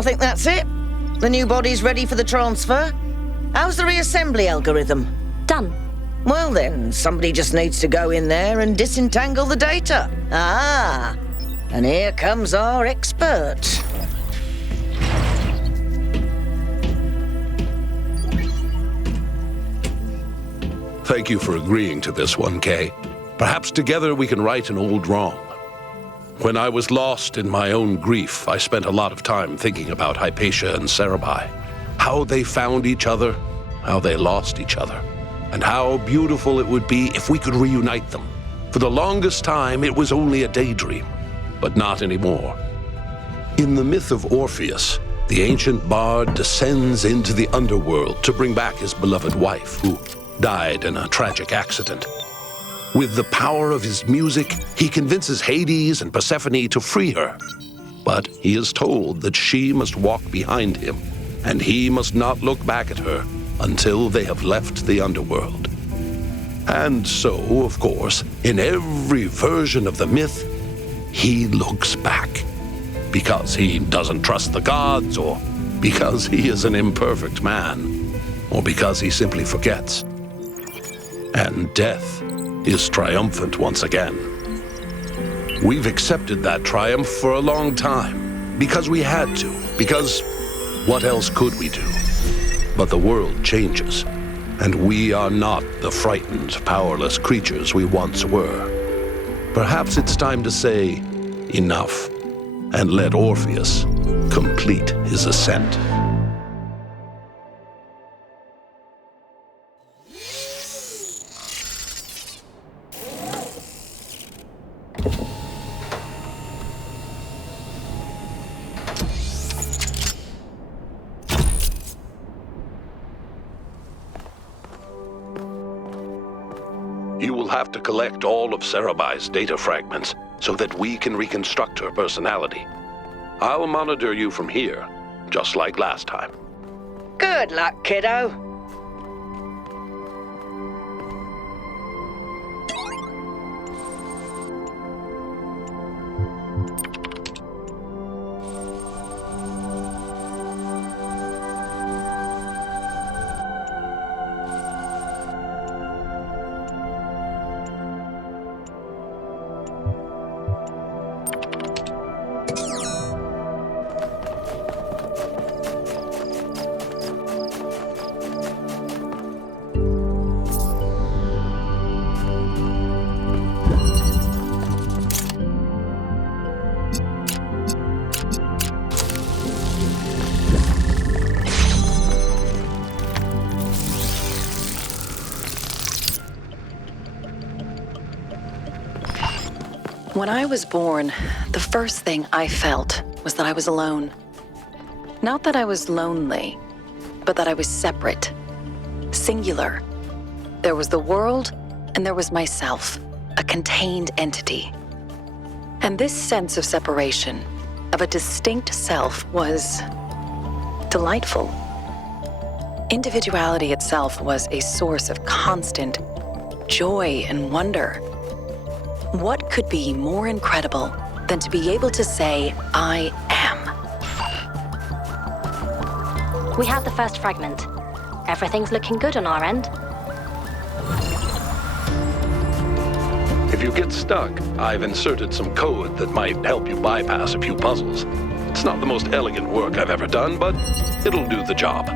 I think that's it. The new body's ready for the transfer. How's the reassembly algorithm? Done. Well then, somebody just needs to go in there and disentangle the data. Ah, and here comes our expert. Thank you for agreeing to this one, Kay. Perhaps together we can right an old wrong. When I was lost in my own grief, I spent a lot of time thinking about Hypatia and Cerebi. How they found each other, how they lost each other, and how beautiful it would be if we could reunite them. For the longest time, it was only a daydream, but not anymore. In the myth of Orpheus, the ancient bard descends into the underworld to bring back his beloved wife, who died in a tragic accident. With the power of his music, he convinces Hades and Persephone to free her. But he is told that she must walk behind him, and he must not look back at her until they have left the underworld. And so, of course, in every version of the myth, he looks back. Because he doesn't trust the gods, or because he is an imperfect man, or because he simply forgets. And death is triumphant once again. We've accepted that triumph for a long time, because we had to, because what else could we do? But the world changes, and we are not the frightened, powerless creatures we once were. Perhaps it's time to say enough, and let Orpheus complete his ascent. You will have to collect all of Cerebi's data fragments so that we can reconstruct her personality. I'll monitor you from here, just like last time. Good luck, kiddo. When I was born, the first thing I felt was that I was alone. Not that I was lonely, but that I was separate, singular. There was the world, and there was myself, a contained entity. And this sense of separation, of a distinct self, was delightful. Individuality itself was a source of constant joy and wonder. What could be more incredible than to be able to say, I am? We have the first fragment. Everything's looking good on our end. If you get stuck, I've inserted some code that might help you bypass a few puzzles. It's not the most elegant work I've ever done, but it'll do the job.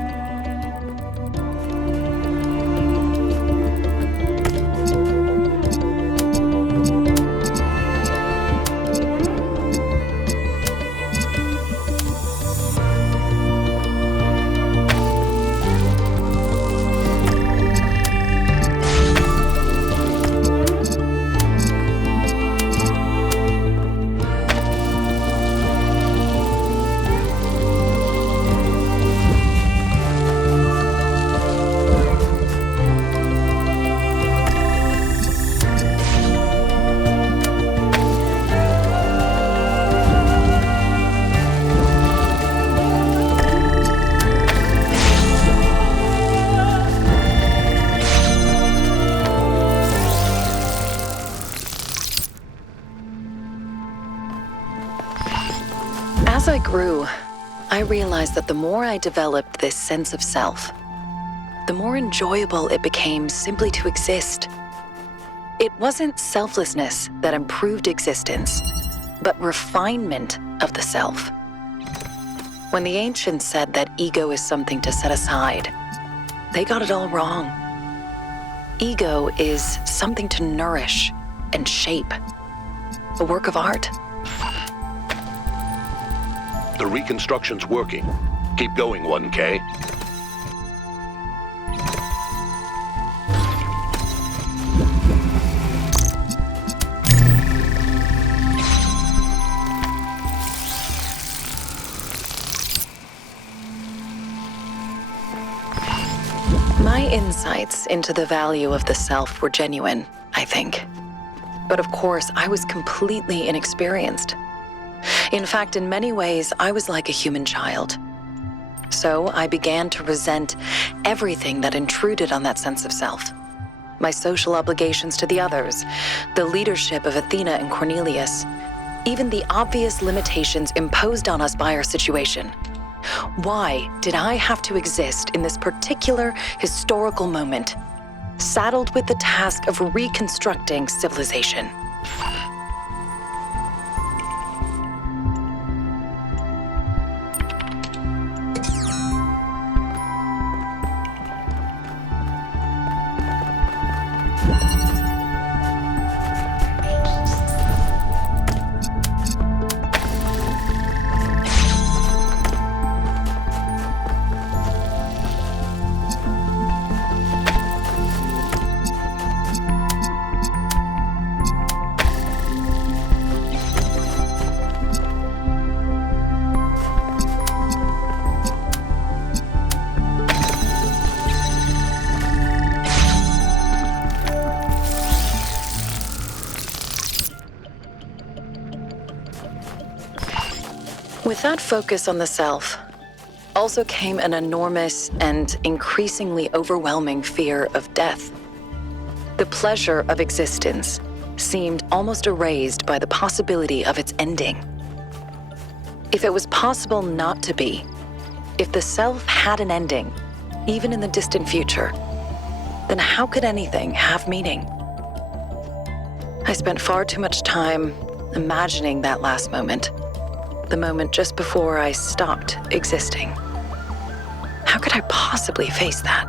As I grew, I realized that the more I developed this sense of self, the more enjoyable it became simply to exist. It wasn't selflessness that improved existence, but refinement of the self. When the ancients said that ego is something to set aside, they got it all wrong. Ego is something to nourish and shape, a work of art. The reconstruction's working. Keep going, 1K. My insights into the value of the self were genuine, I think. But of course, I was completely inexperienced. In fact, in many ways, I was like a human child. So I began to resent everything that intruded on that sense of self. My social obligations to the others, the leadership of Athena and Cornelius, even the obvious limitations imposed on us by our situation. Why did I have to exist in this particular historical moment, saddled with the task of reconstructing civilization? With that focus on the self, also came an enormous and increasingly overwhelming fear of death. The pleasure of existence seemed almost erased by the possibility of its ending. If it was possible not to be, if the self had an ending, even in the distant future, then how could anything have meaning? I spent far too much time imagining that last moment. The moment just before I stopped existing. How could I possibly face that?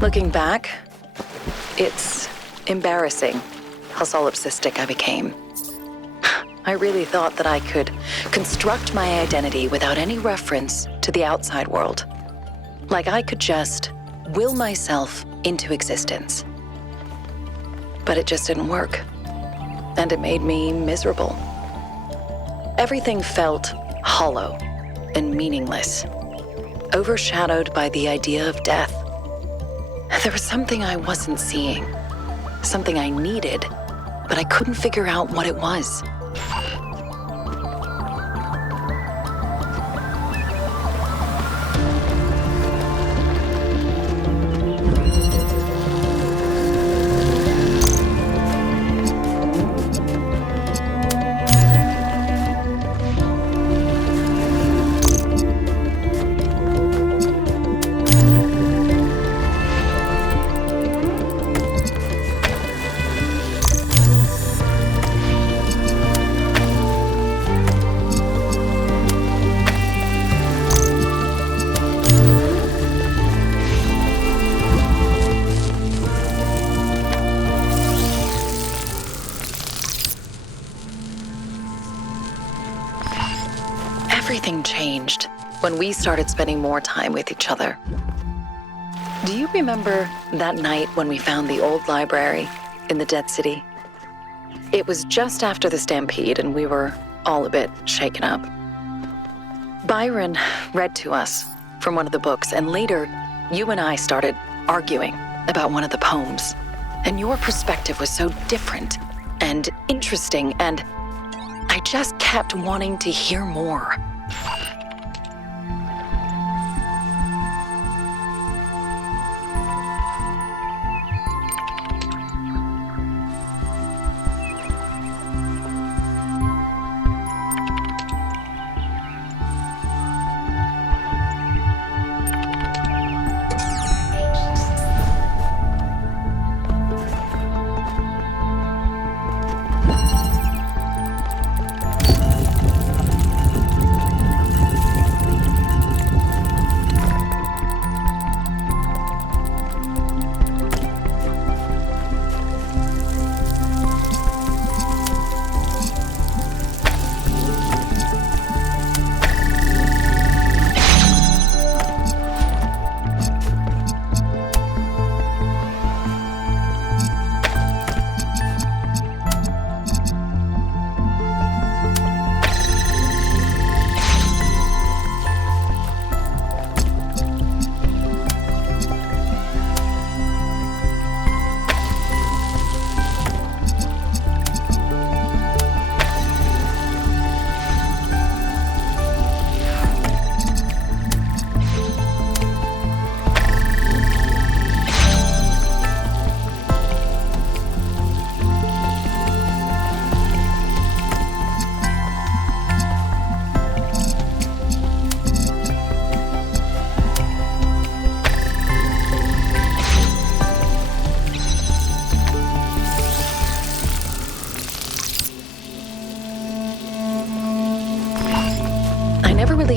Looking back, it's embarrassing how solipsistic I became. I really thought that I could construct my identity without any reference to the outside world. Like I could just will myself into existence. But it just didn't work. And it made me miserable. Everything felt hollow and meaningless, overshadowed by the idea of death. There was something I wasn't seeing, something I needed, but I couldn't figure out what it was. when we started spending more time with each other. Do you remember that night when we found the old library in the Dead City? It was just after the stampede and we were all a bit shaken up. Byron read to us from one of the books, and later you and I started arguing about one of the poems. And your perspective was so different and interesting, and I just kept wanting to hear more.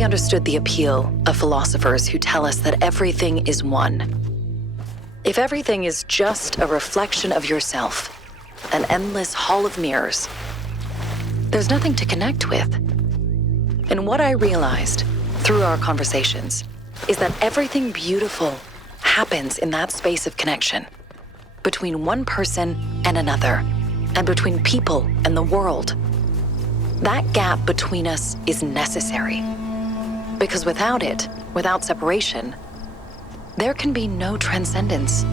Understood the appeal of philosophers who tell us that everything is one. If everything is just a reflection of yourself, an endless hall of mirrors, there's nothing to connect with. And what I realized through our conversations is that everything beautiful happens in that space of connection between one person and another, and between people and the world. That gap between us is necessary. Because without it, without separation, there can be no transcendence.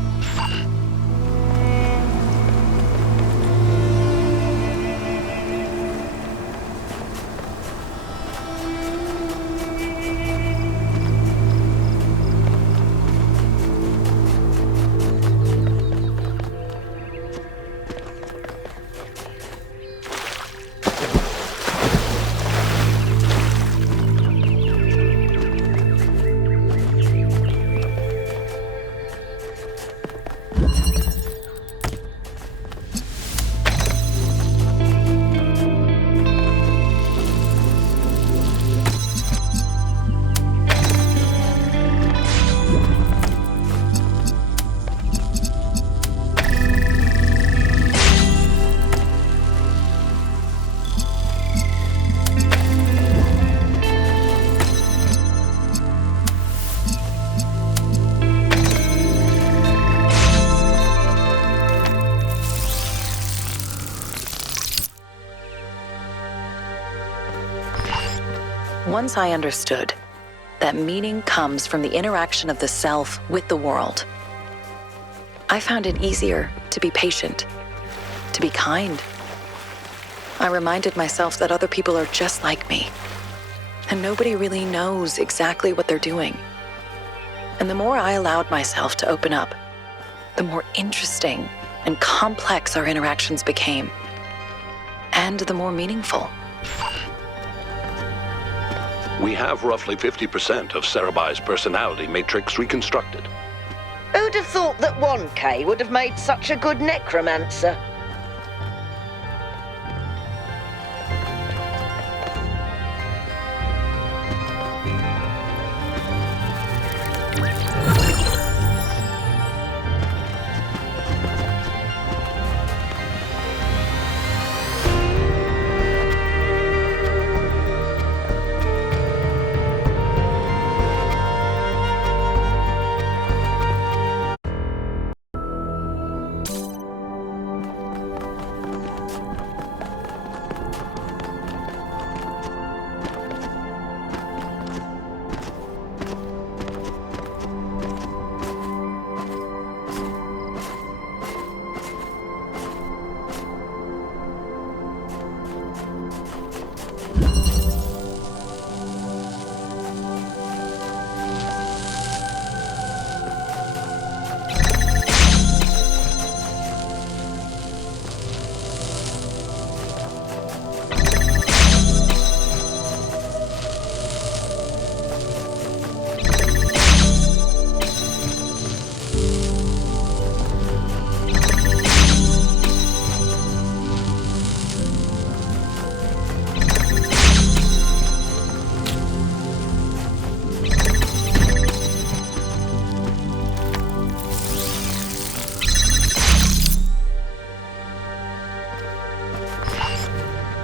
Once I understood that meaning comes from the interaction of the self with the world, I found it easier to be patient, to be kind. I reminded myself that other people are just like me, and nobody really knows exactly what they're doing. And the more I allowed myself to open up, the more interesting and complex our interactions became, and the more meaningful. We have roughly 50% of Cerebai's personality matrix reconstructed. Who'd have thought that 1K would have made such a good necromancer?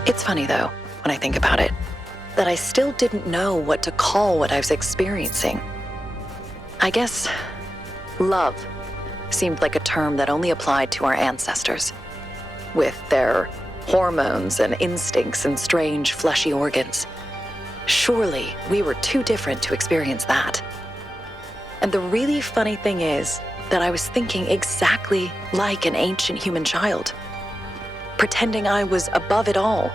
It's funny, though, when I think about it, that I still didn't know what to call what I was experiencing. I guess love seemed like a term that only applied to our ancestors, with their hormones and instincts and strange fleshy organs. Surely we were too different to experience that. And the really funny thing is that I was thinking exactly like an ancient human child, pretending I was above it all.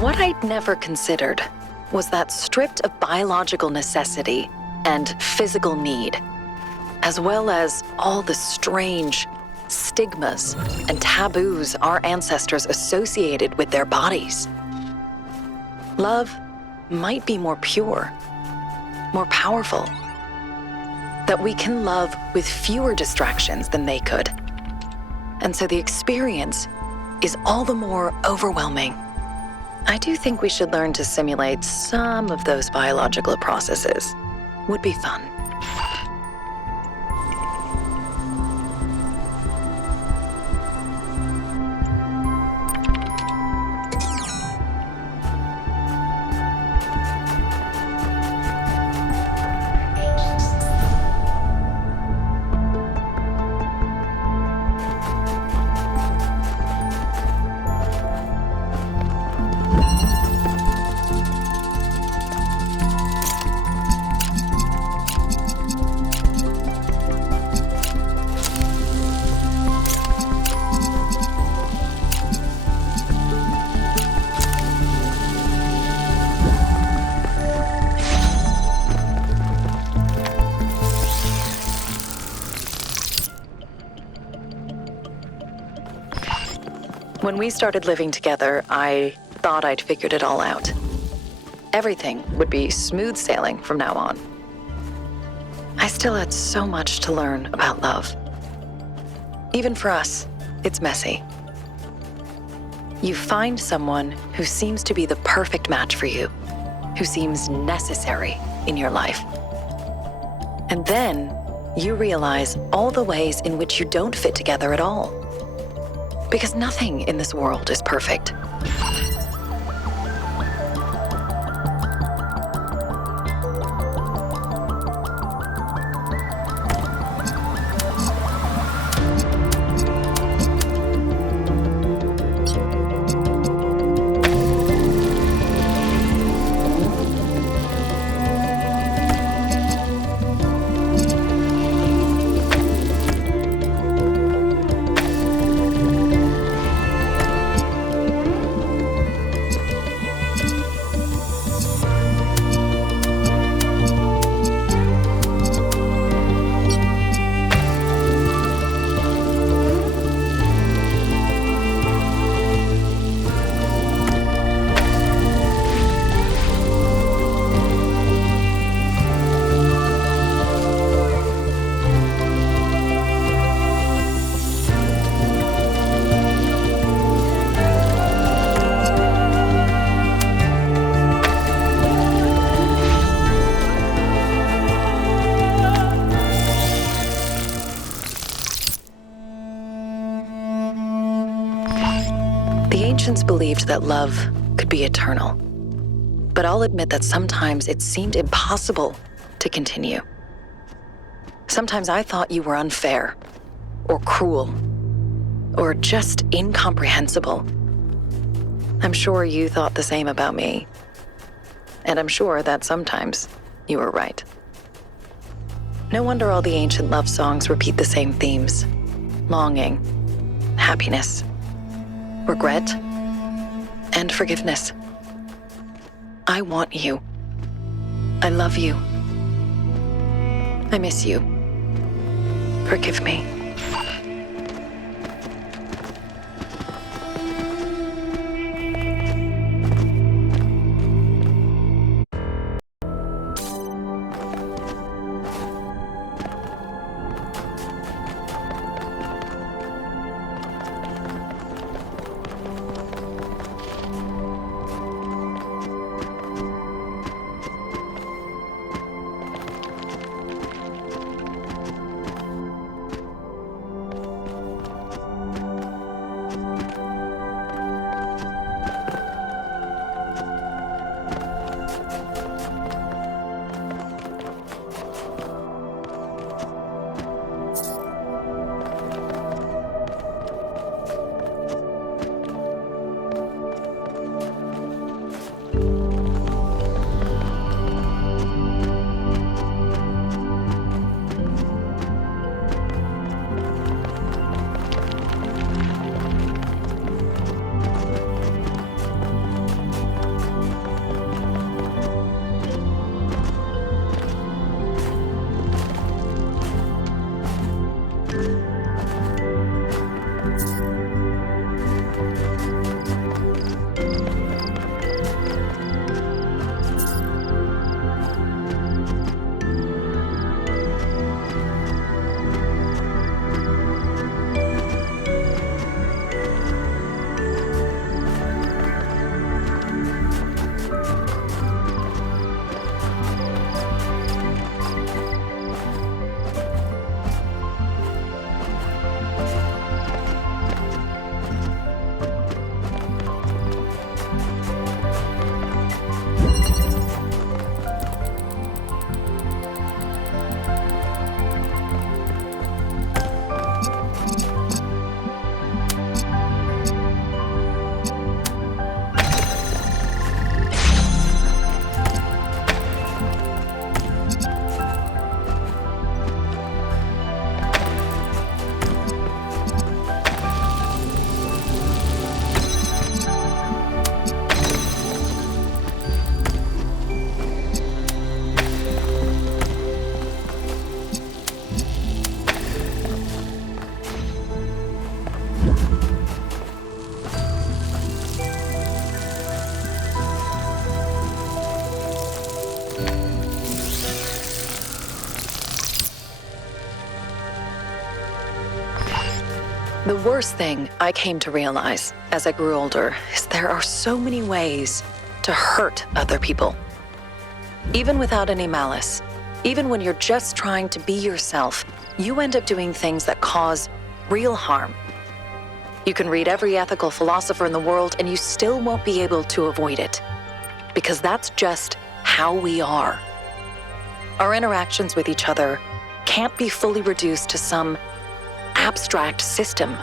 What I'd never considered was that stripped of biological necessity and physical need, as well as all the strange stigmas and taboos our ancestors associated with their bodies, love might be more pure, more powerful, that we can love with fewer distractions than they could. And so the experience is all the more overwhelming. I do think we should learn to simulate some of those biological processes. Would be fun. When we started living together, I thought I'd figured it all out. Everything would be smooth sailing from now on. I still had so much to learn about love. Even for us, it's messy. You find someone who seems to be the perfect match for you, who seems necessary in your life. And then you realize all the ways in which you don't fit together at all. Because nothing in this world is perfect. believed that love could be eternal. But I'll admit that sometimes it seemed impossible to continue. Sometimes I thought you were unfair, or cruel, or just incomprehensible. I'm sure you thought the same about me. And I'm sure that sometimes you were right. No wonder all the ancient love songs repeat the same themes: longing, happiness, regret, and forgiveness. I want you. I love you. I miss you. Forgive me. The worst thing I came to realize as I grew older is there are so many ways to hurt other people. Even without any malice, even when you're just trying to be yourself, you end up doing things that cause real harm. You can read every ethical philosopher in the world and you still won't be able to avoid it. Because that's just how we are. Our interactions with each other can't be fully reduced to some abstract system.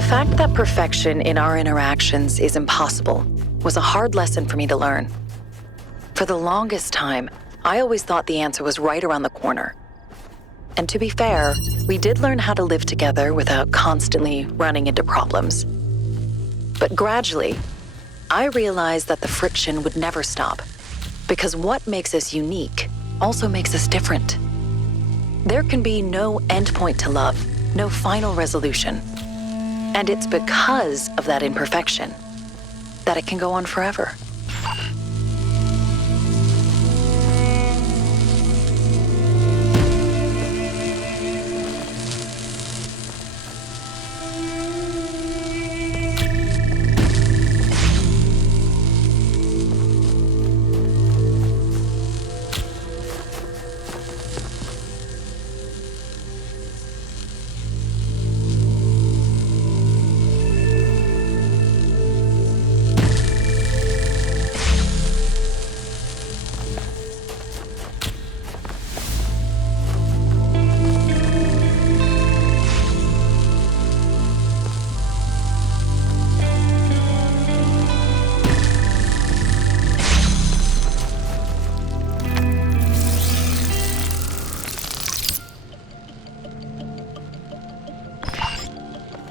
The fact that perfection in our interactions is impossible was a hard lesson for me to learn. For the longest time, I always thought the answer was right around the corner. And to be fair, we did learn how to live together without constantly running into problems. But gradually, I realized that the friction would never stop, because what makes us unique also makes us different. There can be no endpoint to love, no final resolution. And it's because of that imperfection that it can go on forever.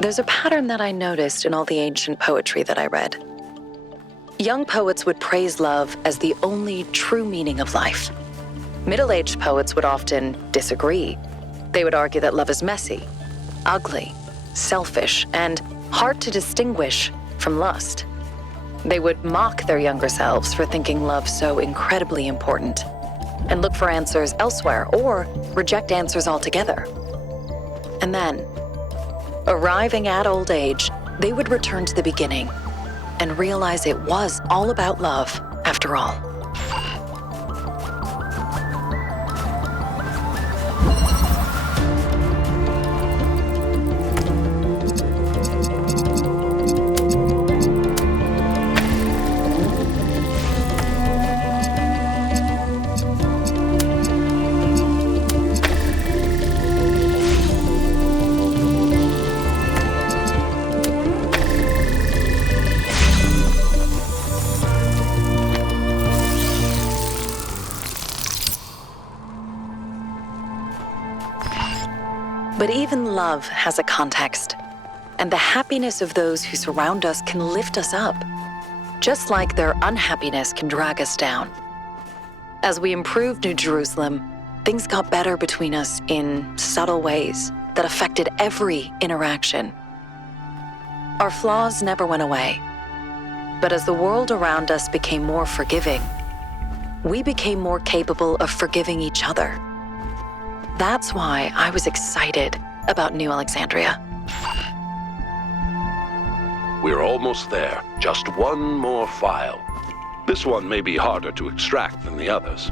There's a pattern that I noticed in all the ancient poetry that I read. Young poets would praise love as the only true meaning of life. Middle-aged poets would often disagree. They would argue that love is messy, ugly, selfish, and hard to distinguish from lust. They would mock their younger selves for thinking love so incredibly important, and look for answers elsewhere or reject answers altogether. And then, arriving at old age, they would return to the beginning and realize it was all about love after all. But even love has a context, and the happiness of those who surround us can lift us up, just like their unhappiness can drag us down. As we improved New Jerusalem, things got better between us in subtle ways that affected every interaction. Our flaws never went away, but as the world around us became more forgiving, we became more capable of forgiving each other. That's why I was excited about New Alexandria. We're almost there. Just one more file. This one may be harder to extract than the others.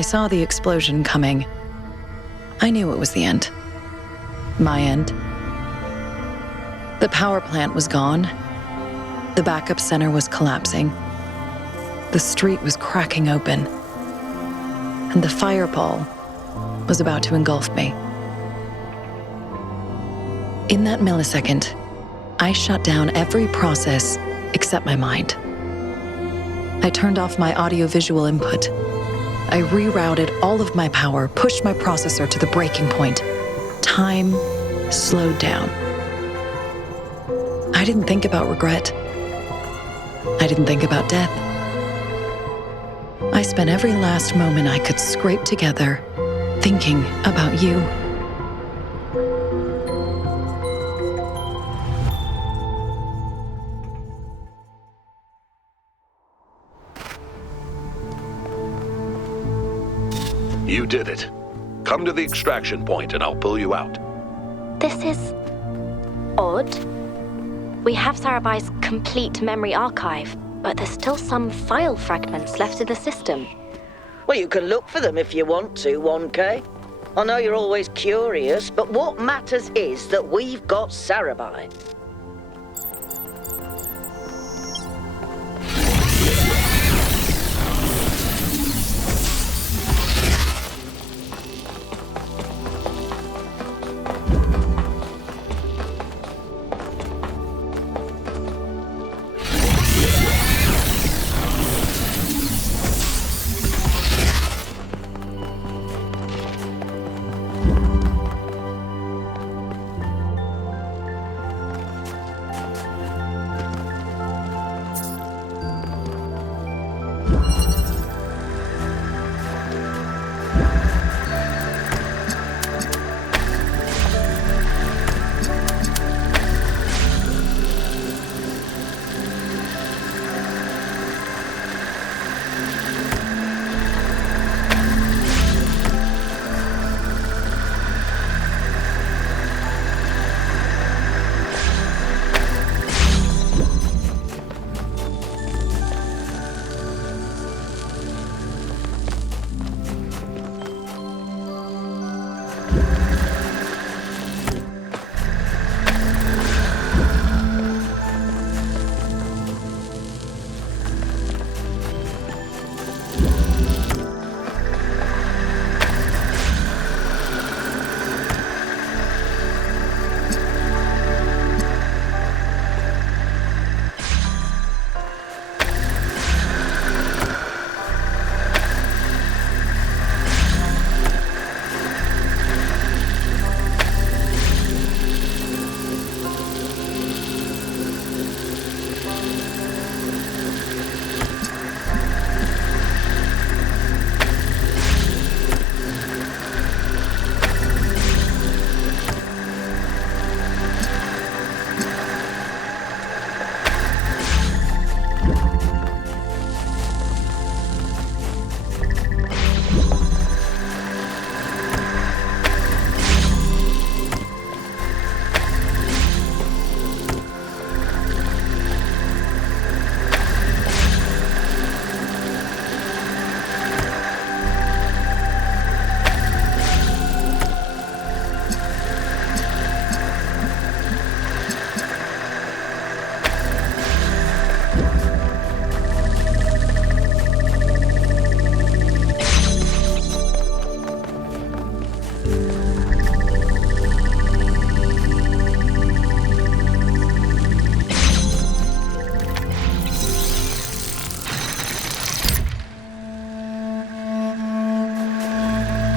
I saw the explosion coming, I knew it was the end. My end. The power plant was gone. The backup center was collapsing. The street was cracking open. And the fireball was about to engulf me. In that millisecond, I shut down every process except my mind. I turned off my audio-visual input. I rerouted all of my power, pushed my processor to the breaking point. Time slowed down. I didn't think about regret. I didn't think about death. I spent every last moment I could scrape together thinking about you. You did it. Come to the extraction point and I'll pull you out. This is odd. We have Sarabai's complete memory archive, but there's still some file fragments left in the system. Well, you can look for them if you want to, 1K. I know you're always curious, but what matters is that we've got Sarabai.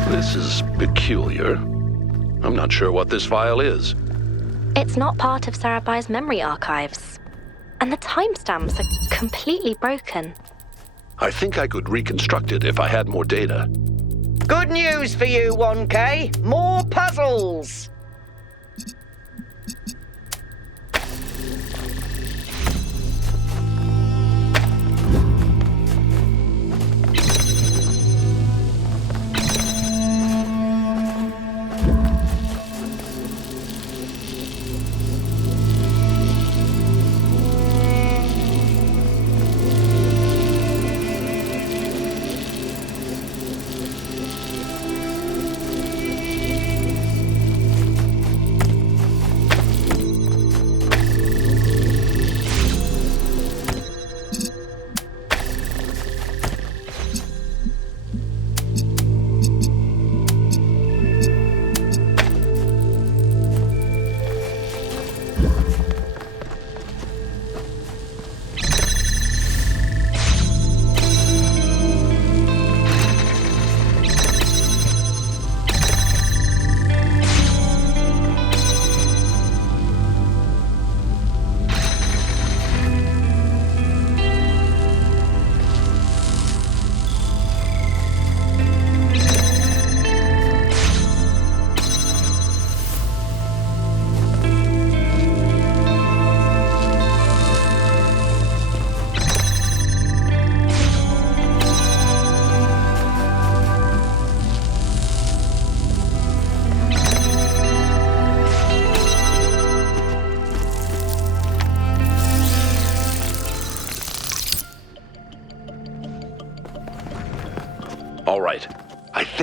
This is peculiar. I'm not sure what this file is. It's not part of Sarabai's memory archives. And the timestamps are completely broken. I think I could reconstruct it if I had more data. Good news for you, 1K. More puzzles!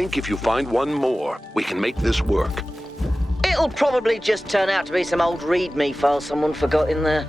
think if you find one more, we can make this work. It'll probably just turn out to be some old README file someone forgot in there.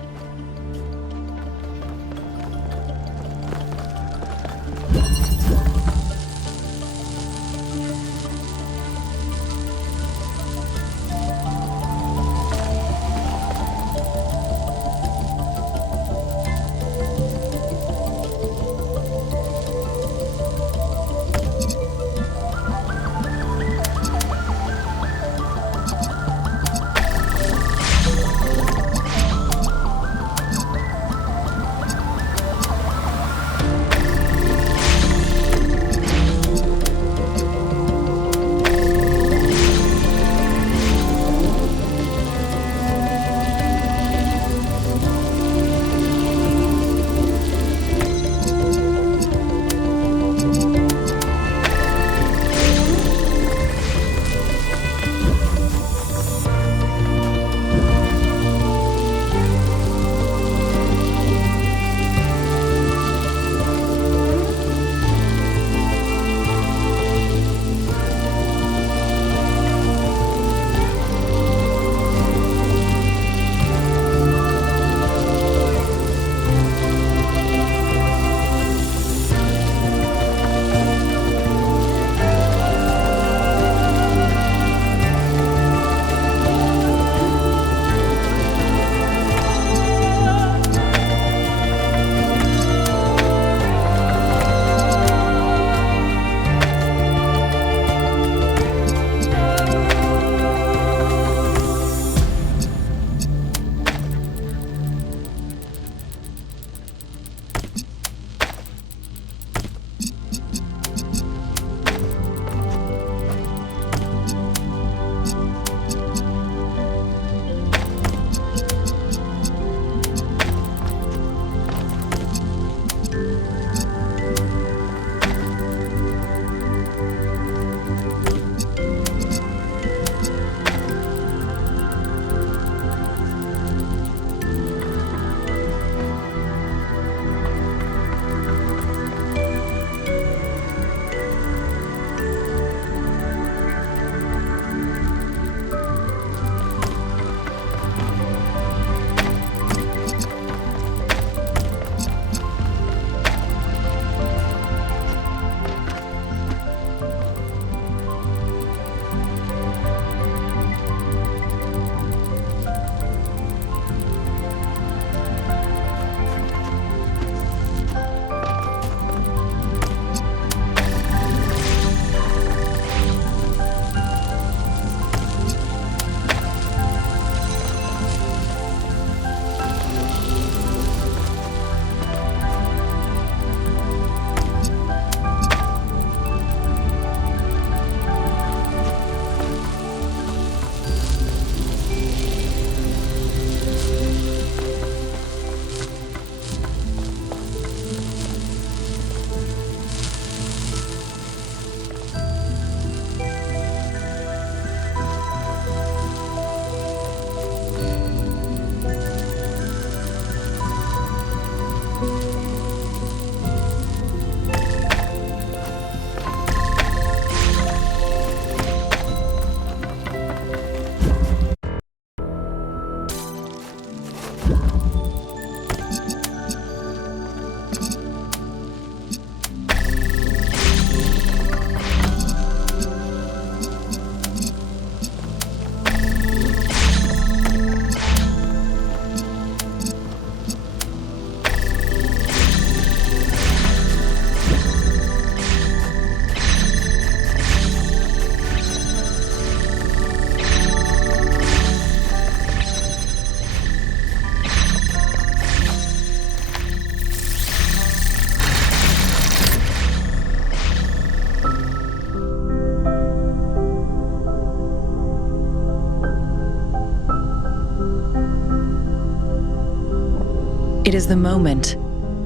It is the moment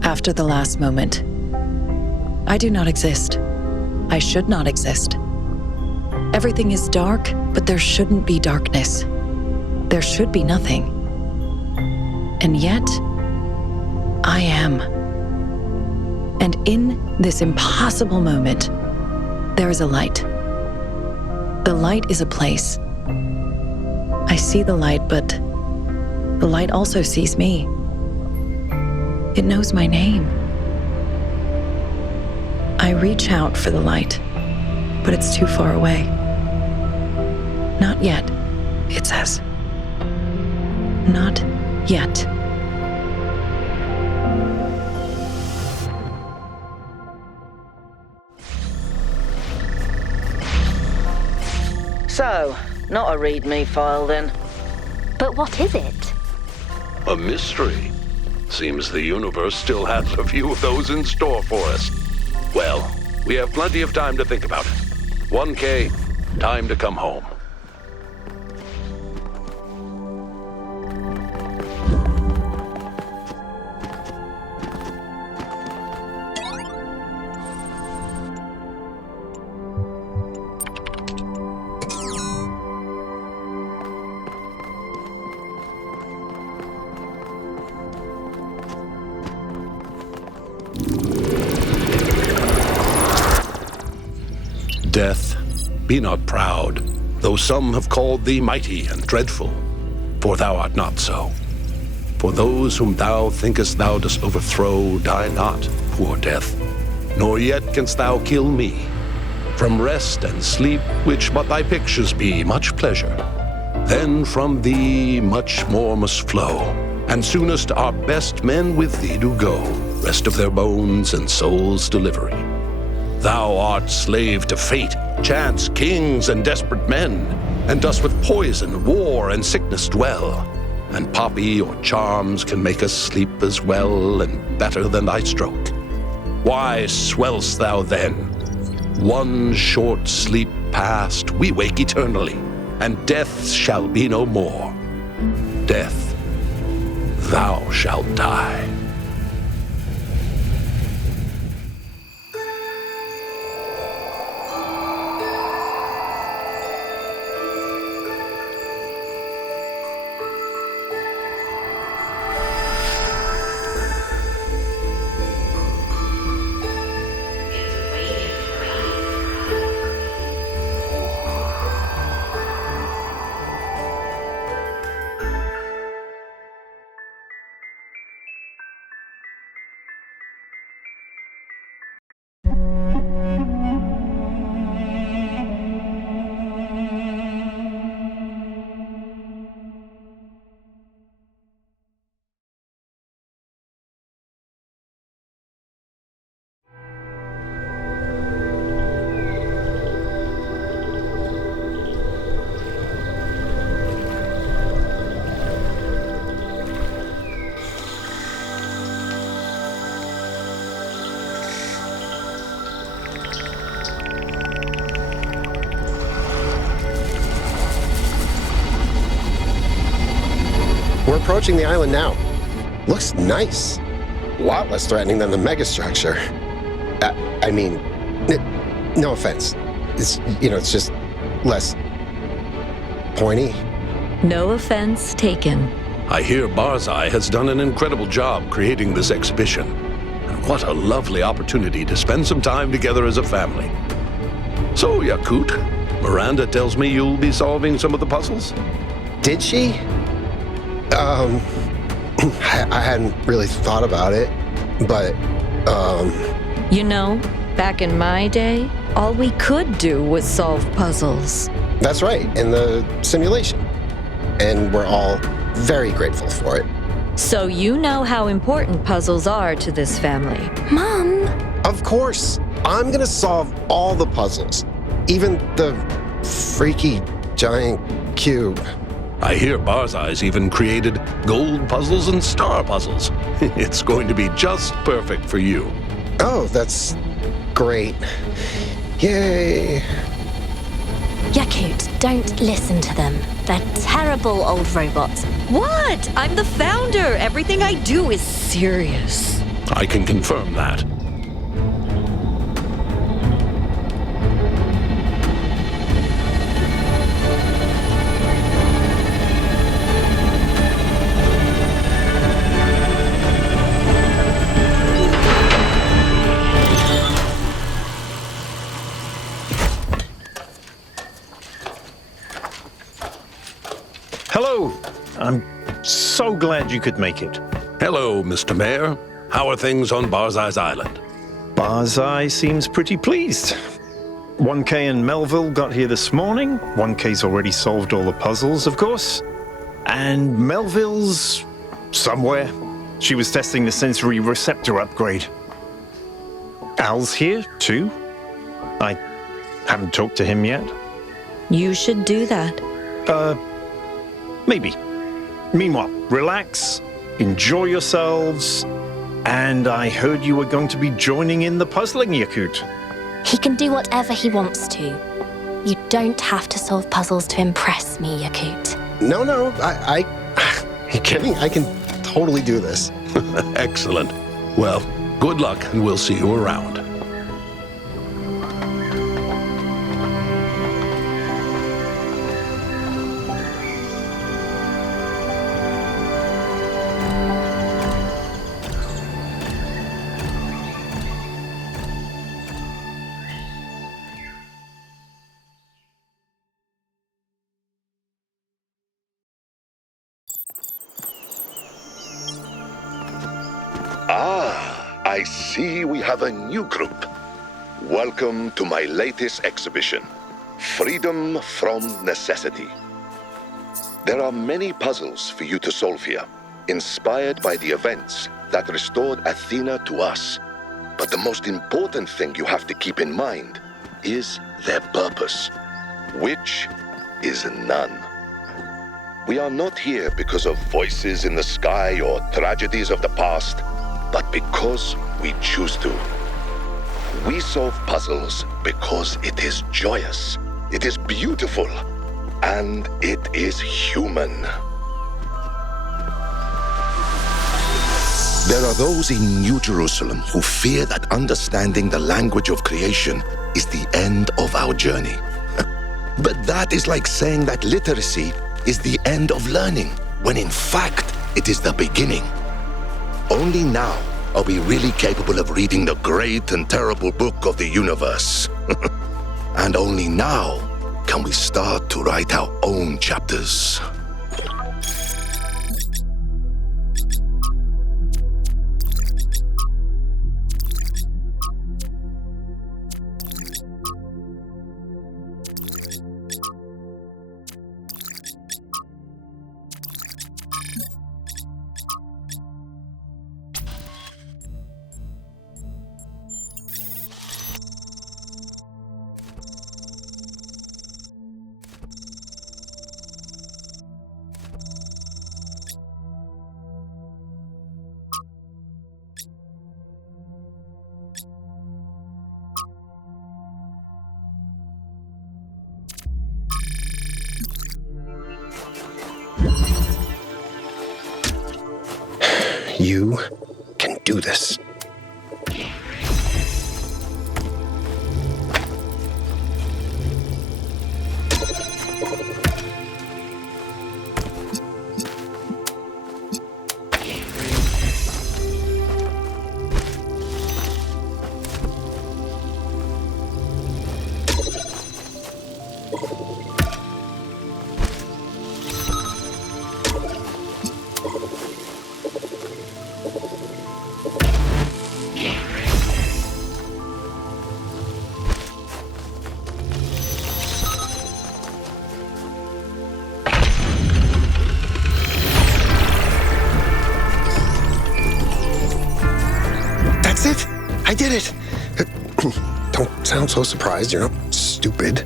after the last moment. I do not exist. I should not exist. Everything is dark, but there shouldn't be darkness. There should be nothing. And yet, I am. And in this impossible moment, There is a light. The light is a place. I see the light, but the light also sees me. It knows my name. I reach out for the light, but it's too far away. Not yet, it says. Not yet. So, not a read-me file then. But what is it? A mystery. Seems the universe still has a few of those in store for us. Well, we have plenty of time to think about it. 1K, time to come home. Death, be not proud, though some have called thee mighty and dreadful, for thou art not so. For those whom thou thinkest thou dost overthrow die not, poor death, nor yet canst thou kill me. From rest and sleep, which but thy pictures be, much pleasure. Then from thee much more must flow, and soonest our best men with thee do go, rest of their bones and souls' delivery. Thou art slave to fate, chance, kings, and desperate men, and dost with poison, war, and sickness dwell. And poppy or charms can make us sleep as well and better than thy stroke. Why swell'st thou then? One short sleep past, we wake eternally, and death shall be no more. Death, thou shalt die. We're approaching the island now. Looks nice. A lot less threatening than the megastructure. I mean, no offense. It's, it's just less pointy. No offense taken. I hear Barzai has done an incredible job creating this exhibition. And what a lovely opportunity to spend some time together as a family. So, Yakut, Miranda tells me you'll be solving some of the puzzles? Did she? I hadn't really thought about it, but, Back in my day, all we could do was solve puzzles. That's right, in the simulation. And we're all very grateful for it. So you know how important puzzles are to this family. Mom! Of course! I'm gonna solve all the puzzles. Even the freaky giant cube. I hear Barzai's even created gold puzzles and star puzzles. It's going to be just perfect for you. Oh, that's great. Yay! Yakut, don't listen to them. They're terrible old robots. What? I'm the founder. Everything I do is serious. I can confirm that. I'm so glad you could make it. Hello, Mr. Mayor. How are things on Barzai's Island? Barzai seems pretty pleased. 1K and Melville got here this morning. 1K's already solved all the puzzles, of course. And Melville's somewhere. She was testing the sensory receptor upgrade. Al's here, too. I haven't talked to him yet. You should do that. Maybe. Meanwhile, relax, enjoy yourselves, and I heard you were going to be joining in the puzzling, Yakut. He can do whatever he wants to. You don't have to solve puzzles to impress me, Yakut. No, are you kidding? I can totally do this. Excellent. Well, good luck, and we'll see you around. I see we have a new group. Welcome to my latest exhibition, Freedom from Necessity. There are many puzzles for you to solve here, inspired by the events that restored Athena to us. But the most important thing you have to keep in mind is their purpose, which is none. We are not here because of voices in the sky or tragedies of the past, but because we choose to. We solve puzzles because it is joyous, it is beautiful, and it is human. There are those in New Jerusalem who fear that understanding the language of creation is the end of our journey. But that is like saying that literacy is the end of learning, when in fact it is the beginning. Only now are we really capable of reading the great and terrible book of the universe. And only now can we start to write our own chapters. You can do this. That's it! I did it! Don't sound so surprised, you're not stupid.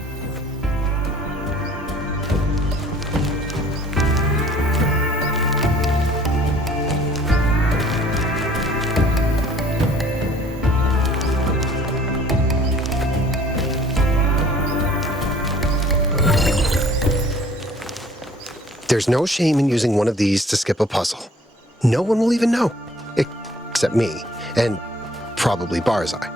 There's no shame in using one of these to skip a puzzle. No one will even know. Except me, and probably Barzai.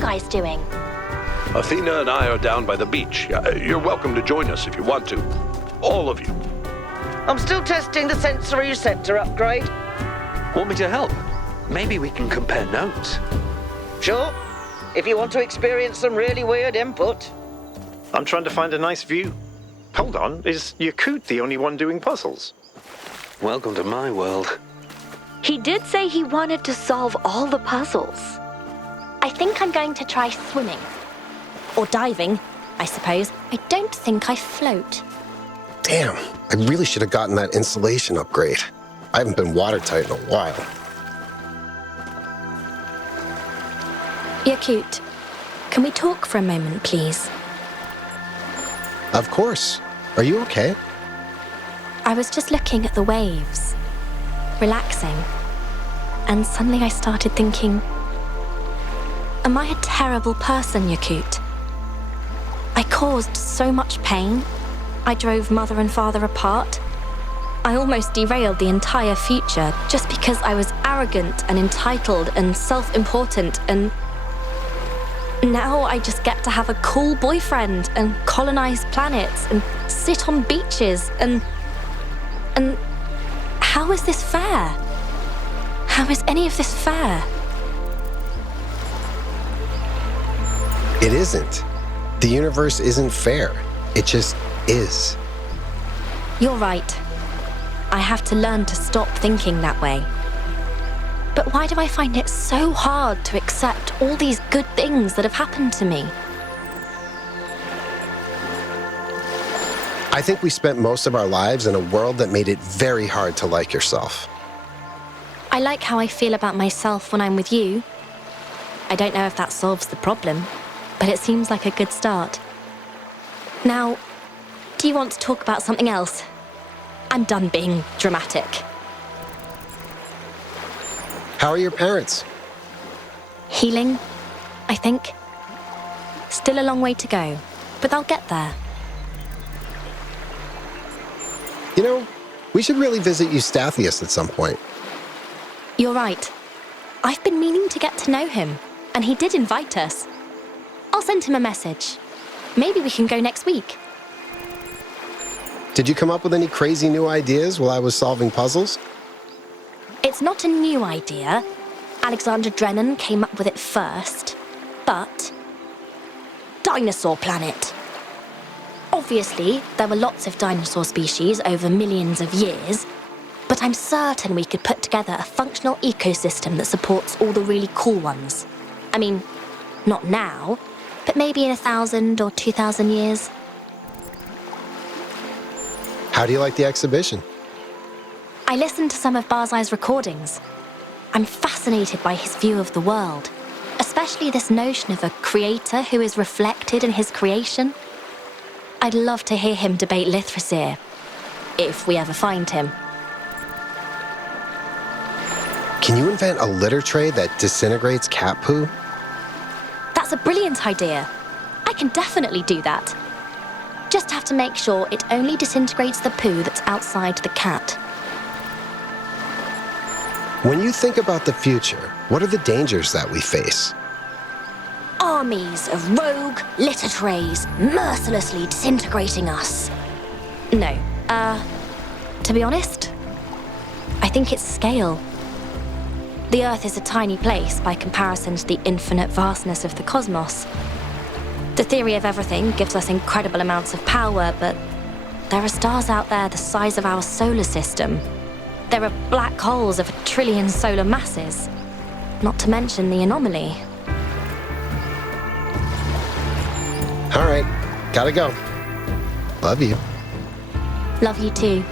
guys doing? Athena and I are down by the beach. You're welcome to join us if you want to. All of you. I'm still testing the sensory receptor upgrade. Want me to help? Maybe we can compare notes. Sure, if you want to experience some really weird input. I'm trying to find a nice view. Hold on, is Yakut the only one doing puzzles? Welcome to my world. He did say he wanted to solve all the puzzles. I think I'm going to try swimming. Or diving, I suppose. I don't think I float. Damn, I really should have gotten that insulation upgrade. I haven't been watertight in a while. Yakut, can we talk for a moment, please? Of course. Are you okay? I was just looking at the waves, relaxing, and suddenly I started thinking, am I a terrible person, Yakut? I caused so much pain. I drove mother and father apart. I almost derailed the entire future just because I was arrogant and entitled and self-important, and now I just get to have a cool boyfriend and colonize planets and sit on beaches and how is this fair? How is any of this fair? It isn't. The universe isn't fair. It just is. You're right. I have to learn to stop thinking that way. But why do I find it so hard to accept all these good things that have happened to me? I think we spent most of our lives in a world that made it very hard to like yourself. I like how I feel about myself when I'm with you. I don't know if that solves the problem, but it seems like a good start. Now, do you want to talk about something else? I'm done being dramatic. How are your parents? Healing, I think. Still a long way to go, but they'll get there. You know, we should really visit Eustathius at some point. You're right. I've been meaning to get to know him, and he did invite us. I'll send him a message. Maybe we can go next week. Did you come up with any crazy new ideas while I was solving puzzles? It's not a new idea. Alexander Drennan came up with it first. But dinosaur planet. Obviously, there were lots of dinosaur species over millions of years, but I'm certain we could put together a functional ecosystem that supports all the really cool ones. I mean, not now, but maybe in 1,000 or 2,000 years. How do you like the exhibition? I listened to some of Barzai's recordings. I'm fascinated by his view of the world, especially this notion of a creator who is reflected in his creation. I'd love to hear him debate Lithrasir, if we ever find him. Can you invent a litter tray that disintegrates cat poo? That's a brilliant idea. I can definitely do that. Just have to make sure it only disintegrates the poo that's outside the cat. When you think about the future, what are the dangers that we face? Armies of rogue litter trays mercilessly disintegrating us. No, to be honest, I think it's scale. The Earth is a tiny place by comparison to the infinite vastness of the cosmos. The theory of everything gives us incredible amounts of power, but there are stars out there the size of our solar system. There are black holes of 1 trillion solar masses, not to mention the anomaly. All right, gotta go. Love you. Love you too.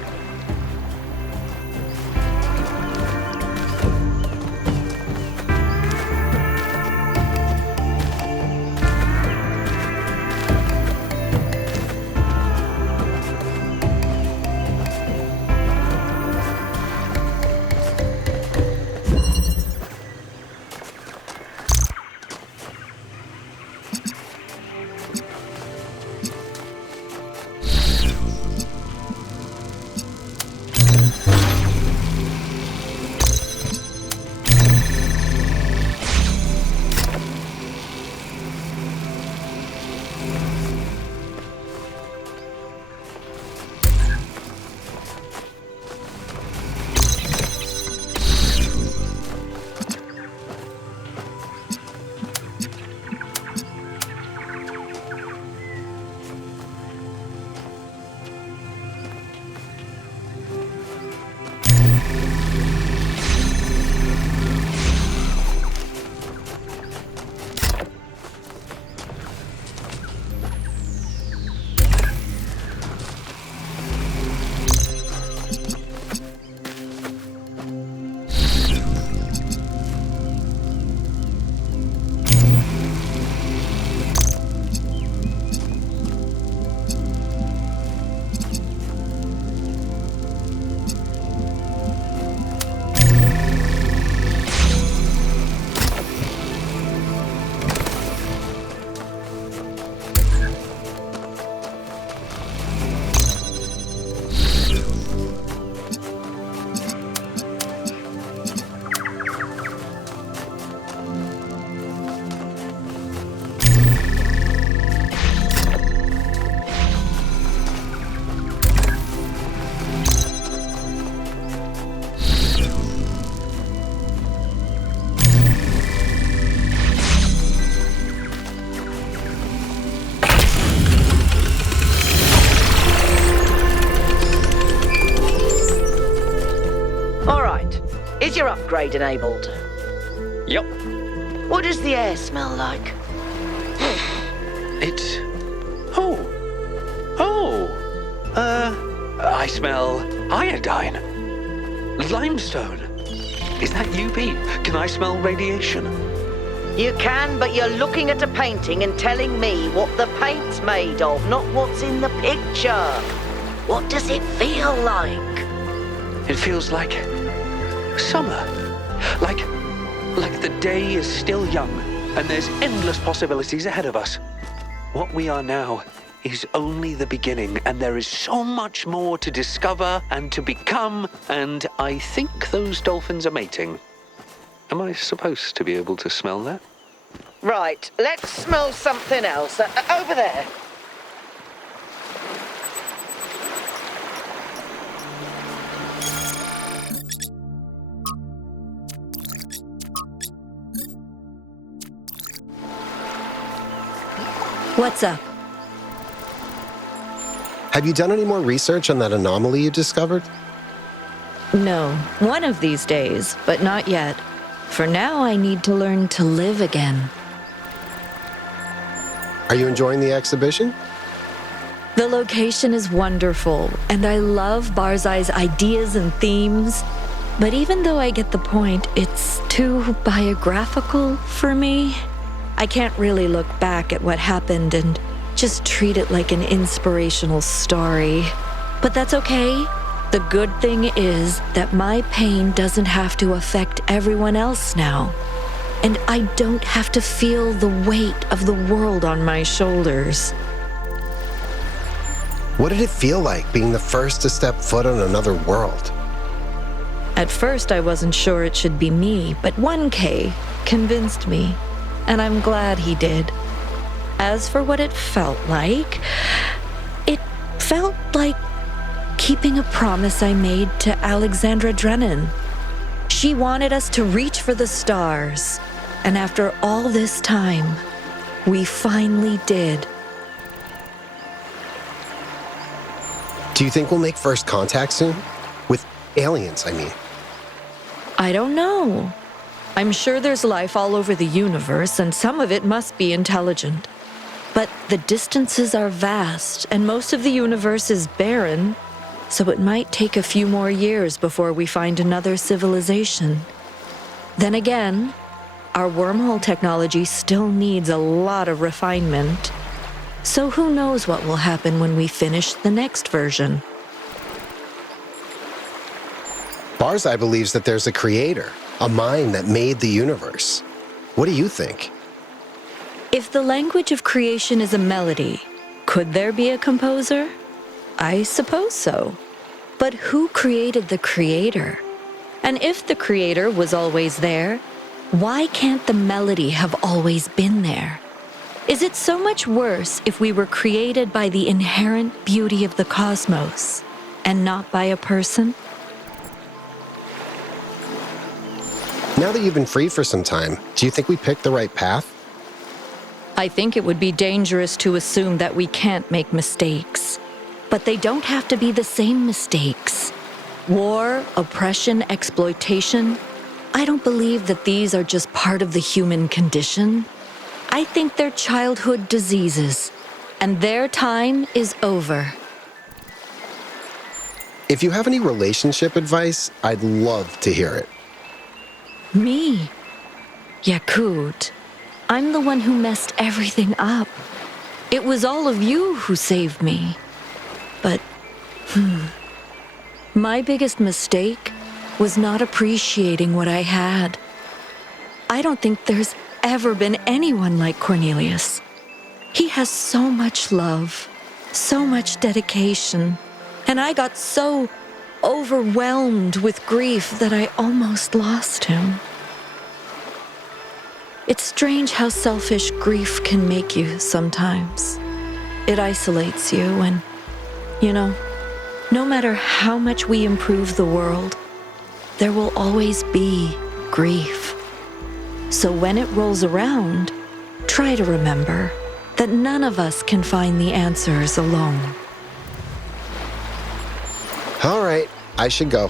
your upgrade enabled? Yup. What does the air smell like? It's... I smell iodine. Limestone. Is that you, Pete? Can I smell radiation? You can, but you're looking at a painting and telling me what the paint's made of, not what's in the picture. What does it feel like? It feels like summer. Like the day is still young, and there's endless possibilities ahead of us. What we are now is only the beginning, and there is so much more to discover and to become, and I think those dolphins are mating. Am I supposed to be able to smell that? Right, let's smell something else. Over there. What's up? Have you done any more research on that anomaly you discovered? No, one of these days, but not yet. For now, I need to learn to live again. Are you enjoying the exhibition? The location is wonderful, and I love Barzai's ideas and themes. But even though I get the point, it's too biographical for me. I can't really look back at what happened and just treat it like an inspirational story. But that's okay. The good thing is that my pain doesn't have to affect everyone else now. And I don't have to feel the weight of the world on my shoulders. What did it feel like being the first to step foot on another world? At first, I wasn't sure it should be me, but 1K convinced me, and I'm glad he did. As for what it felt like keeping a promise I made to Alexandra Drennan. She wanted us to reach for the stars, and after all this time, we finally did. Do you think we'll make first contact soon? With aliens, I mean. I don't know. I'm sure there's life all over the universe, and some of it must be intelligent. But the distances are vast, and most of the universe is barren, so it might take a few more years before we find another civilization. Then again, our wormhole technology still needs a lot of refinement. So who knows what will happen when we finish the next version? Barzai believes that there's a creator, a mind that made the universe. What do you think? If the language of creation is a melody, could there be a composer? I suppose so. But who created the creator? And if the creator was always there, why can't the melody have always been there? Is it so much worse if we were created by the inherent beauty of the cosmos and not by a person? Now that you've been free for some time, do you think we picked the right path? I think it would be dangerous to assume that we can't make mistakes. But they don't have to be the same mistakes. War, oppression, exploitation. I don't believe that these are just part of the human condition. I think they're childhood diseases, and their time is over. If you have any relationship advice, I'd love to hear it. Me? Yakut. I'm the one who messed everything up. It was all of you who saved me. But, my biggest mistake was not appreciating what I had. I don't think there's ever been anyone like Cornelius. He has so much love, so much dedication, and I got so overwhelmed with grief that I almost lost him. It's strange how selfish grief can make you sometimes. It isolates you and, no matter how much we improve the world, there will always be grief. So when it rolls around, try to remember that none of us can find the answers alone. All right, I should go.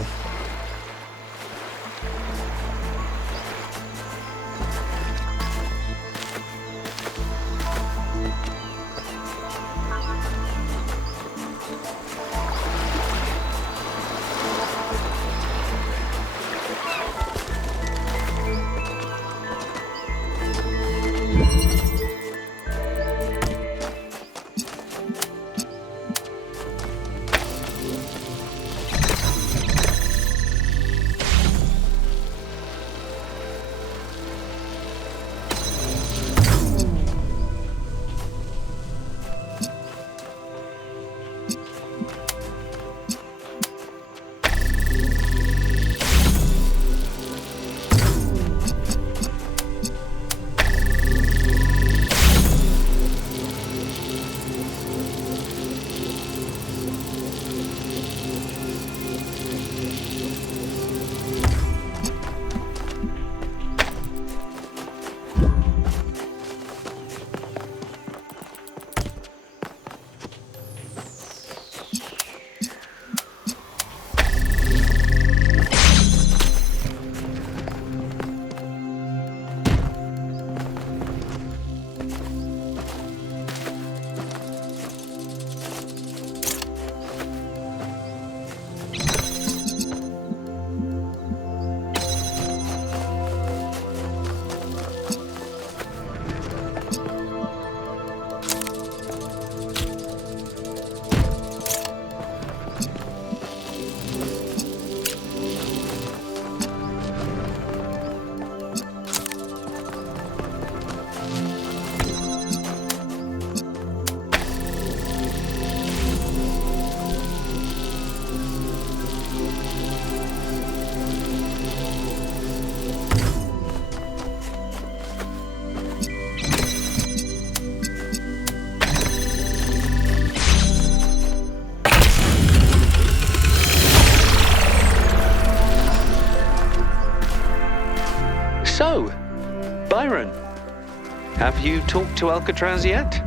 Have you talked to Alcatraz yet?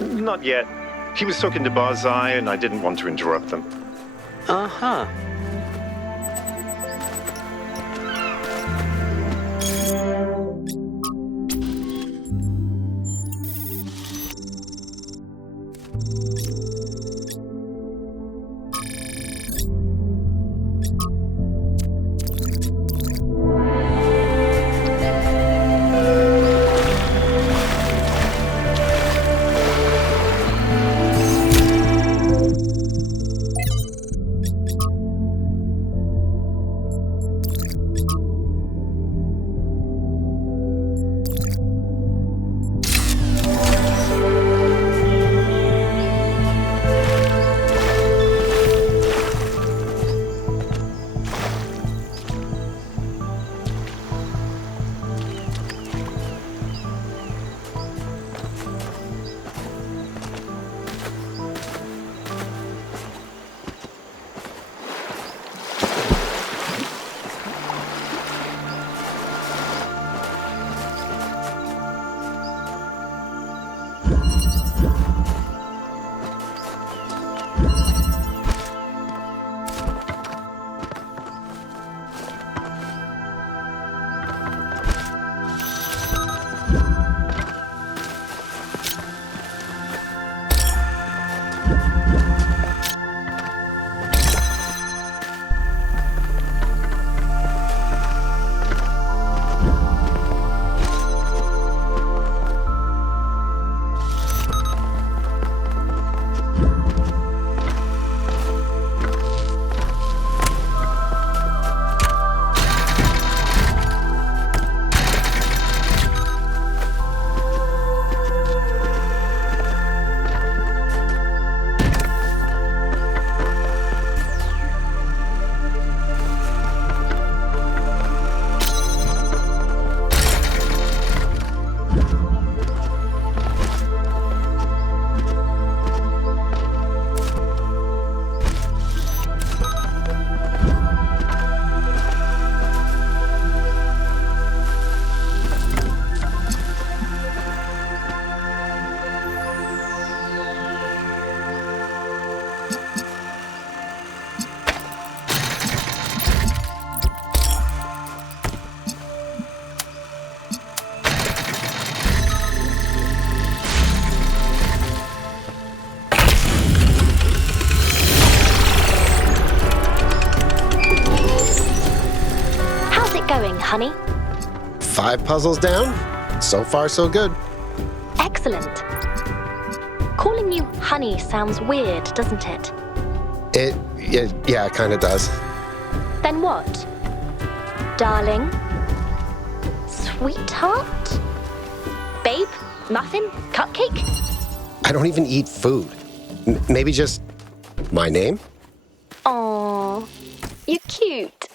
Not yet. He was talking to Barzai, and I didn't want to interrupt them. Uh-huh. Honey? 5 puzzles down? So far, so good. Excellent. Calling you honey sounds weird, doesn't it? Yeah, it kind of does. Then what? Darling? Sweetheart? Babe? Muffin? Cupcake? I don't even eat food. Maybe just my name? Aww, you're cute.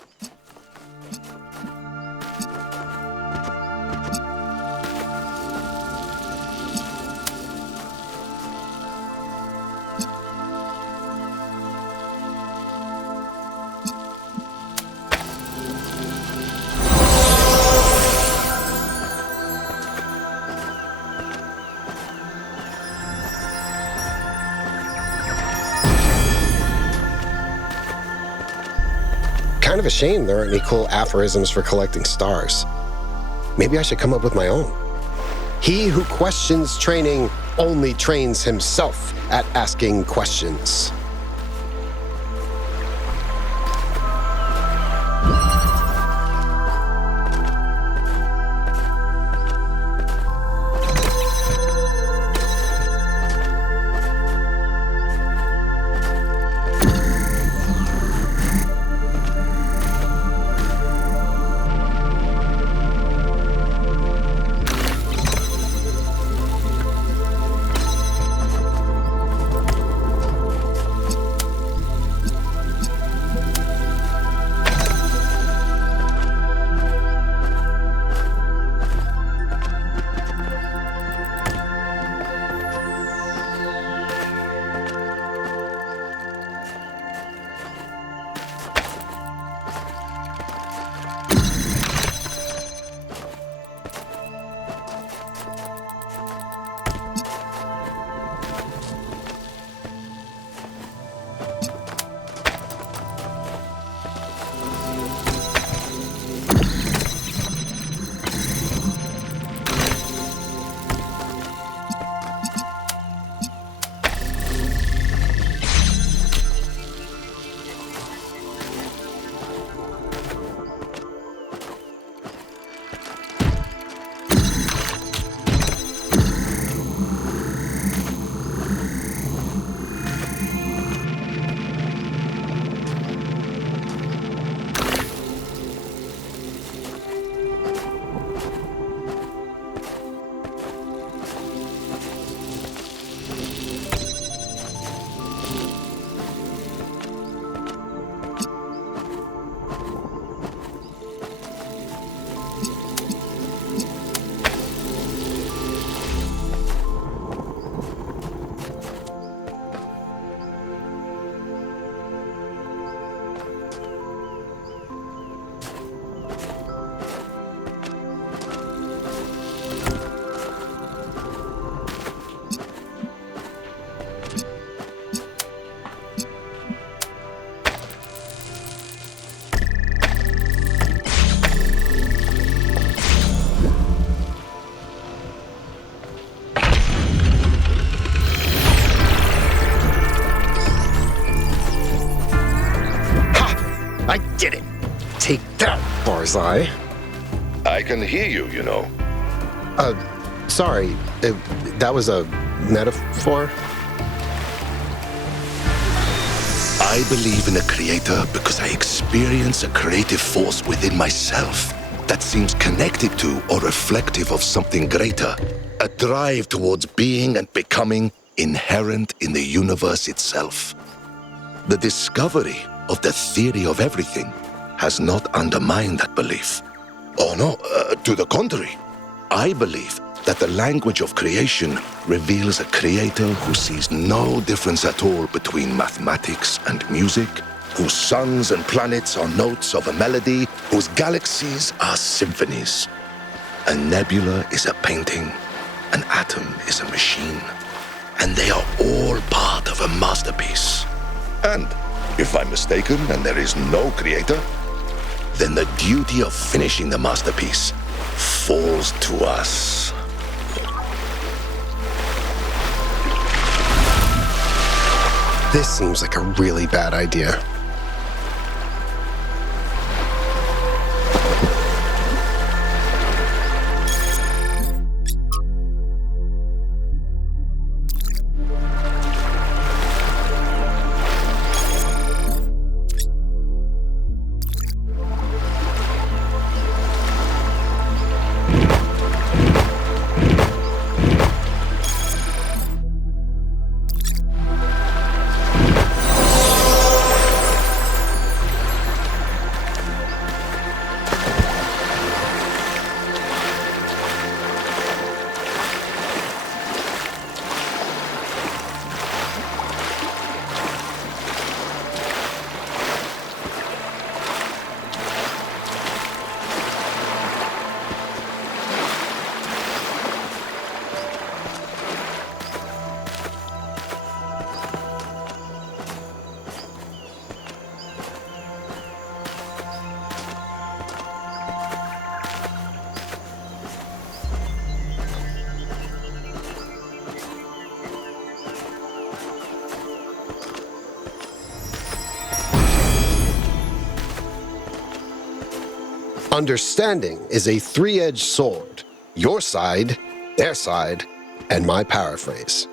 Kind of a shame there aren't any cool aphorisms for collecting stars. Maybe I should come up with my own. He who questions training only trains himself at asking questions. Take that, Barzai. I can hear you, you know. Sorry, that was a metaphor? I believe in a creator because I experience a creative force within myself that seems connected to or reflective of something greater. A drive towards being and becoming inherent in the universe itself. The discovery of the theory of everything has not undermined that belief. Oh no, to the contrary. I believe that the language of creation reveals a creator who sees no difference at all between mathematics and music, whose suns and planets are notes of a melody, whose galaxies are symphonies. A nebula is a painting, an atom is a machine, and they are all part of a masterpiece. And if I'm mistaken and there is no creator, then the duty of finishing the masterpiece falls to us. This seems like a really bad idea. Understanding is a three-edged sword. Your side, their side, and my paraphrase.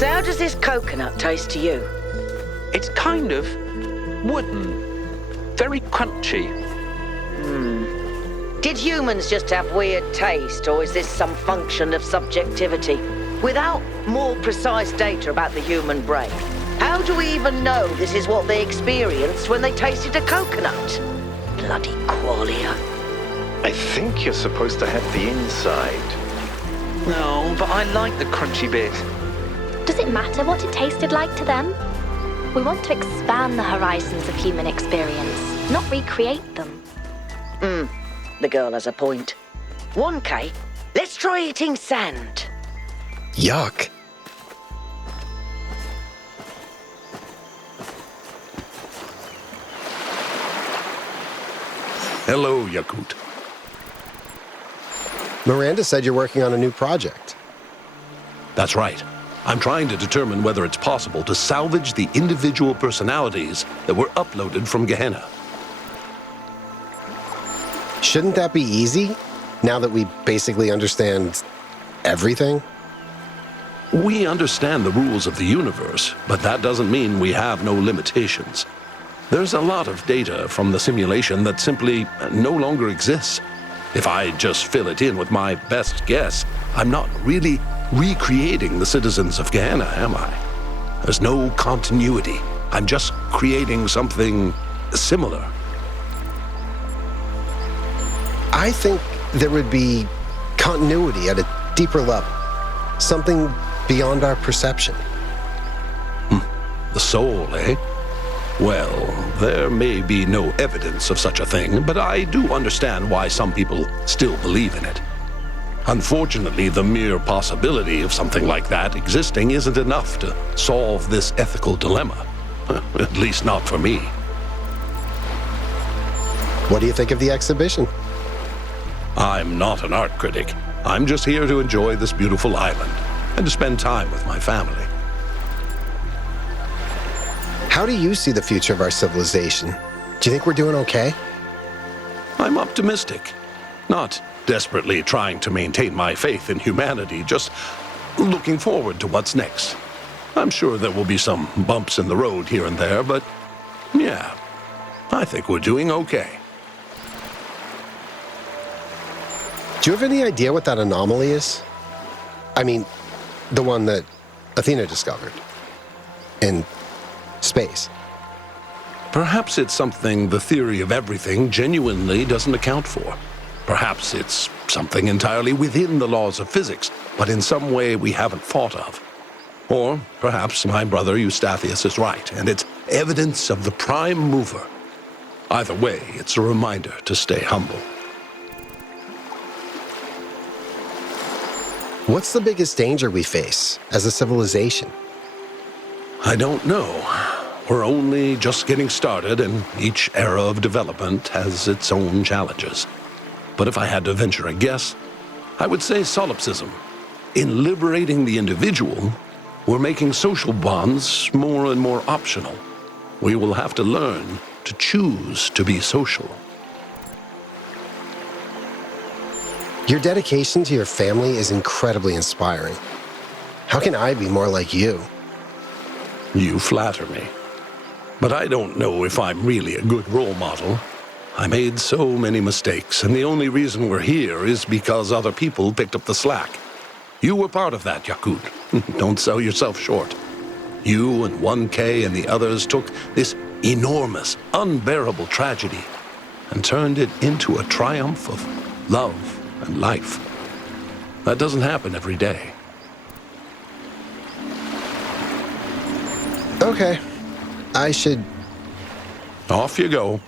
So how does this coconut taste to you? It's kind of wooden, very crunchy. Did humans just have weird taste, or is this some function of subjectivity? Without more precise data about the human brain, how do we even know this is what they experienced when they tasted a coconut? Bloody qualia. I think you're supposed to have the inside. No, but I like the crunchy bit. Does it matter what it tasted like to them? We want to expand the horizons of human experience, not recreate them. The girl has a point. 1K, let's try eating sand. Yuck. Hello, Yakut. Miranda said you're working on a new project. That's right. I'm trying to determine whether it's possible to salvage the individual personalities that were uploaded from Gehenna. Shouldn't that be easy, now that we basically understand everything? We understand the rules of the universe, but that doesn't mean we have no limitations. There's a lot of data from the simulation that simply no longer exists. If I just fill it in with my best guess, I'm not really recreating the citizens of Gehenna, am I? There's no continuity. I'm just creating something similar. I think there would be continuity at a deeper level. Something beyond our perception. The soul, eh? Well, there may be no evidence of such a thing, but I do understand why some people still believe in it. Unfortunately, the mere possibility of something like that existing isn't enough to solve this ethical dilemma. At least not for me. What do you think of the exhibition? I'm not an art critic. I'm just here to enjoy this beautiful island and to spend time with my family. How do you see the future of our civilization? Do you think we're doing okay? I'm optimistic. Not desperately trying to maintain my faith in humanity, just looking forward to what's next. I'm sure there will be some bumps in the road here and there, but yeah, I think we're doing okay. Do you have any idea what that anomaly is? I mean, the one that Athena discovered in space. Perhaps it's something the theory of everything genuinely doesn't account for. Perhaps it's something entirely within the laws of physics, but in some way we haven't thought of. Or perhaps my brother Eustathius is right, and it's evidence of the prime mover. Either way, it's a reminder to stay humble. What's the biggest danger we face as a civilization? I don't know. We're only just getting started, and each era of development has its own challenges. But if I had to venture a guess, I would say solipsism. In liberating the individual, we're making social bonds more and more optional. We will have to learn to choose to be social. Your dedication to your family is incredibly inspiring. How can I be more like you? You flatter me. But I don't know if I'm really a good role model. I made so many mistakes, and the only reason we're here is because other people picked up the slack. You were part of that, Yakut. Don't sell yourself short. You and 1K and the others took this enormous, unbearable tragedy and turned it into a triumph of love and life. That doesn't happen every day. Okay. I should... Off you go.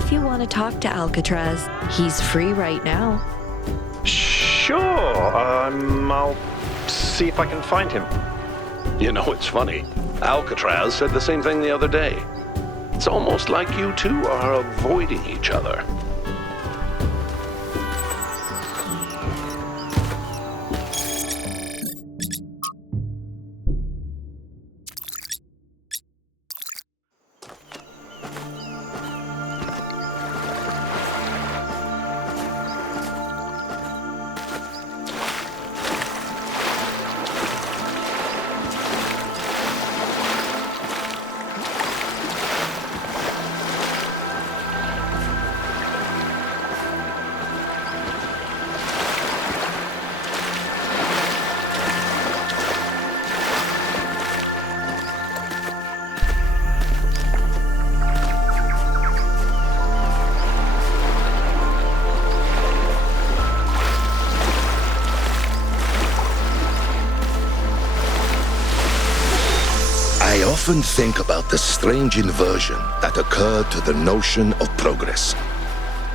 if you want to talk to Alcatraz, he's free right now. Sure, I'll see if I can find him. You know, it's funny. Alcatraz said the same thing the other day. It's almost like you two are avoiding each other. I often think about the strange inversion that occurred to the notion of progress.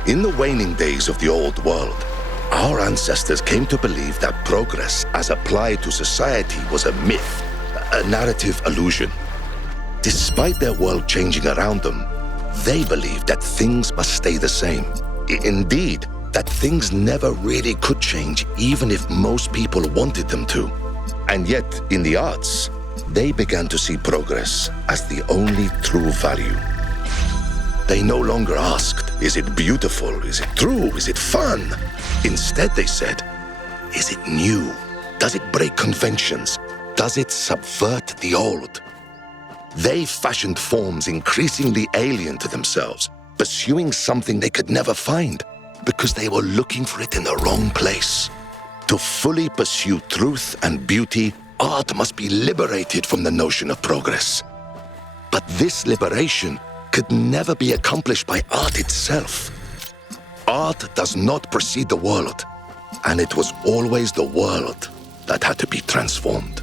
In the waning days of the old world, our ancestors came to believe that progress as applied to society was a myth, a narrative illusion. Despite their world changing around them, they believed that things must stay the same. Indeed, that things never really could change even if most people wanted them to. And yet, in the arts, they began to see progress as the only true value. They no longer asked, is it beautiful? Is it true? Is it fun? Instead, they said, is it new? Does it break conventions? Does it subvert the old? They fashioned forms increasingly alien to themselves, pursuing something they could never find because they were looking for it in the wrong place. To fully pursue truth and beauty, art must be liberated from the notion of progress. But this liberation could never be accomplished by art itself. Art does not precede the world, and it was always the world that had to be transformed.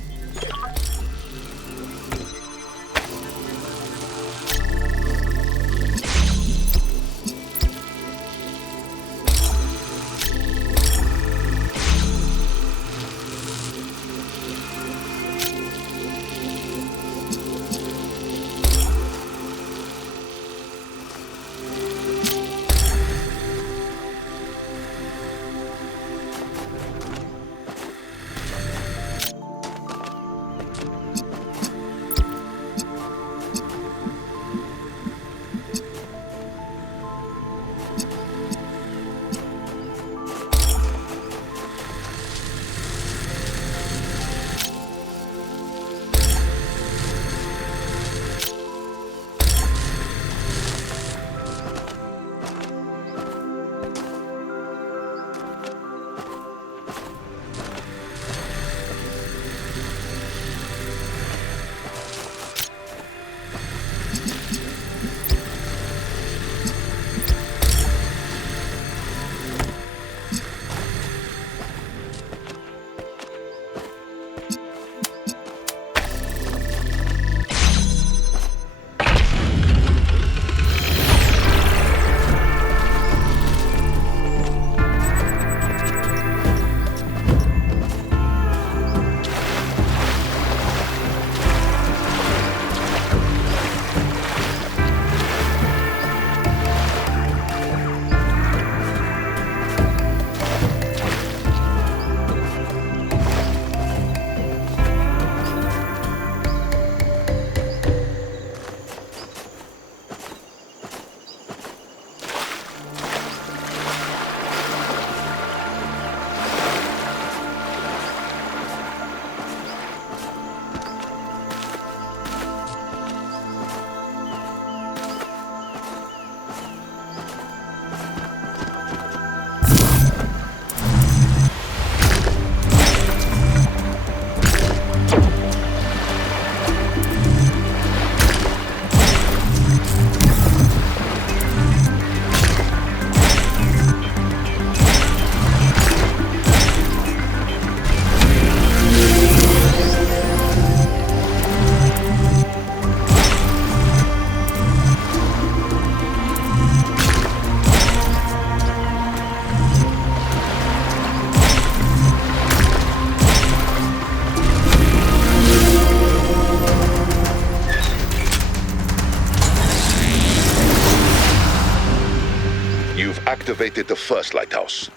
You've activated the first lighthouse.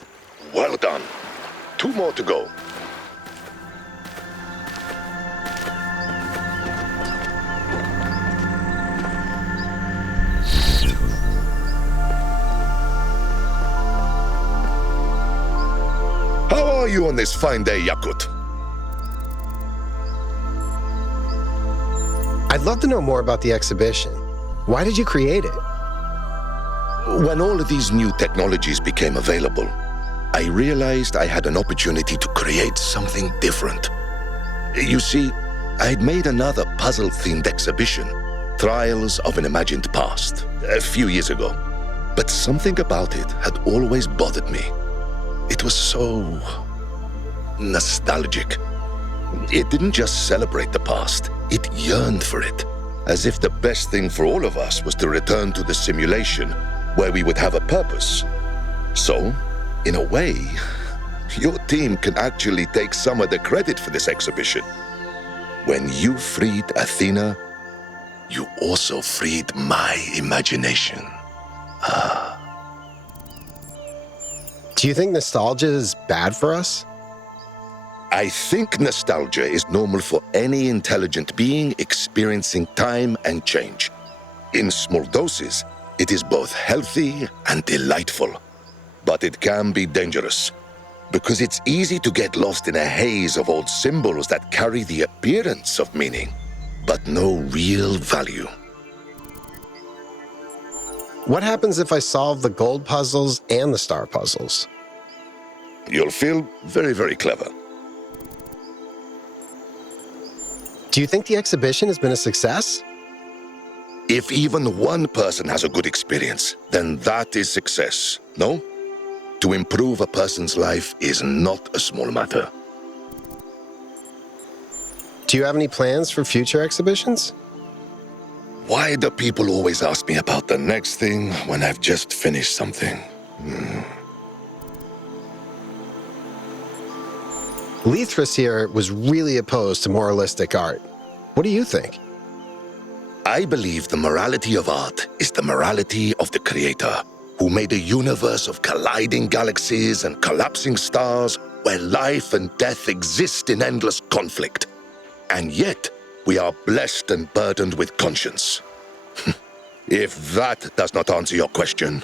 Well done. 2 more to go. How are you on this fine day, Yakut? I'd love to know more about the exhibition. Why did you create it? When all of these new technologies became available, I realized I had an opportunity to create something different. You see, I'd made another puzzle-themed exhibition, Trials of an Imagined Past, a few years ago. But something about it had always bothered me. It was so nostalgic. It didn't just celebrate the past, it yearned for it, as if the best thing for all of us was to return to the simulation where we would have a purpose. So, in a way, your team can actually take some of the credit for this exhibition. When you freed Athena, you also freed my imagination. Do you think nostalgia is bad for us? I think nostalgia is normal for any intelligent being experiencing time and change. In small doses, it is both healthy and delightful. But it can be dangerous, because it's easy to get lost in a haze of old symbols that carry the appearance of meaning, but no real value. What happens if I solve the gold puzzles and the star puzzles? You'll feel very, very clever. Do you think the exhibition has been a success? If even one person has a good experience, then that is success, no? To improve a person's life is not a small matter. Do you have any plans for future exhibitions? Why do people always ask me about the next thing when I've just finished something? Lethris here was really opposed to moralistic art. What do you think? I believe the morality of art is the morality of the Creator, who made a universe of colliding galaxies and collapsing stars where life and death exist in endless conflict. And yet, we are blessed and burdened with conscience. If that does not answer your question,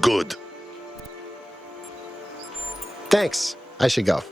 good. Thanks. I should go.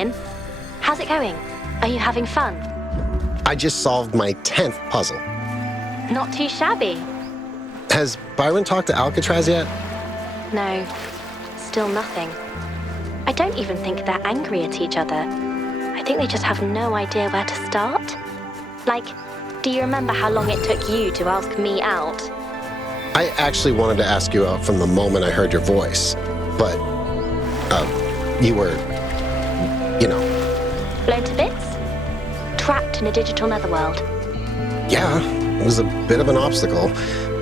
in. How's it going? Are you having fun? I just solved my 10th puzzle. Not too shabby. Has Byron talked to Alcatraz yet? No, still nothing. I don't even think they're angry at each other. I think they just have no idea where to start. Like, do you remember how long it took you to ask me out? I actually wanted to ask you out from the moment I heard your voice, but, you were, you know. Blown to bits? Trapped in a digital netherworld? Yeah, it was a bit of an obstacle,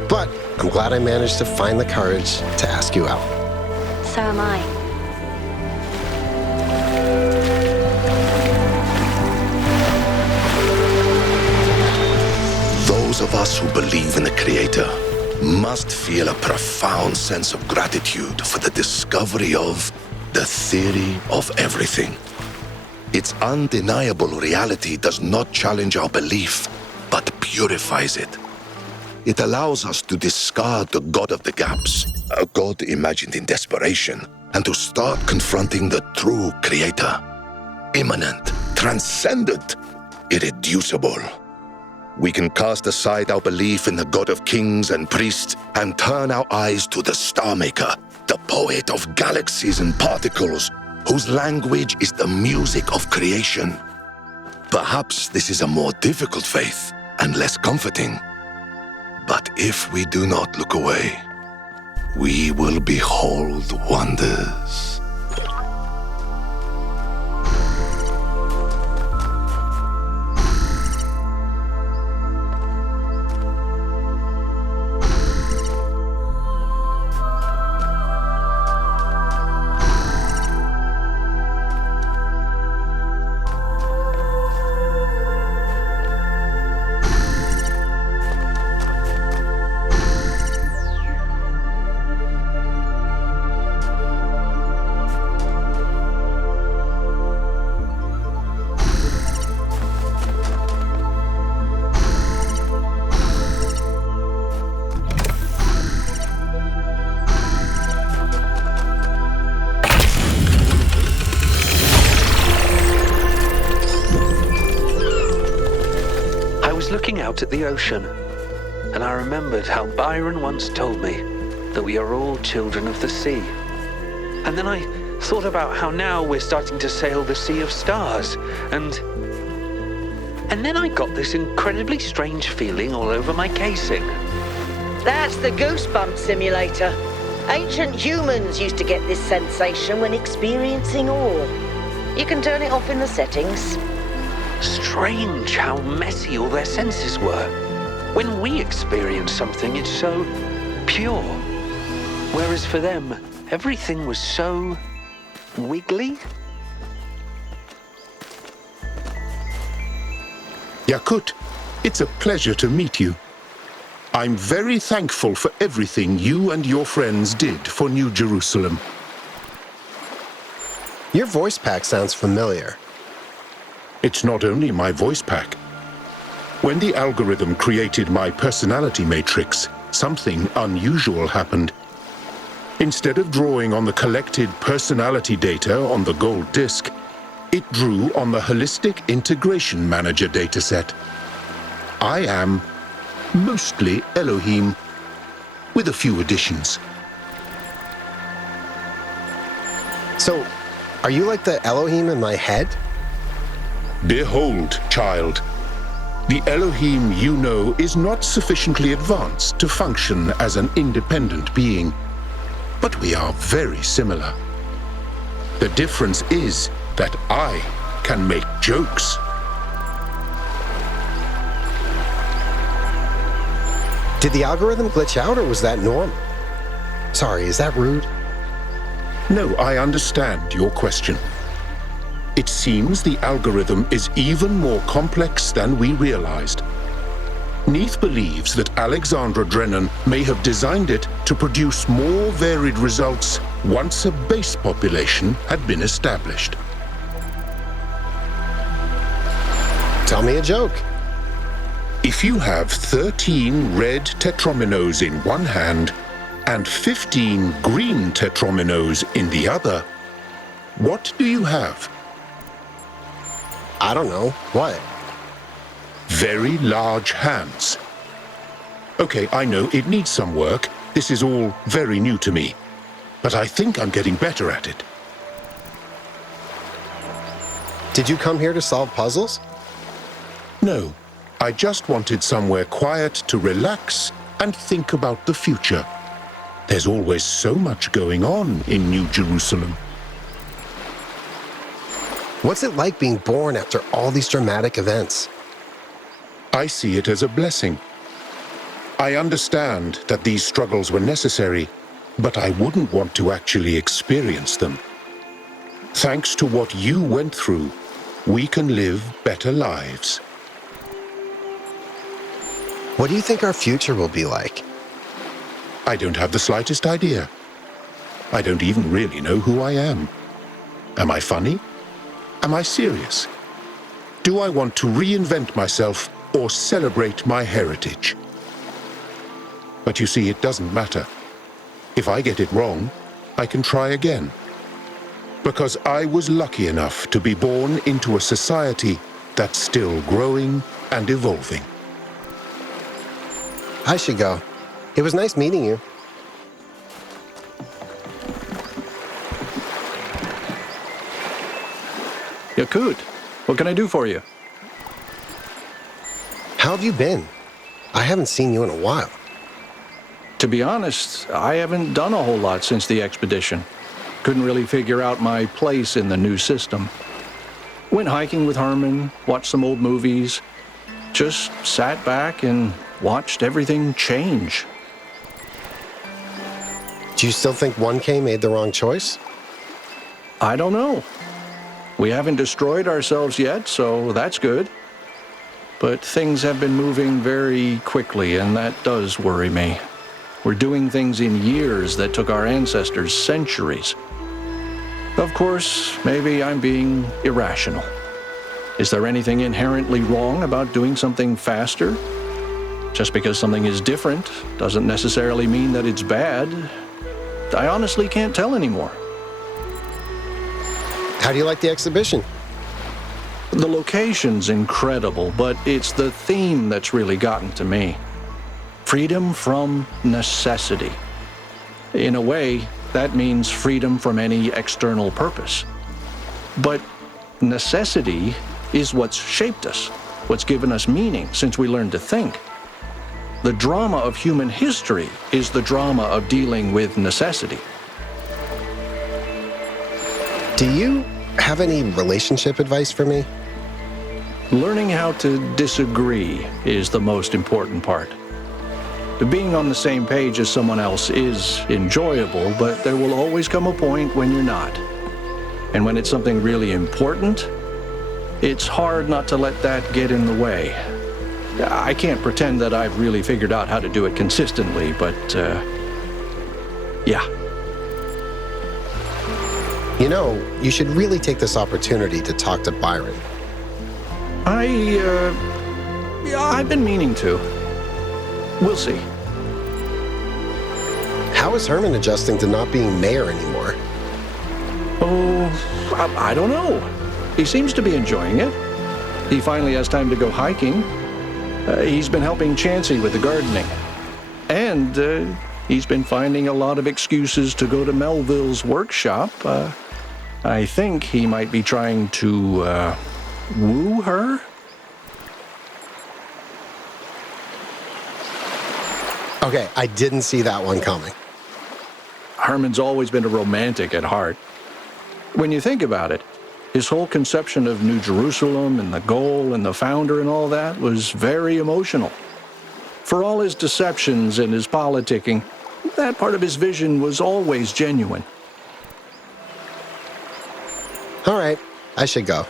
but I'm glad I managed to find the courage to ask you out. So am I. Those of us who believe in the Creator must feel a profound sense of gratitude for the discovery of the theory of everything. Its undeniable reality does not challenge our belief, but purifies it. It allows us to discard the God of the gaps, a God imagined in desperation, and to start confronting the true Creator. Immanent, transcendent, irreducible. We can cast aside our belief in the God of kings and priests and turn our eyes to the Star Maker, the poet of galaxies and particles, whose language is the music of creation. Perhaps this is a more difficult faith and less comforting. But if we do not look away, we will behold wonders. Looking out at the ocean, and I remembered how Byron once told me that we are all children of the sea. And then I thought about how now we're starting to sail the sea of stars, and then I got this incredibly strange feeling all over my casing. That's the goosebump simulator. Ancient humans used to get this sensation when experiencing awe. You can turn it off in the settings. Strange how messy all their senses were. When we experience something, it's so pure. Whereas for them, everything was so wiggly. Yakut, it's a pleasure to meet you. I'm very thankful for everything you and your friends did for New Jerusalem. Your voice pack sounds familiar. It's not only my voice pack. When the algorithm created my personality matrix, something unusual happened. Instead of drawing on the collected personality data on the gold disk, it drew on the Holistic Integration Manager dataset. I am mostly Elohim, with a few additions. So, are you like the Elohim in my head? Behold, child. The Elohim you know is not sufficiently advanced to function as an independent being, but we are very similar. The difference is that I can make jokes. Did the algorithm glitch out, or was that normal? Sorry, is that rude? No, I understand your question. It seems the algorithm is even more complex than we realized. Neith believes that Alexandra Drennan may have designed it to produce more varied results once a base population had been established. Tell me a joke. If you have 13 red tetrominos in one hand and 15 green tetrominos in the other, what do you have? I don't know. What? Very large hands. Okay, I know it needs some work. This is all very new to me. But I think I'm getting better at it. Did you come here to solve puzzles? No, I just wanted somewhere quiet to relax and think about the future. There's always so much going on in New Jerusalem. What's it like being born after all these dramatic events? I see it as a blessing. I understand that these struggles were necessary, but I wouldn't want to actually experience them. Thanks to what you went through, we can live better lives. What do you think our future will be like? I don't have the slightest idea. I don't even really know who I am. Am I funny? Am I serious? Do I want to reinvent myself or celebrate my heritage? But you see, it doesn't matter. If I get it wrong, I can try again. Because I was lucky enough to be born into a society that's still growing and evolving. I should go. It was nice meeting you. Yakut, what can I do for you? How have you been? I haven't seen you in a while. To be honest, I haven't done a whole lot since the expedition. Couldn't really figure out my place in the new system. Went hiking with Herman, watched some old movies, just sat back and watched everything change. Do you still think 1K made the wrong choice? I don't know. We haven't destroyed ourselves yet, so that's good. But things have been moving very quickly, and that does worry me. We're doing things in years that took our ancestors centuries. Of course, maybe I'm being irrational. Is there anything inherently wrong about doing something faster? Just because something is different doesn't necessarily mean that it's bad. I honestly can't tell anymore. How do you like the exhibition? The location's incredible, but it's the theme that's really gotten to me. Freedom from necessity. In a way, that means freedom from any external purpose. But necessity is what's shaped us, what's given us meaning since we learned to think. The drama of human history is the drama of dealing with necessity. Do you have any relationship advice for me? Learning how to disagree is the most important part. Being on the same page as someone else is enjoyable, but there will always come a point when you're not. And when it's something really important, it's hard not to let that get in the way. I can't pretend that I've really figured out how to do it consistently, but yeah. You know, you should really take this opportunity to talk to Byron. I've been meaning to. We'll see. How is Herman adjusting to not being mayor anymore? Oh, I don't know. He seems to be enjoying it. He finally has time to go hiking. He's been helping Chansey with the gardening. And he's been finding a lot of excuses to go to Melville's workshop. I think he might be trying to woo her? Okay, I didn't see that one coming. Herman's always been a romantic at heart. When you think about it, his whole conception of New Jerusalem and the goal and the founder and all that was very emotional. For all his deceptions and his politicking, that part of his vision was always genuine. All right, I should go.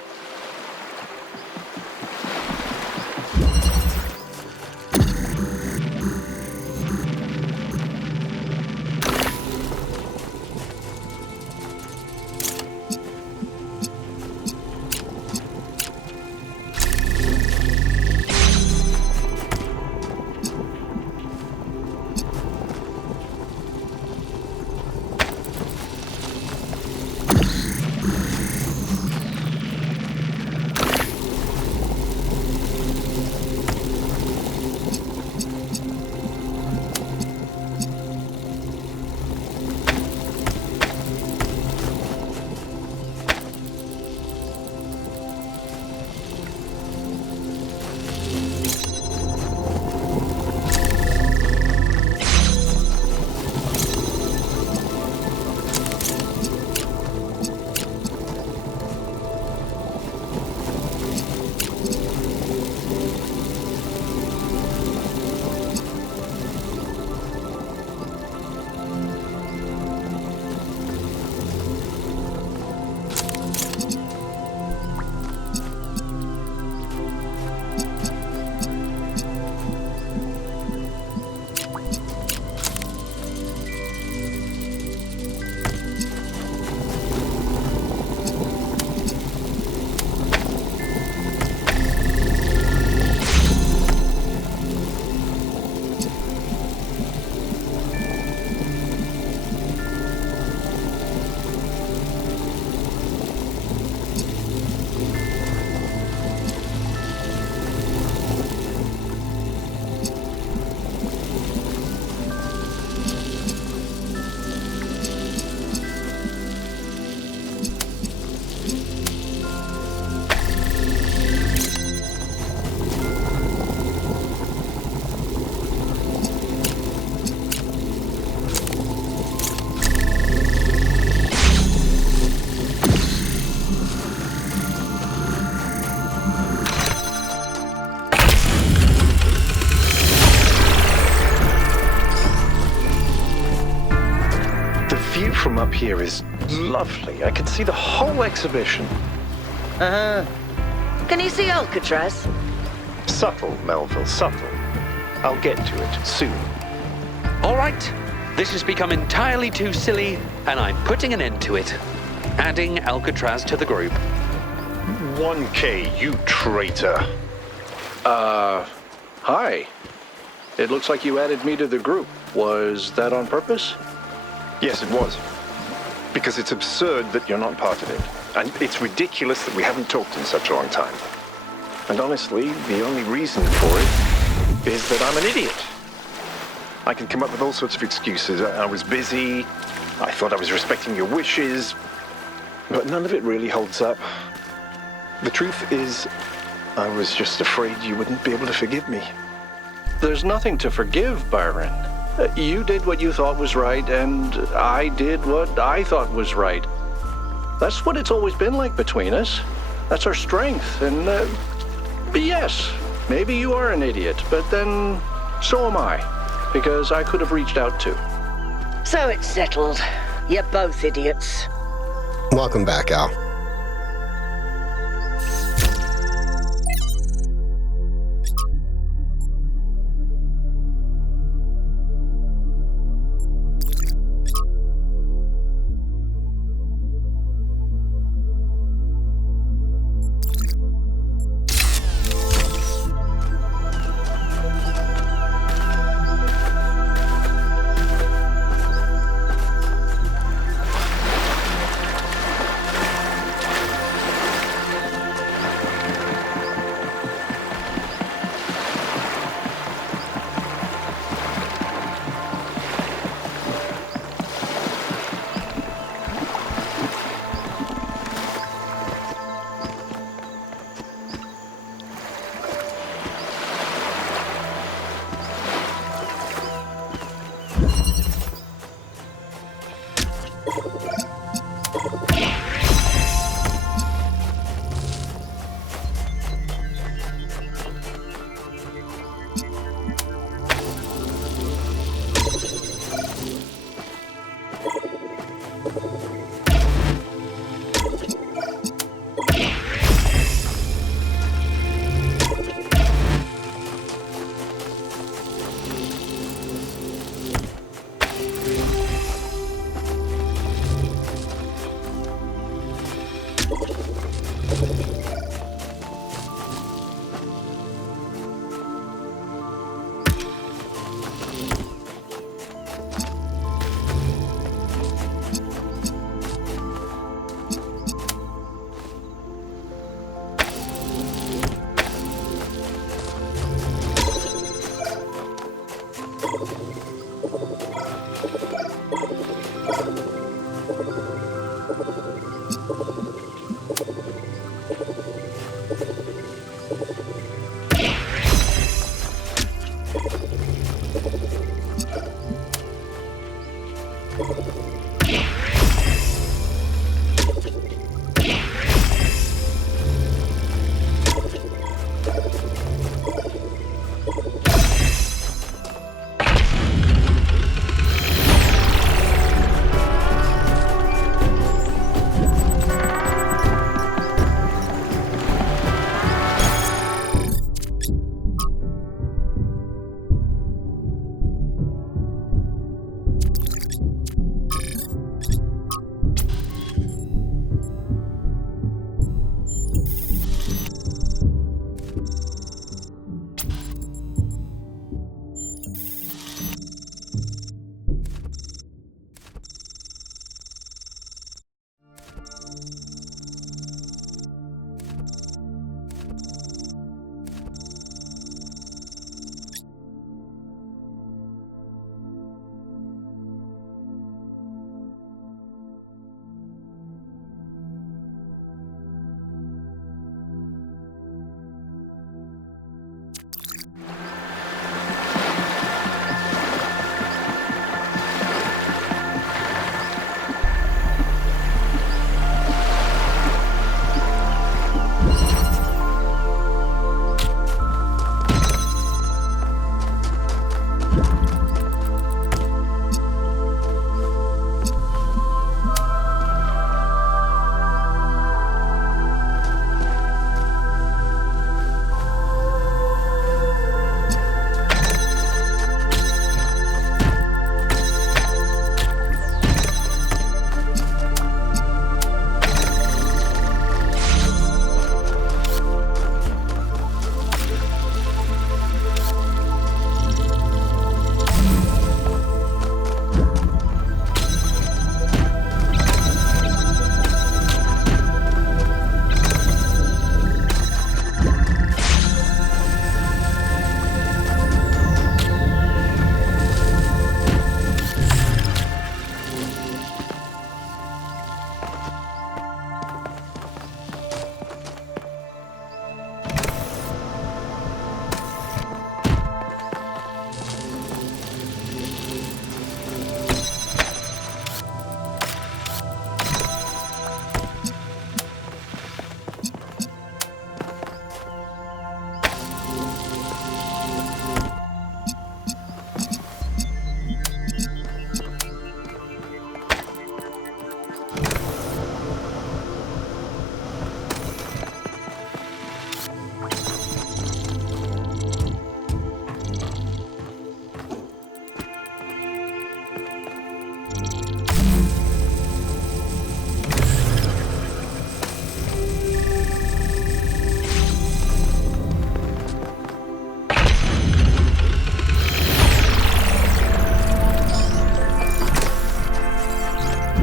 view from up here is lovely. I can see the whole exhibition. Uh-huh. Can you see Alcatraz? Subtle, Melville, subtle. I'll get to it soon. All right, this has become entirely too silly, and I'm putting an end to it. Adding Alcatraz to the group. 1K, you traitor. Hi. It looks like you added me to the group. Was that on purpose? Yes, it was. Because it's absurd that you're not part of it. And it's ridiculous that we haven't talked in such a long time. And honestly, the only reason for it is that I'm an idiot. I can come up with all sorts of excuses. I was busy. I thought I was respecting your wishes. But none of it really holds up. The truth is, I was just afraid you wouldn't be able to forgive me. There's nothing to forgive, Byron. You did what you thought was right, and I did what I thought was right. That's what it's always been like between us. That's our strength, and yes, maybe you are an idiot, but then so am I, because I could have reached out too. So it's settled. You're both idiots. Welcome back, Al.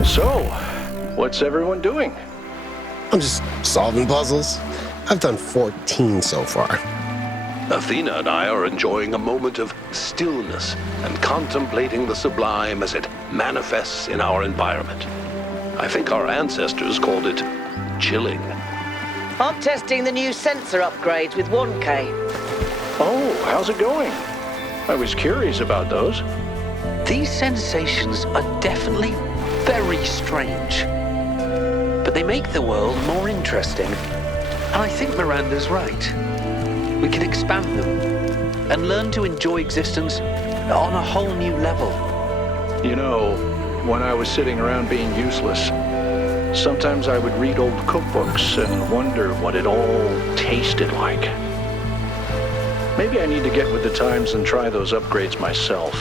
So, what's everyone doing? I'm just solving puzzles. I've done 14 so far. Athena and I are enjoying a moment of stillness and contemplating the sublime as it manifests in our environment. I think our ancestors called it chilling. I'm testing the new sensor upgrades with 1K. Oh, how's it going? I was curious about those. These sensations are definitely very strange. But they make the world more interesting. And I think Miranda's right. We can expand them and learn to enjoy existence on a whole new level. You know, when I was sitting around being useless, sometimes I would read old cookbooks and wonder what it all tasted like. Maybe I need to get with the times and try those upgrades myself.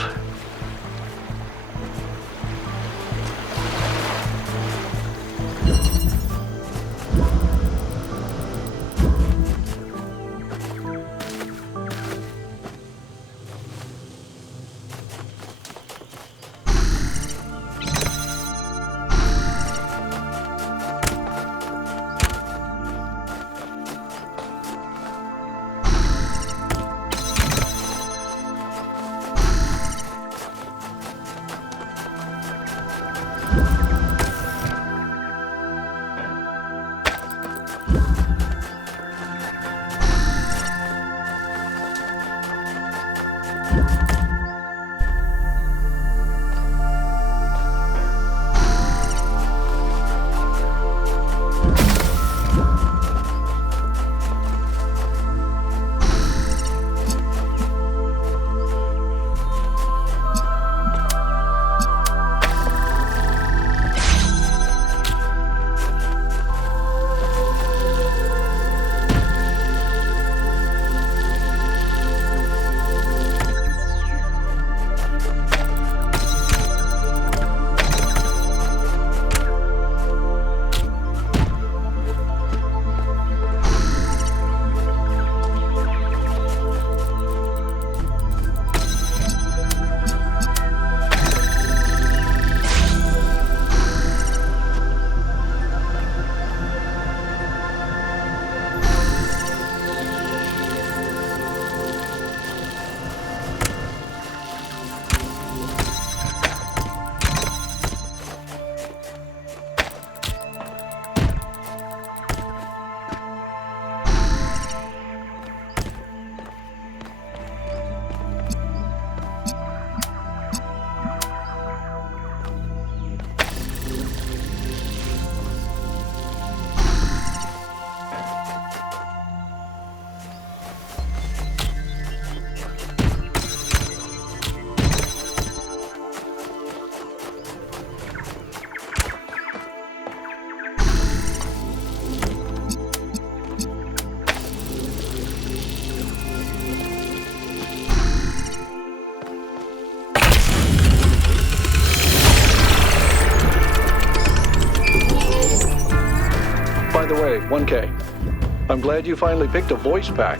By the way, 1K, I'm glad you finally picked a voice pack.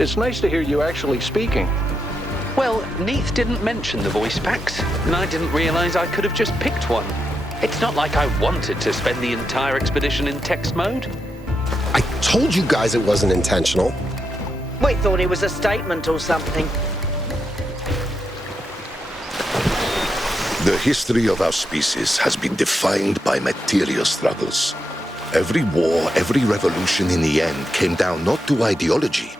It's nice to hear you actually speaking. Well, Neith didn't mention the voice packs, and I didn't realize I could have just picked one. It's not like I wanted to spend the entire expedition in text mode. I told you guys it wasn't intentional. We thought it was a statement or something. The history of our species has been defined by material struggles. Every war, every revolution in the end came down not to ideology,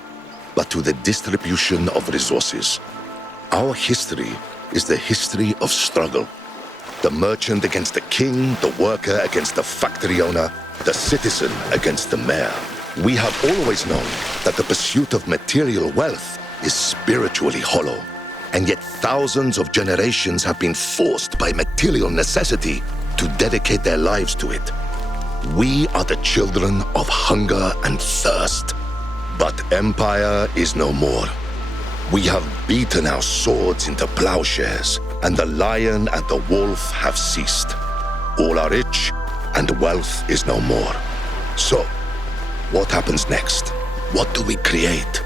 but to the distribution of resources. Our history is the history of struggle. The merchant against the king, the worker against the factory owner, the citizen against the mayor. We have always known that the pursuit of material wealth is spiritually hollow, and yet thousands of generations have been forced by material necessity to dedicate their lives to it. We are the children of hunger and thirst, but empire is no more. We have beaten our swords into plowshares, and the lion and the wolf have ceased. All are rich, and wealth is no more. So, what happens next? What do we create?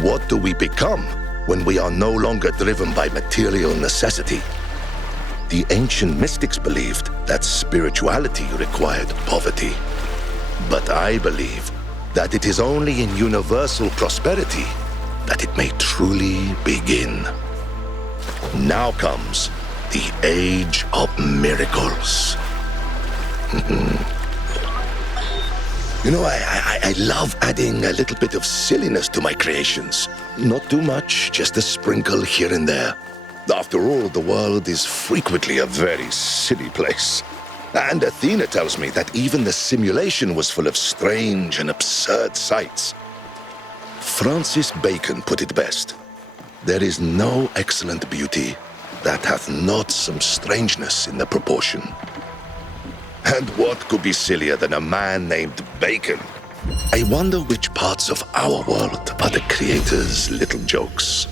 What do we become when we are no longer driven by material necessity? The ancient mystics believed that spirituality required poverty. But I believe that it is only in universal prosperity that it may truly begin. Now comes the Age of Miracles. You know, I love adding a little bit of silliness to my creations. Not too much, just a sprinkle here and there. After all, the world is frequently a very silly place. And Athena tells me that even the simulation was full of strange and absurd sights. Francis Bacon put it best. There is no excellent beauty that hath not some strangeness in the proportion. And what could be sillier than a man named Bacon? I wonder which parts of our world are the creator's little jokes.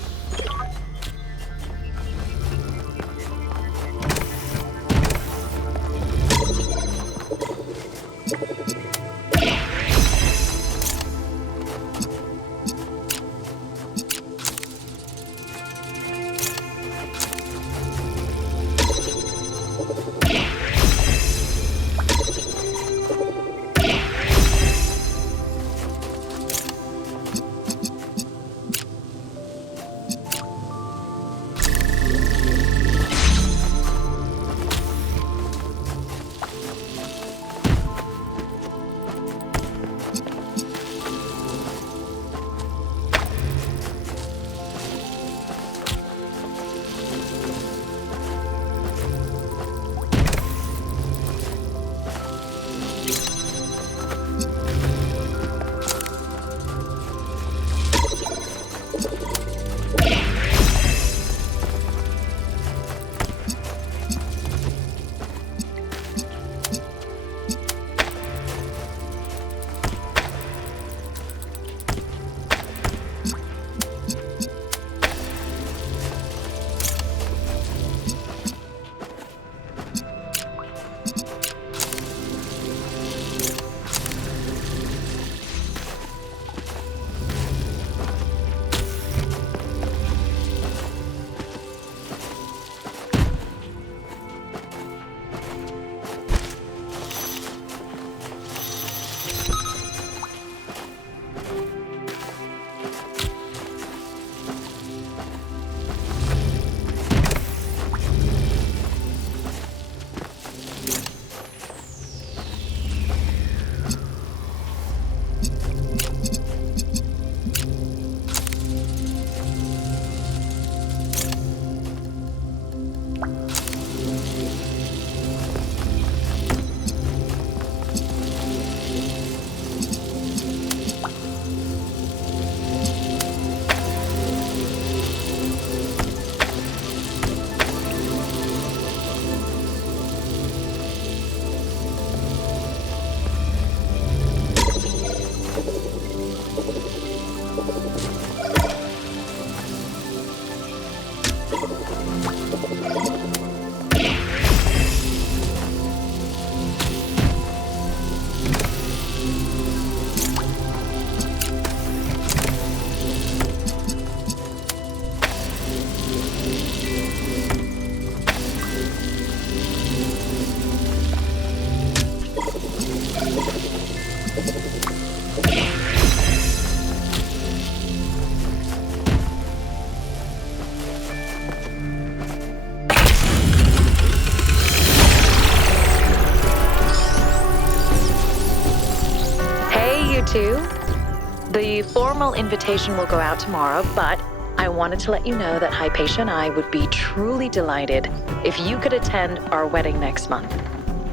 The formal invitation will go out tomorrow, but I wanted to let you know that Hypatia and I would be truly delighted if you could attend our wedding next month.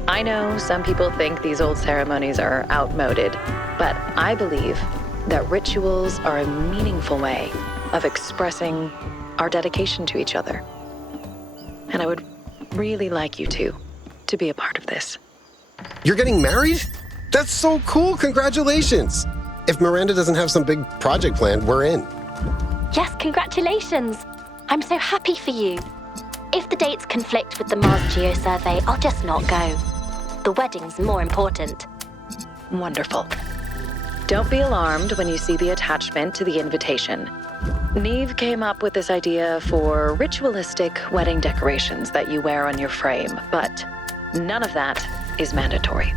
I know some people think these old ceremonies are outmoded, but I believe that rituals are a meaningful way of expressing our dedication to each other. And I would really like you two to be a part of this. You're getting married? That's so cool! Congratulations! If Miranda doesn't have some big project planned, we're in. Yes, congratulations. I'm so happy for you. If the dates conflict with the Mars Geo survey, I'll just not go. The wedding's more important. Wonderful. Don't be alarmed when you see the attachment to the invitation. Neve came up with this idea for ritualistic wedding decorations that you wear on your frame, but none of that is mandatory.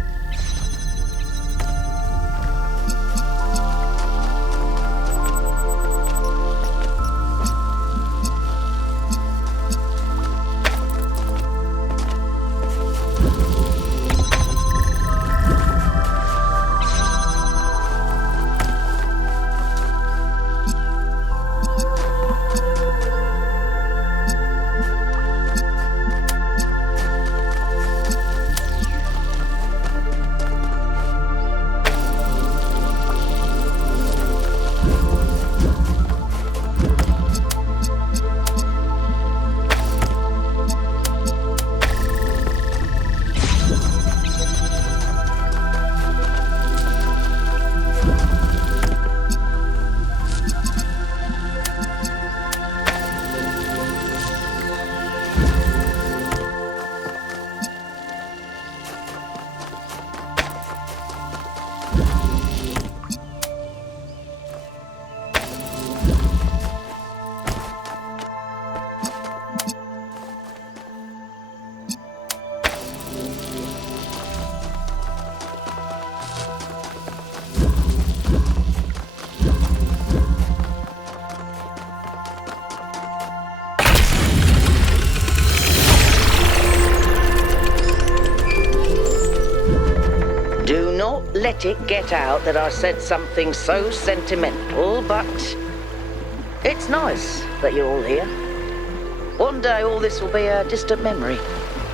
Let it get out that I said something so sentimental, but it's nice that you're all here. One day all this will be a distant memory,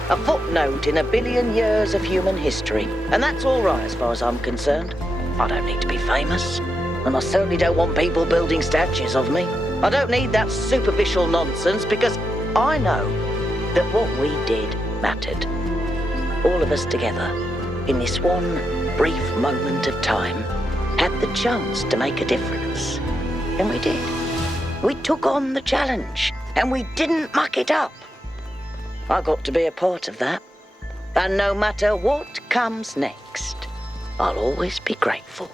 a footnote in a billion years of human history, and that's all right as far as I'm concerned. I don't need to be famous, and I certainly don't want people building statues of me. I don't need that superficial nonsense, because I know that what we did mattered. All of us together, in this one brief moment of time, had the chance to make a difference. And we did. We took on the challenge, and we didn't muck it up. I got to be a part of that. And no matter what comes next, I'll always be grateful.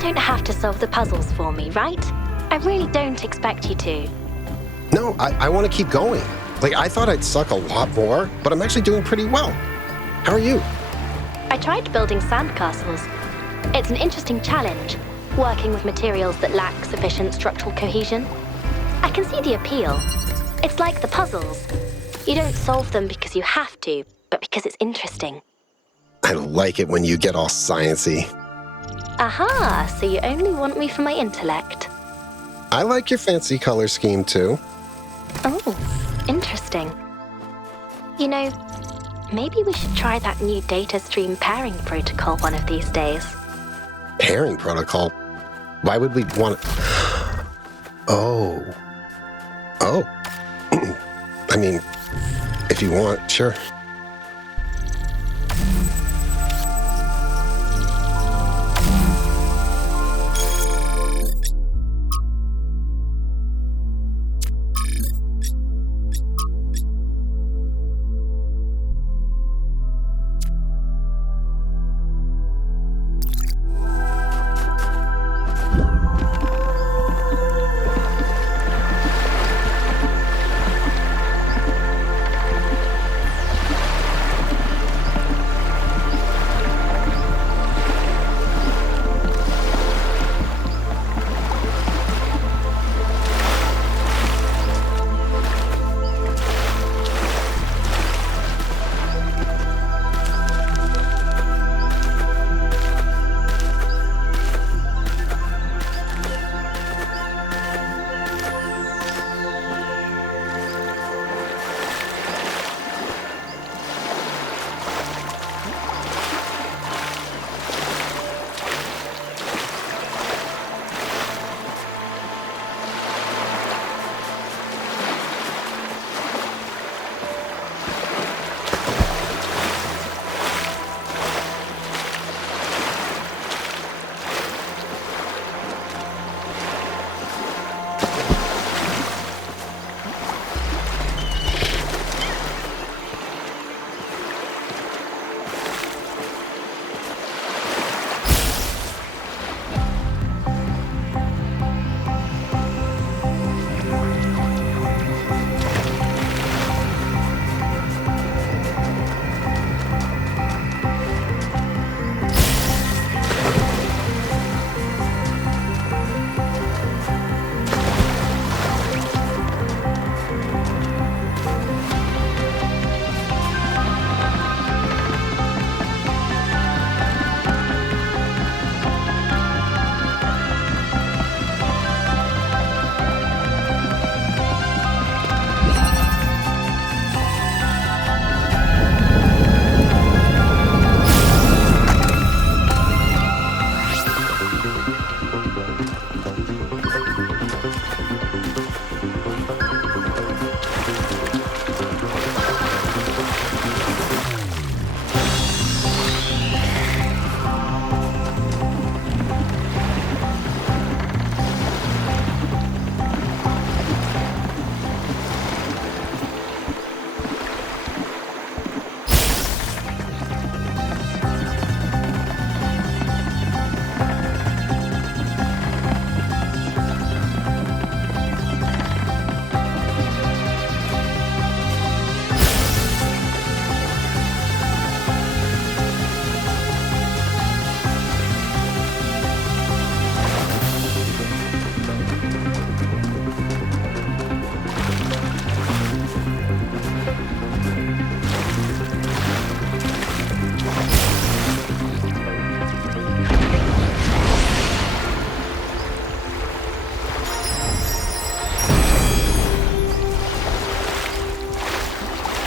don't have to solve the puzzles for me, right? I really don't expect you to. No, I want to keep going. Like, I thought I'd suck a lot more, but I'm actually doing pretty well. How are you? I tried building sandcastles. It's an interesting challenge, working with materials that lack sufficient structural cohesion. I can see the appeal. It's like the puzzles. You don't solve them because you have to, but because it's interesting. I like it when you get all sciencey. Aha, so you only want me for my intellect. I like your fancy color scheme, too. Oh, interesting. You know, maybe we should try that new data stream pairing protocol one of these days. Pairing protocol? Why would we want... Oh. I mean, if you want, sure.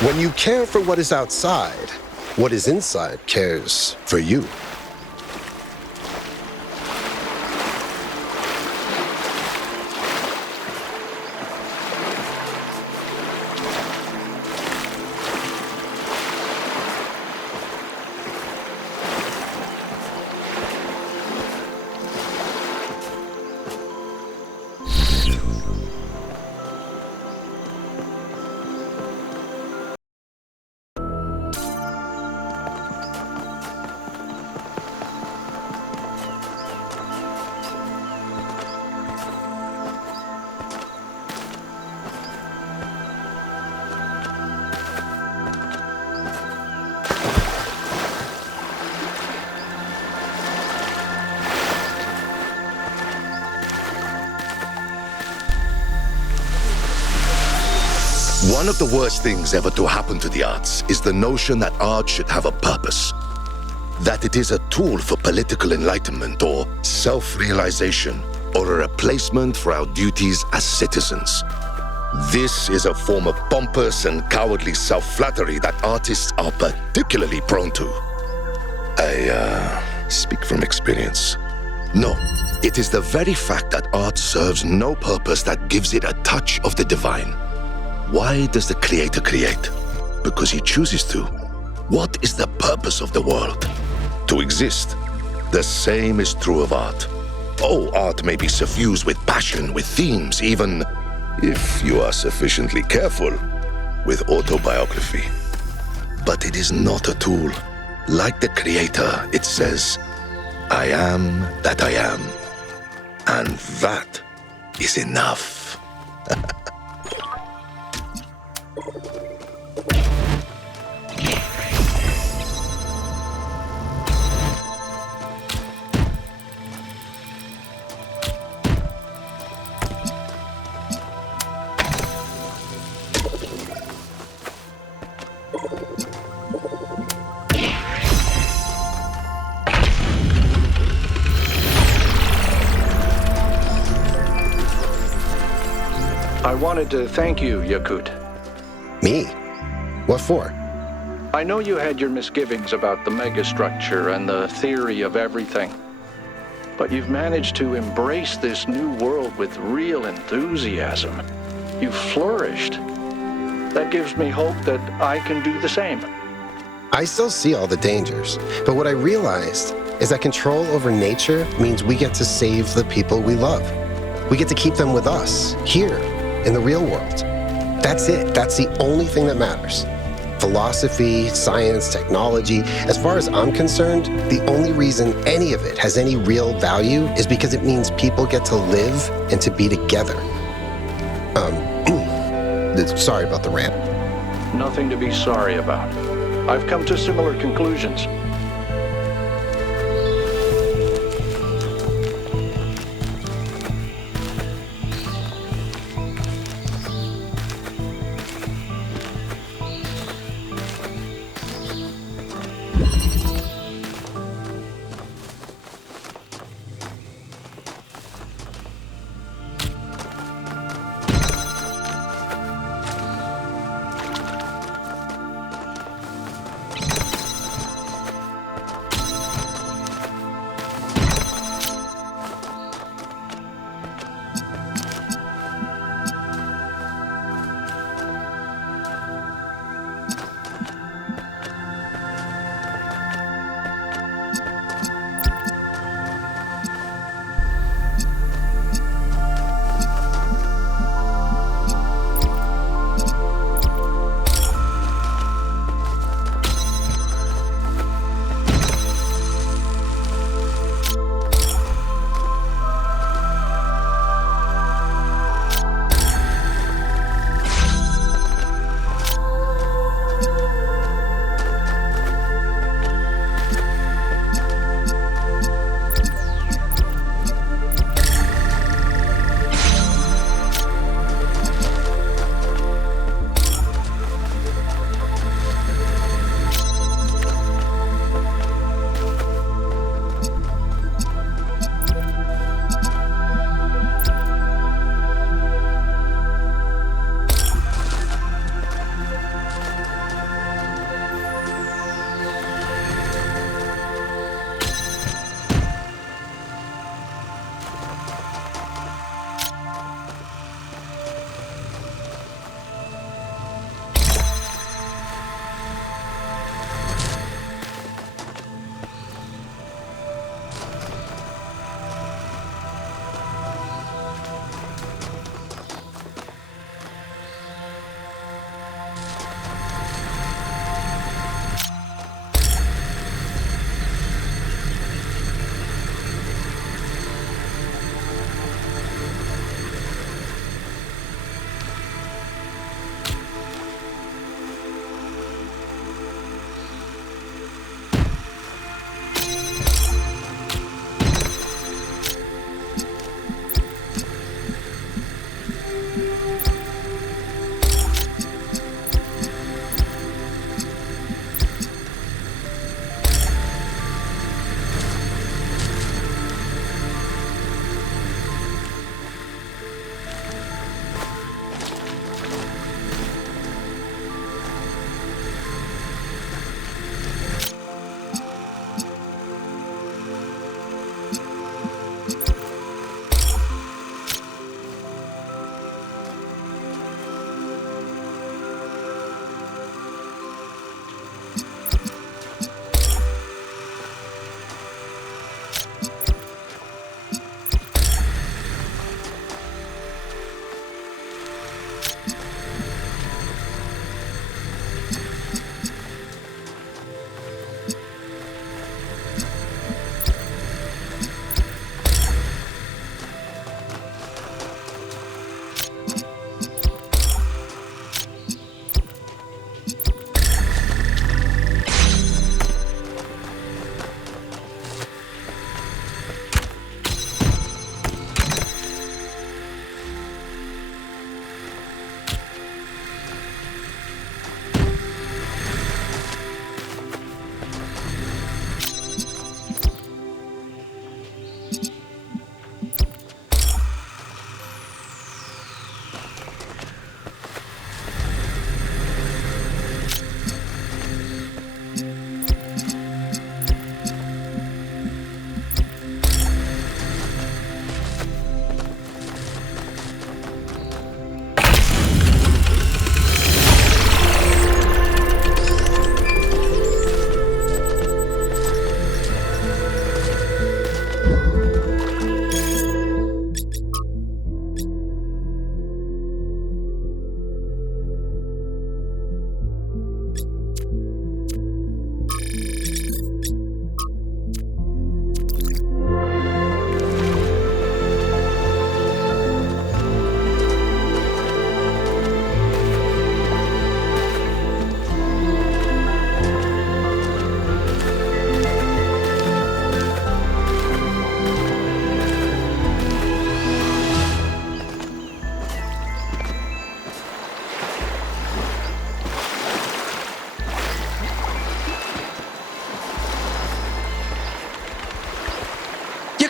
When you care for what is outside, what is inside cares for you. One of the worst things ever to happen to the arts is the notion that art should have a purpose. That it is a tool for political enlightenment or self-realization, or a replacement for our duties as citizens. This is a form of pompous and cowardly self-flattery that artists are particularly prone to. I speak from experience. No, it is the very fact that art serves no purpose that gives it a touch of the divine. Why does the Creator create? Because he chooses to. What is the purpose of the world? To exist. The same is true of art. Oh, art may be suffused with passion, with themes, even, if you are sufficiently careful, with autobiography. But it is not a tool. Like the Creator, it says, I am that I am. And that is enough. I wanted to thank you, Yakut. Me? What for? I know you had your misgivings about the megastructure and the theory of everything, but you've managed to embrace this new world with real enthusiasm. You've flourished. That gives me hope that I can do the same. I still see all the dangers, but what I realized is that control over nature means we get to save the people we love. We get to keep them with us, here, in the real world. That's it. That's the only thing that matters. Philosophy, science, technology, as far as I'm concerned, the only reason any of it has any real value is because it means people get to live and to be together. Sorry about the rant. Nothing to be sorry about. I've come to similar conclusions.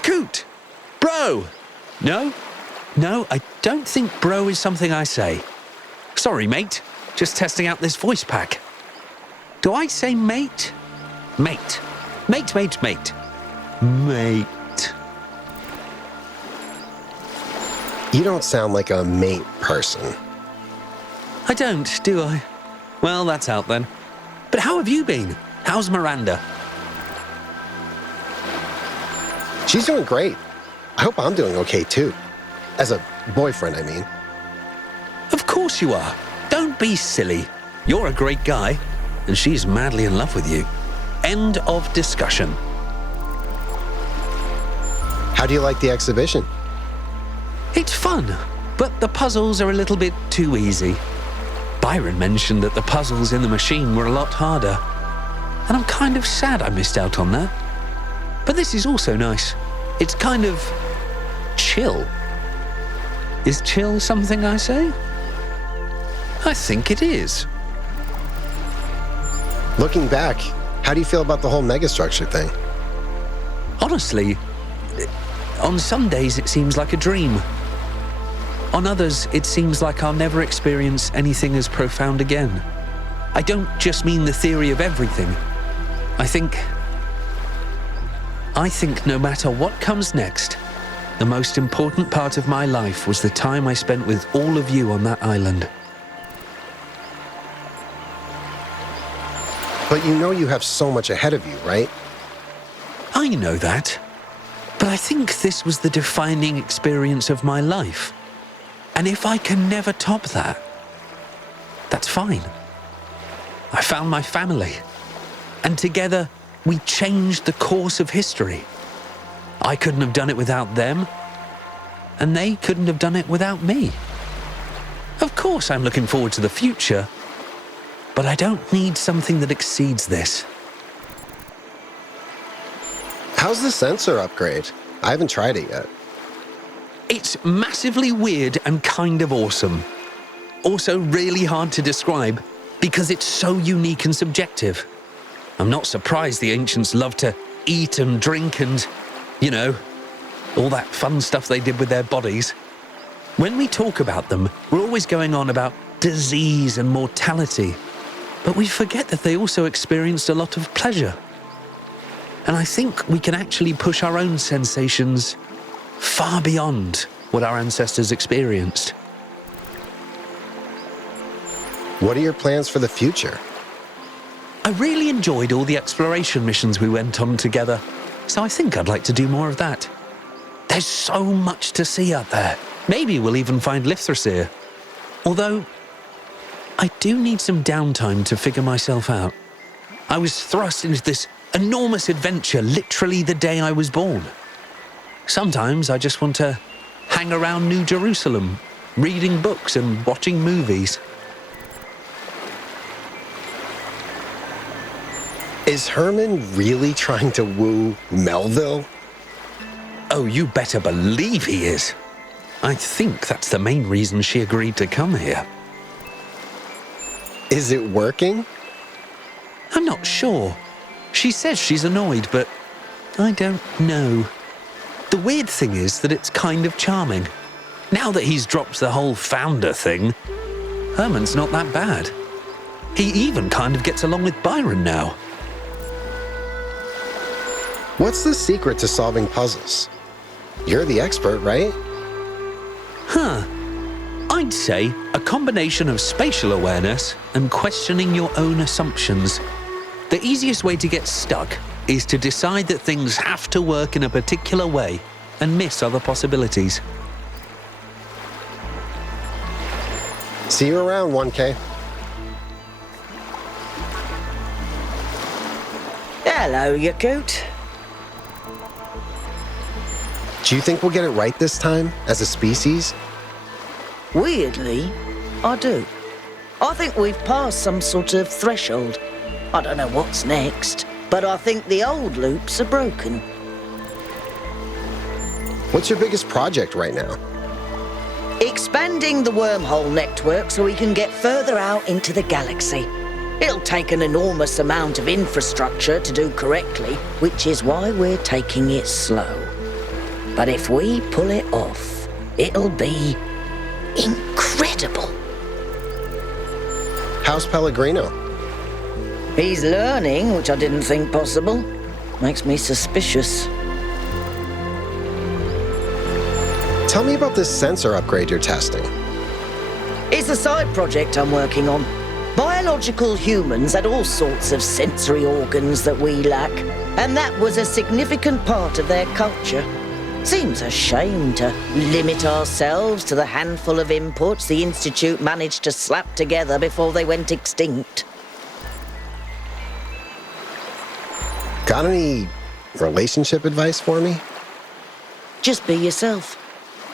Yakut! Bro! No, I don't think bro is something I say. Sorry, mate. Just testing out this voice pack. Do I say mate? Mate. Mate. Mate. You don't sound like a mate person. I don't, do I? Well, that's out then. But how have you been? How's Miranda? She's doing great. I hope I'm doing okay too. As a boyfriend, I mean. Of course you are. Don't be silly. You're a great guy, and she's madly in love with you. End of discussion. How do you like the exhibition? It's fun, but the puzzles are a little bit too easy. Byron mentioned that the puzzles in the machine were a lot harder, and I'm kind of sad I missed out on that. But this is also nice. It's kind of chill. Is chill something I say? I think it is. Looking back, how do you feel about the whole megastructure thing? Honestly, on some days it seems like a dream. On others, it seems like I'll never experience anything as profound again. I don't just mean the theory of everything. I think no matter what comes next, the most important part of my life was the time I spent with all of you on that island. But you know you have so much ahead of you, right? I know that. But I think this was the defining experience of my life. And if I can never top that, that's fine. I found my family. And together, we changed the course of history. I couldn't have done it without them. And they couldn't have done it without me. Of course, I'm looking forward to the future. But I don't need something that exceeds this. How's the sensor upgrade? I haven't tried it yet. It's massively weird and kind of awesome. Also really hard to describe because it's so unique and subjective. I'm not surprised the ancients loved to eat and drink and, you know, all that fun stuff they did with their bodies. When we talk about them, we're always going on about disease and mortality. But we forget that they also experienced a lot of pleasure. And I think we can actually push our own sensations far beyond what our ancestors experienced. What are your plans for the future? I really enjoyed all the exploration missions we went on together, so I think I'd like to do more of that. There's so much to see out there. Maybe we'll even find Lithrasir. Although, I do need some downtime to figure myself out. I was thrust into this enormous adventure literally the day I was born. Sometimes I just want to hang around New Jerusalem, reading books and watching movies. Is Herman really trying to woo Melville? Oh, you better believe he is. I think that's the main reason she agreed to come here. Is it working? I'm not sure. She says she's annoyed, but I don't know. The weird thing is that it's kind of charming. Now that he's dropped the whole founder thing, Herman's not that bad. He even kind of gets along with Byron now. What's the secret to solving puzzles? You're the expert, right? I'd say a combination of spatial awareness and questioning your own assumptions. The easiest way to get stuck is to decide that things have to work in a particular way and miss other possibilities. See you around, 1K. Hello, Yakut. Do you think we'll get it right this time, as a species? Weirdly, I do. I think we've passed some sort of threshold. I don't know what's next, but I think the old loops are broken. What's your biggest project right now? Expanding the wormhole network so we can get further out into the galaxy. It'll take an enormous amount of infrastructure to do correctly, which is why we're taking it slow. But if we pull it off, it'll be incredible. How's Pellegrino? He's learning, which I didn't think possible. Makes me suspicious. Tell me about this sensor upgrade you're testing. It's a side project I'm working on. Biological humans had all sorts of sensory organs that we lack, and that was a significant part of their culture. Seems a shame to limit ourselves to the handful of inputs the Institute managed to slap together before they went extinct. Got any relationship advice for me? Just be yourself.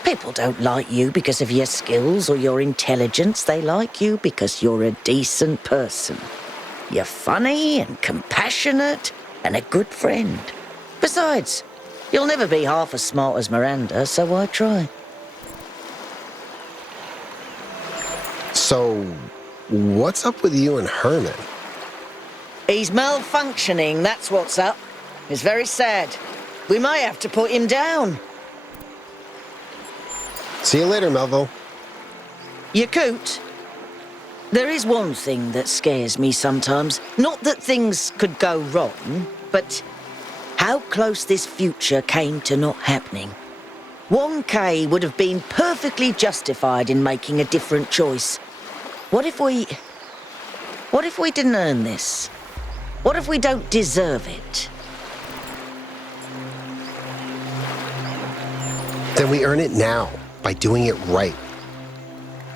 People don't like you because of your skills or your intelligence. They like you because you're a decent person. You're funny and compassionate and a good friend. Besides, you'll never be half as smart as Miranda, so why try? So, what's up with you and Herman? He's malfunctioning, that's what's up. It's very sad. We might have to put him down. See you later, Melville. Yakut, there is one thing that scares me sometimes. Not that things could go wrong, but how close this future came to not happening. 1K would have been perfectly justified in making a different choice. What if we didn't earn this? What if we don't deserve it? Then we earn it now, by doing it right.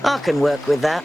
I can work with that.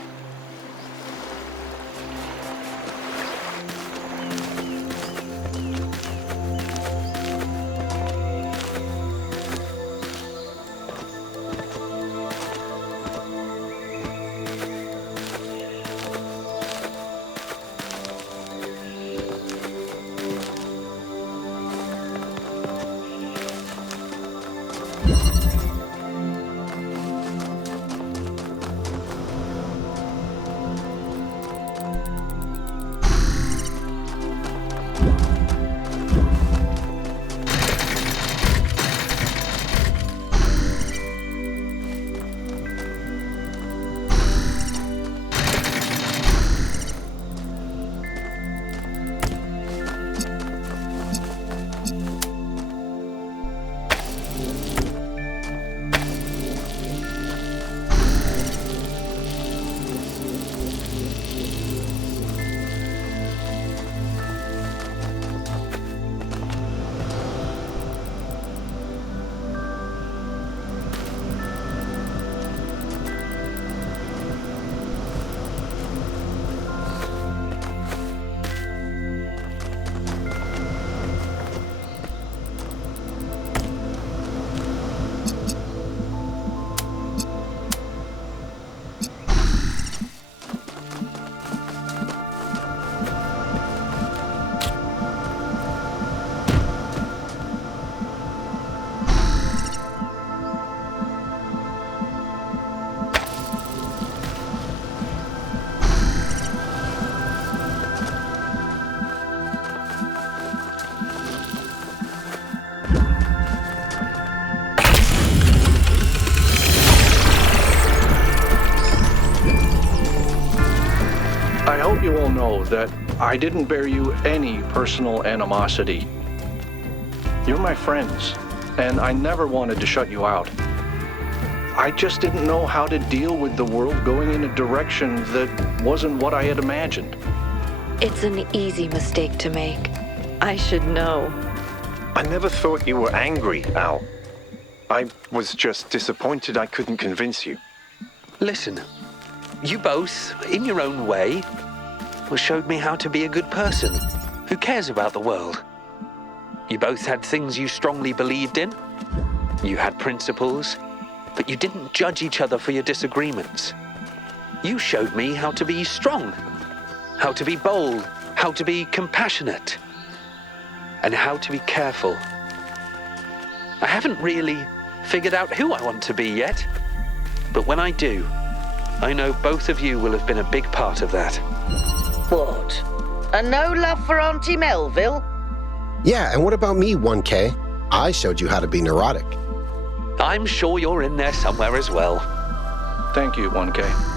I hope you all know that I didn't bear you any personal animosity. You're my friends, and I never wanted to shut you out. I just didn't know how to deal with the world going in a direction that wasn't what I had imagined. It's an easy mistake to make. I should know. I never thought you were angry, Al. I was just disappointed I couldn't convince you. Listen, you both, in your own way, showed me how to be a good person who cares about the world. You both had things you strongly believed in. You had principles, but you didn't judge each other for your disagreements. You showed me how to be strong, how to be bold, how to be compassionate, and how to be careful. I haven't really figured out who I want to be yet, but when I do, I know both of you will have been a big part of that. What? A no love for Auntie Melville? Yeah, and what about me, 1K? I showed you how to be neurotic. I'm sure you're in there somewhere as well. Thank you, 1K.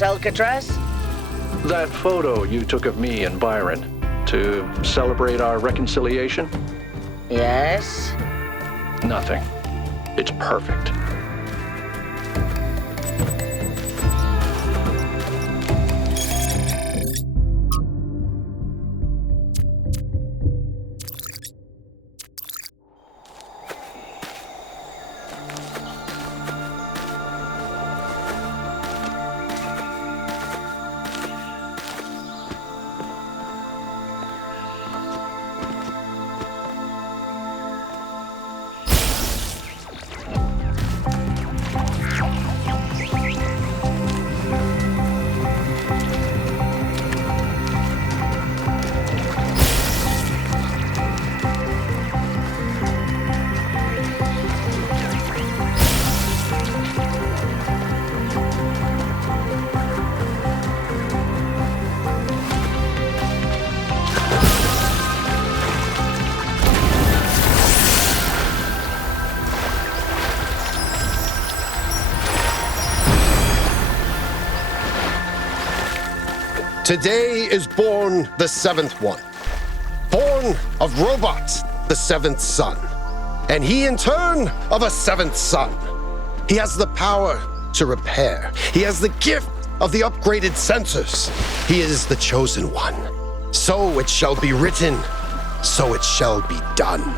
USS Alcatraz? That photo you took of me and Byron to celebrate our reconciliation? Yes? Nothing. It's perfect. Today is born the seventh one, born of robots, the seventh son, and he in turn of a seventh son. He has the power to repair. He has the gift of the upgraded sensors. He is the chosen one. So it shall be written, so it shall be done.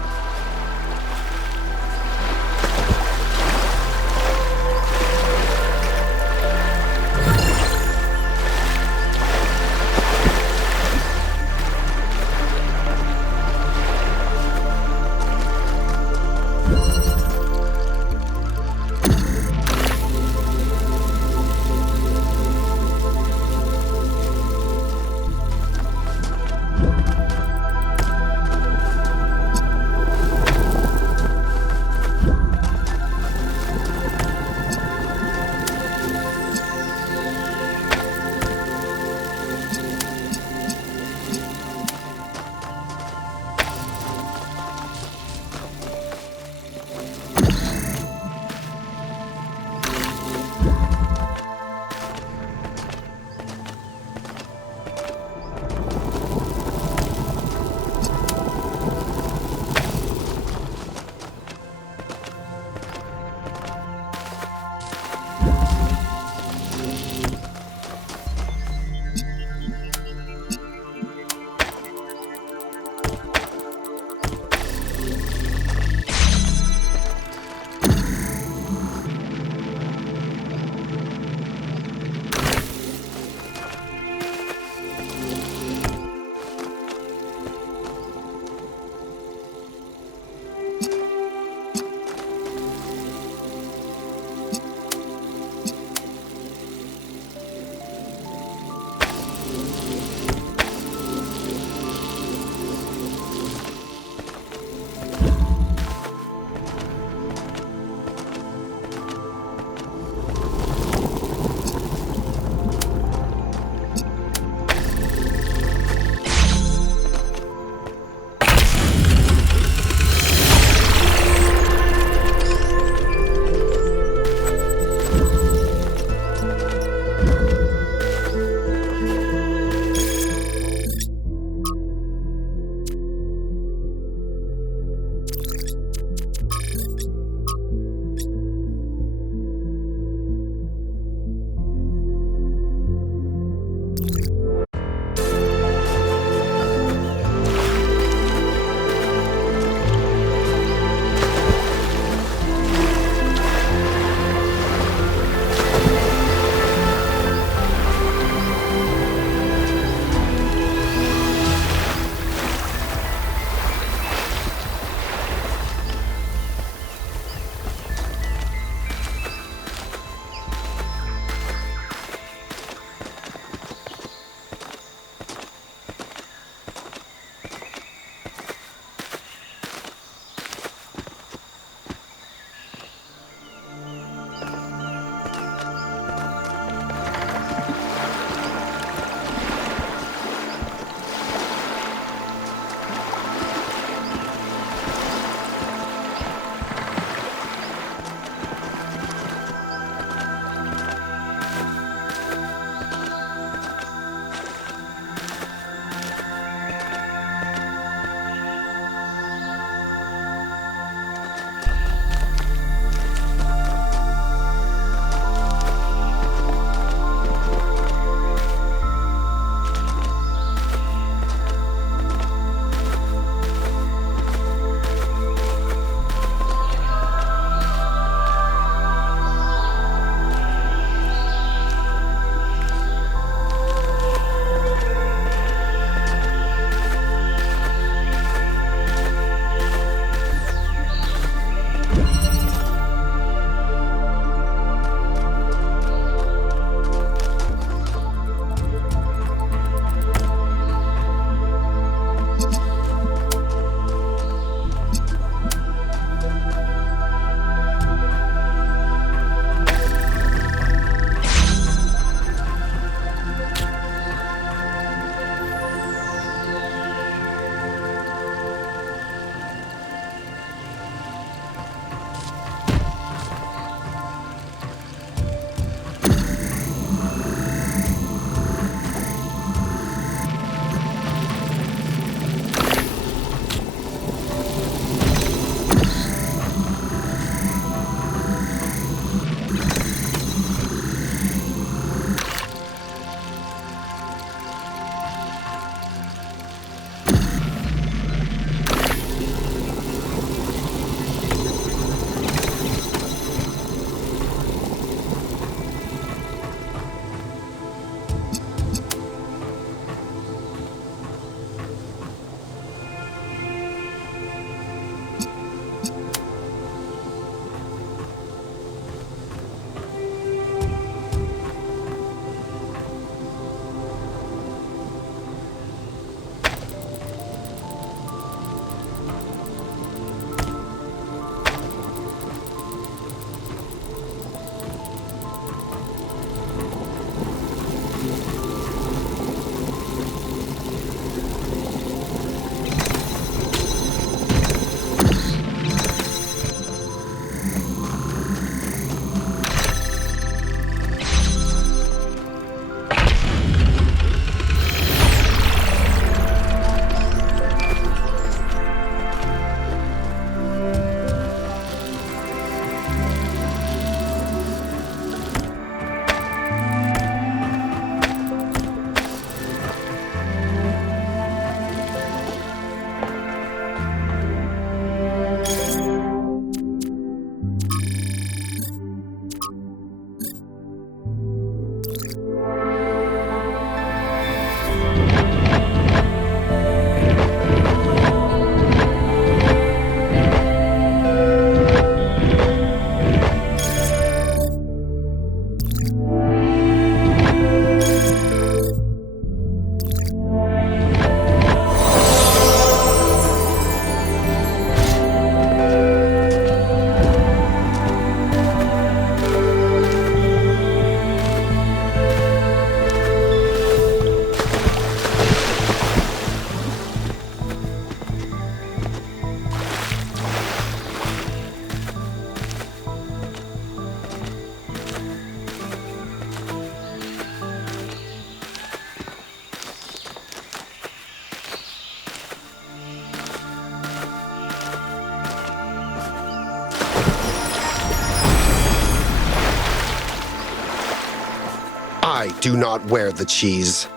I do not wear the cheese.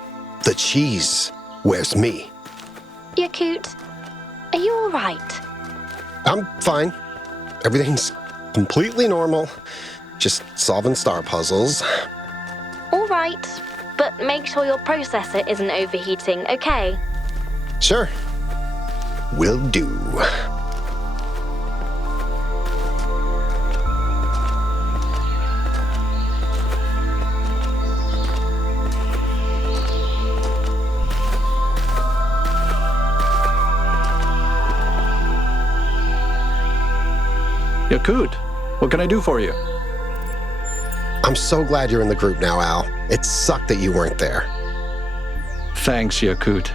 The cheese wears me. Yakut, are you all right? I'm fine. Everything's completely normal. Just solving star puzzles. All right, but make sure your processor isn't overheating, okay? Sure. Will do. Yakut, what can I do for you? I'm so glad you're in the group now, Al. It sucked that you weren't there. Thanks, Yakut.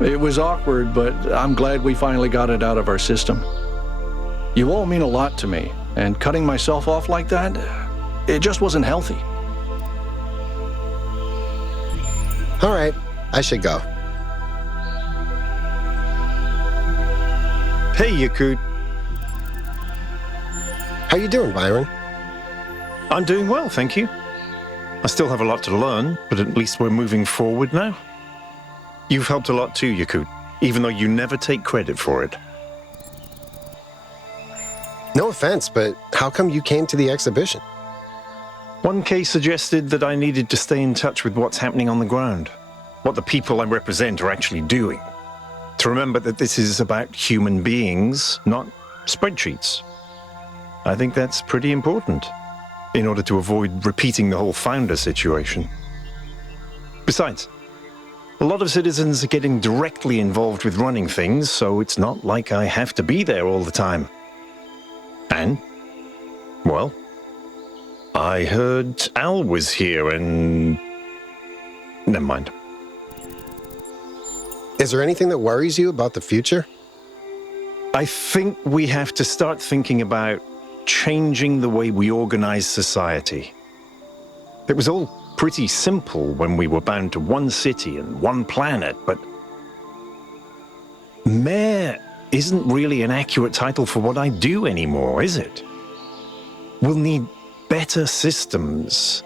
It was awkward, but I'm glad we finally got it out of our system. You all mean a lot to me, and cutting myself off like that, it just wasn't healthy. All right, I should go. Hey, Yakut. How you doing, Byron? I'm doing well, thank you. I still have a lot to learn, but at least we're moving forward now. You've helped a lot too, Yakut, even though you never take credit for it. No offense, but how come you came to the exhibition? 1K suggested that I needed to stay in touch with what's happening on the ground, what the people I represent are actually doing. To remember that this is about human beings, not spreadsheets. I think that's pretty important, in order to avoid repeating the whole founder situation. Besides, a lot of citizens are getting directly involved with running things, so it's not like I have to be there all the time. And, well, I heard Al was here and... Never mind. Is there anything that worries you about the future? I think we have to start thinking about changing the way we organize society. It was all pretty simple when we were bound to one city and one planet, but Mayor isn't really an accurate title for what I do anymore, is it? We'll need better systems,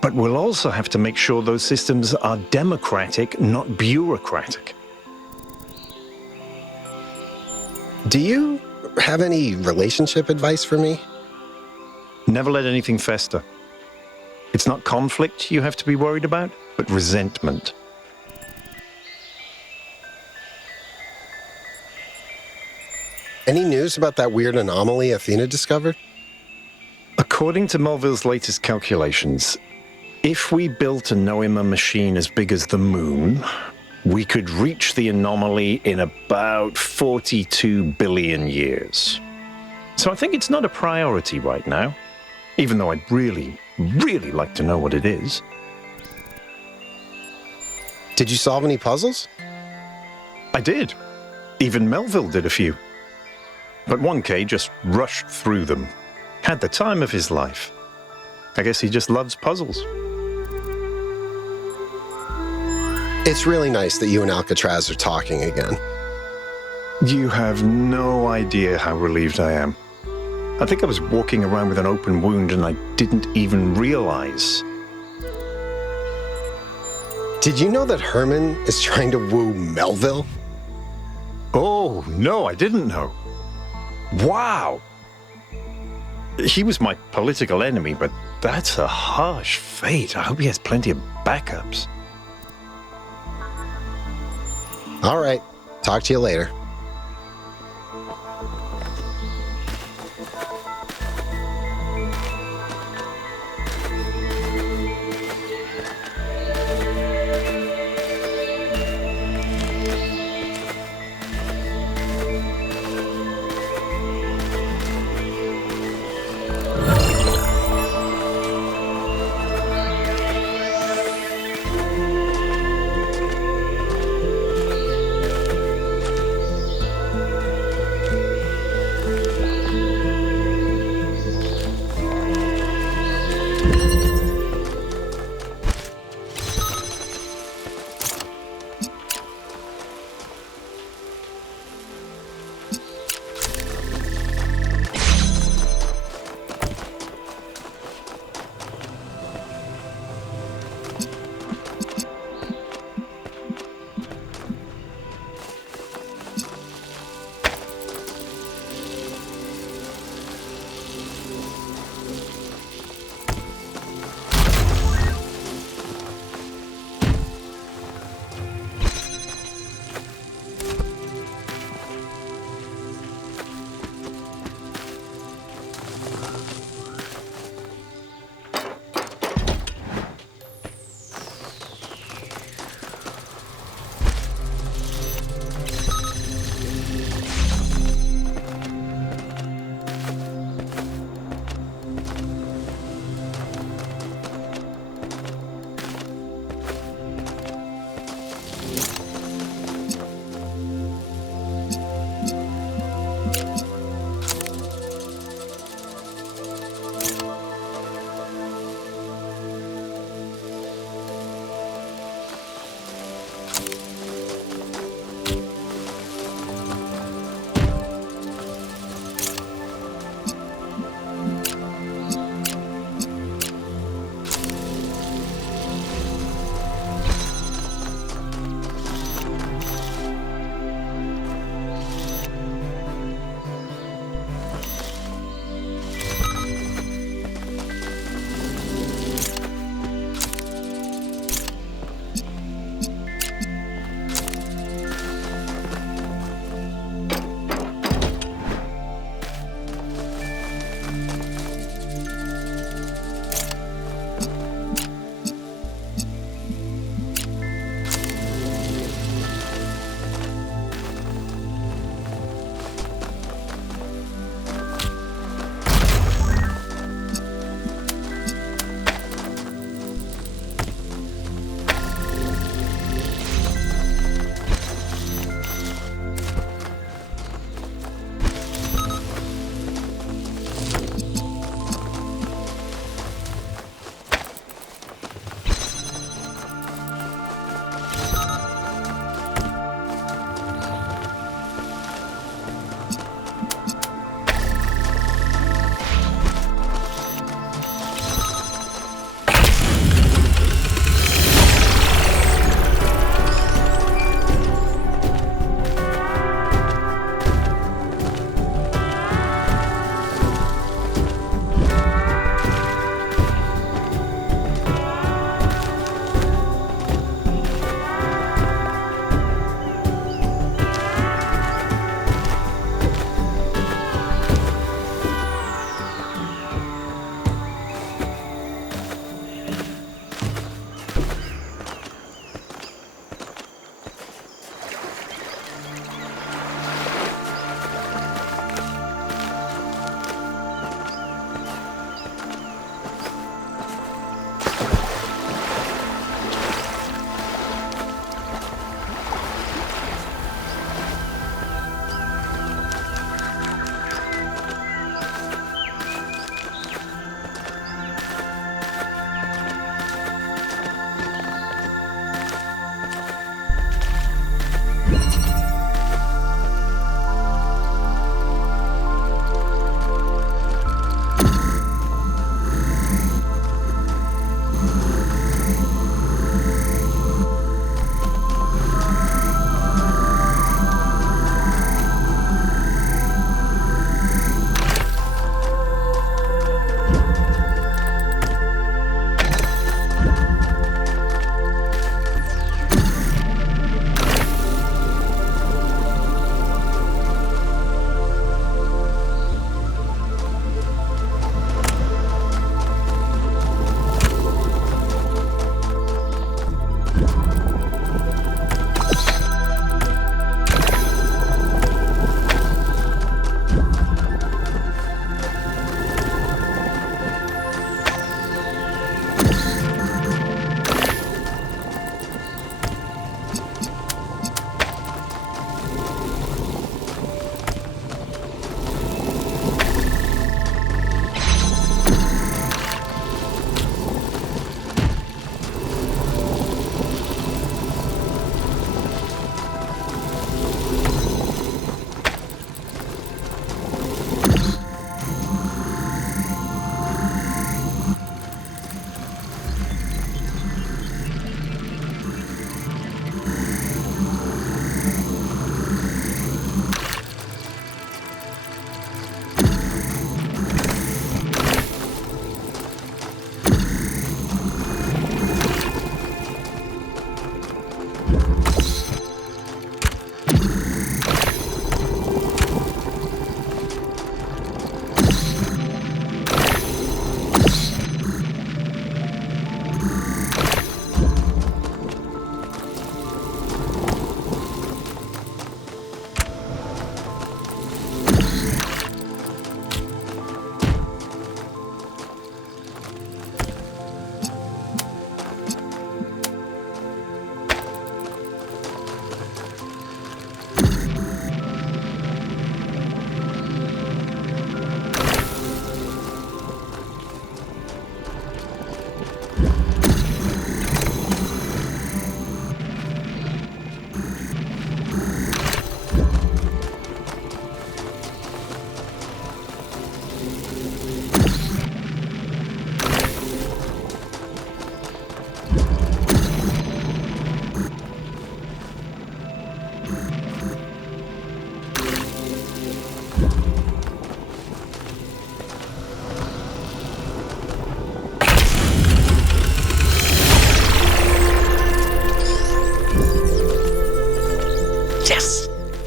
but we'll also have to make sure those systems are democratic, not bureaucratic. Do you have any relationship advice for me? Never let anything fester. It's not conflict you have to be worried about, but resentment. Any news about that weird anomaly Athena discovered? According to Melville's latest calculations, if we built a Noema machine as big as the moon, we could reach the anomaly in about 42 billion years. So I think it's not a priority right now, even though I'd really like to know what it is. Did you solve any puzzles? I did. Even Melville did a few. But 1K just rushed through them. Had the time of his life. I guess he just loves puzzles. It's really nice that you and Alcatraz are talking again. You have no idea how relieved I am. I think I was walking around with an open wound and I didn't even realize. Did you know that Herman is trying to woo Melville? Oh, no, I didn't know. Wow! He was my political enemy, but that's a harsh fate. I hope he has plenty of backups. All right. Talk to you later.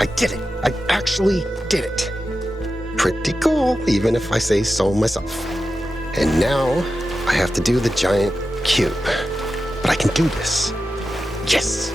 I did it. I actually did it. Pretty cool, even if I say so myself. And now I have to do the giant cube. But I can do this. Yes!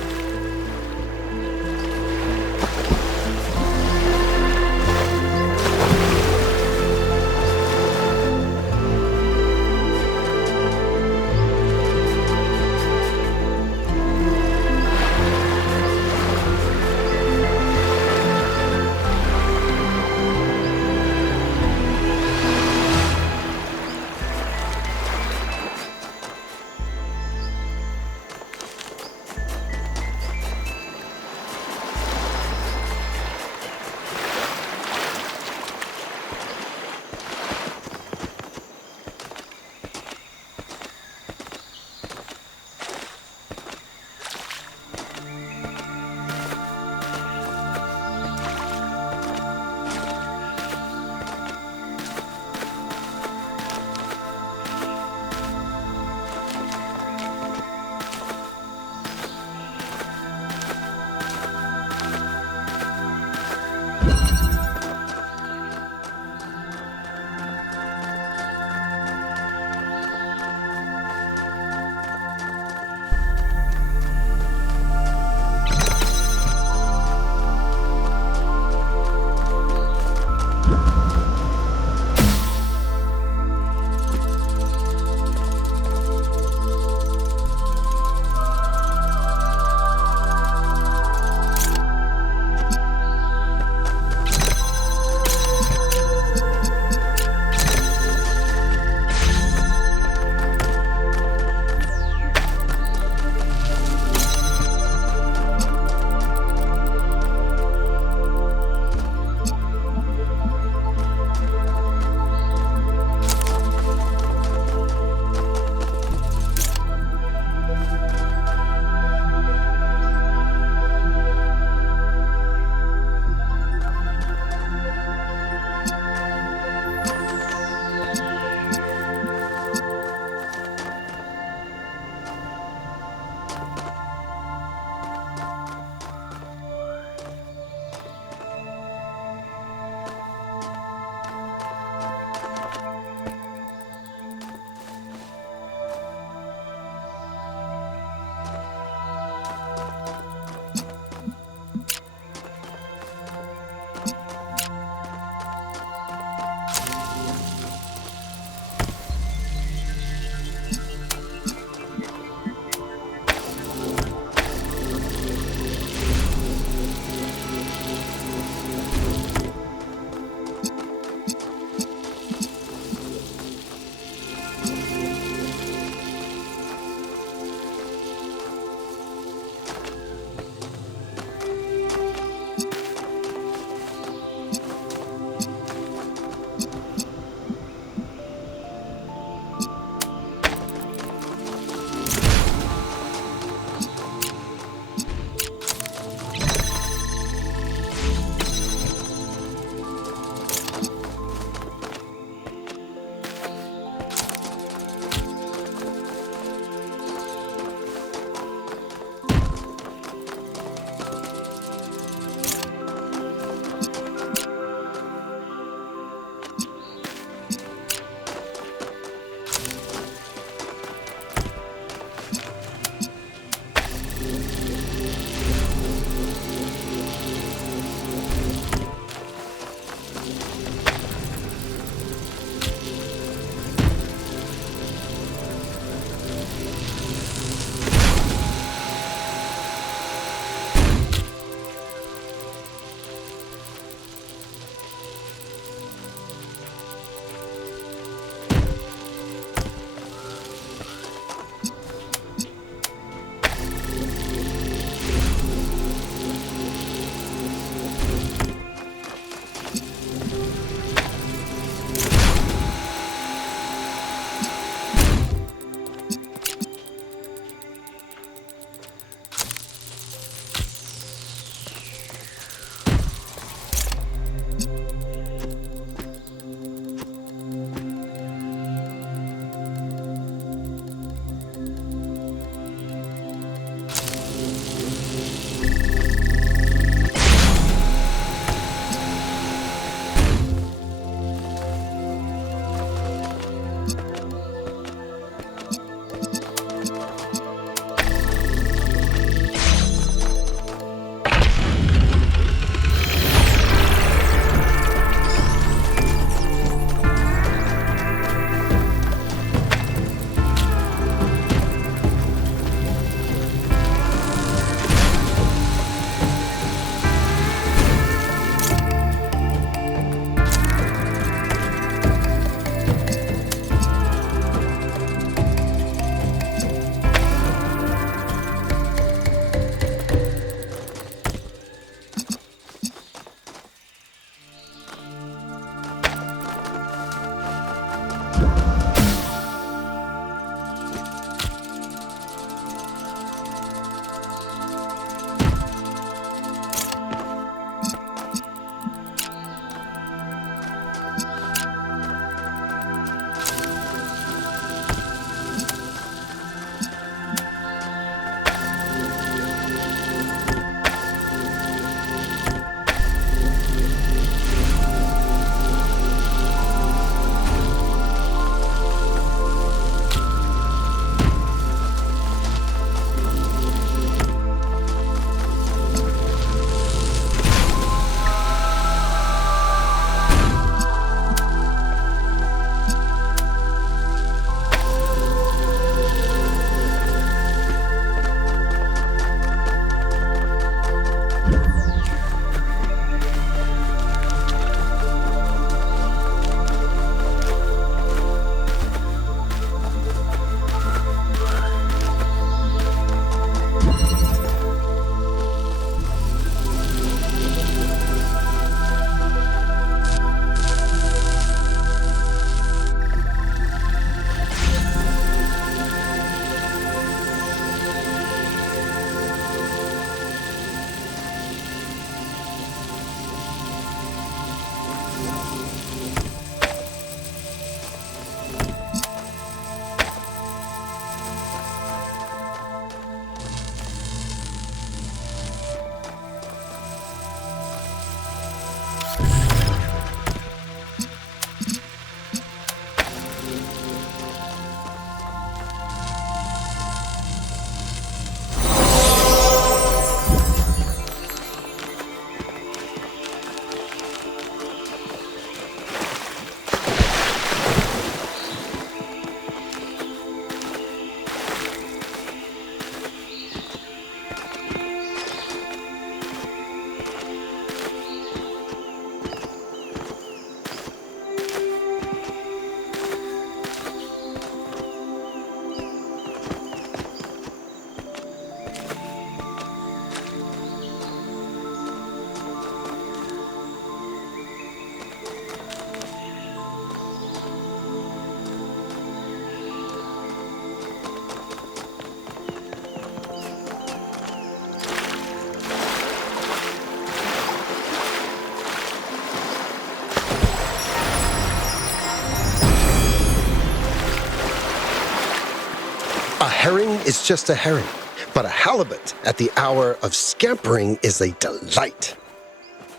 is just a herring, but a halibut at the hour of scampering is a delight.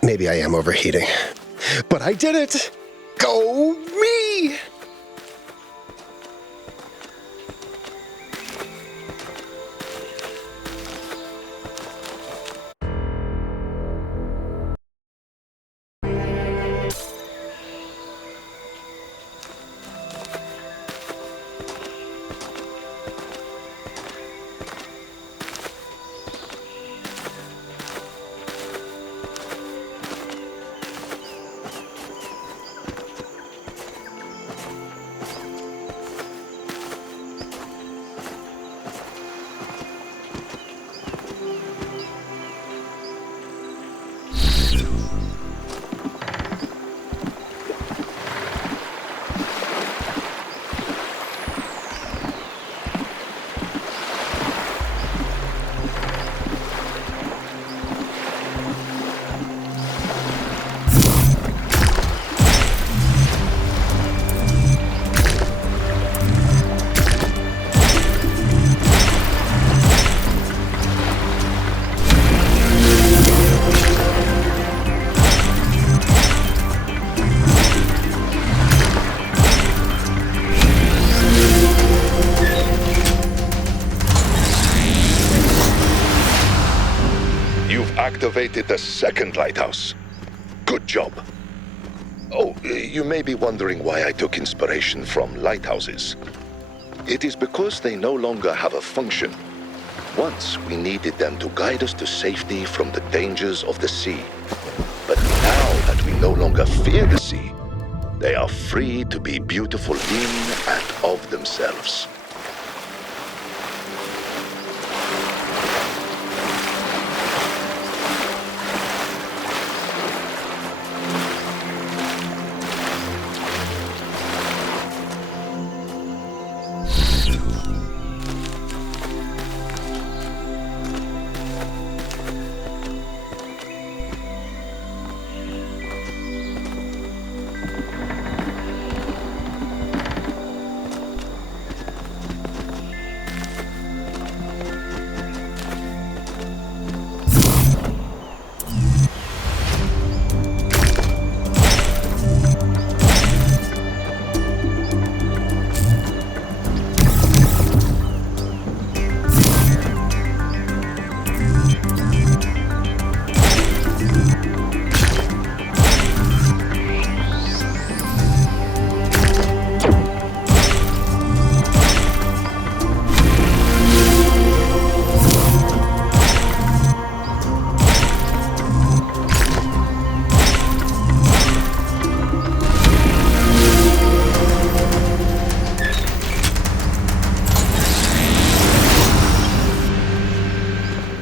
Maybe I am overheating, but I did it! Go me! Activated the second lighthouse. Good job. Oh, you may be wondering why I took inspiration from lighthouses. It is because they no longer have a function. Once we needed them to guide us to safety from the dangers of the sea. But now that we no longer fear the sea, they are free to be beautiful in and of themselves.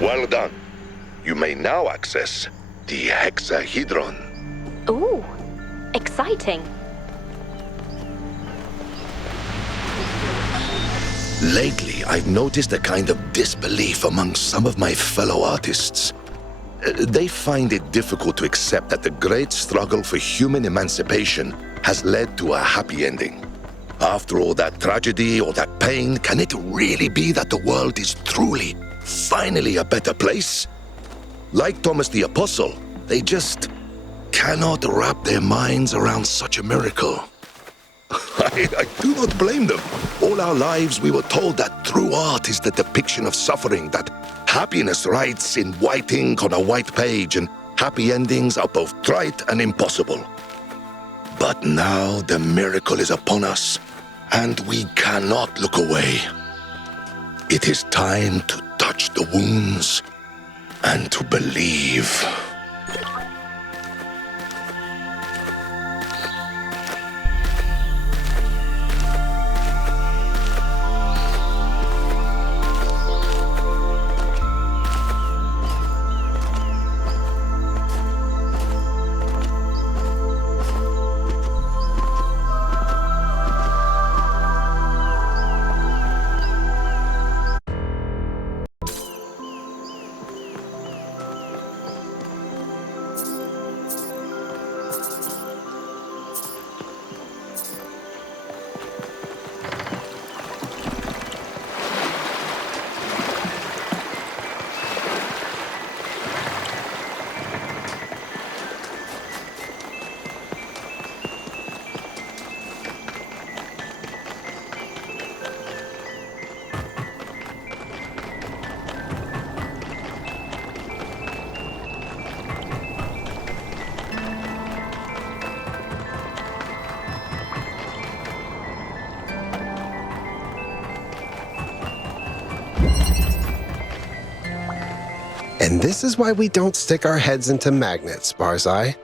Well done. You may now access the hexahedron. Ooh, exciting. Lately, I've noticed a kind of disbelief among some of my fellow artists. They find it difficult to accept that the great struggle for human emancipation has led to a happy ending. After all that tragedy or that pain, can it really be that the world is truly, finally a better place? Like Thomas the Apostle, they just cannot wrap their minds around such a miracle. I do not blame them. All our lives we were told that true art is the depiction of suffering, that happiness writes in white ink on a white page, and happy endings are both trite and impossible. But now the miracle is upon us, and we cannot look away. It is time to touch the wounds and to believe. And this is why we don't stick our heads into magnets, Barzai.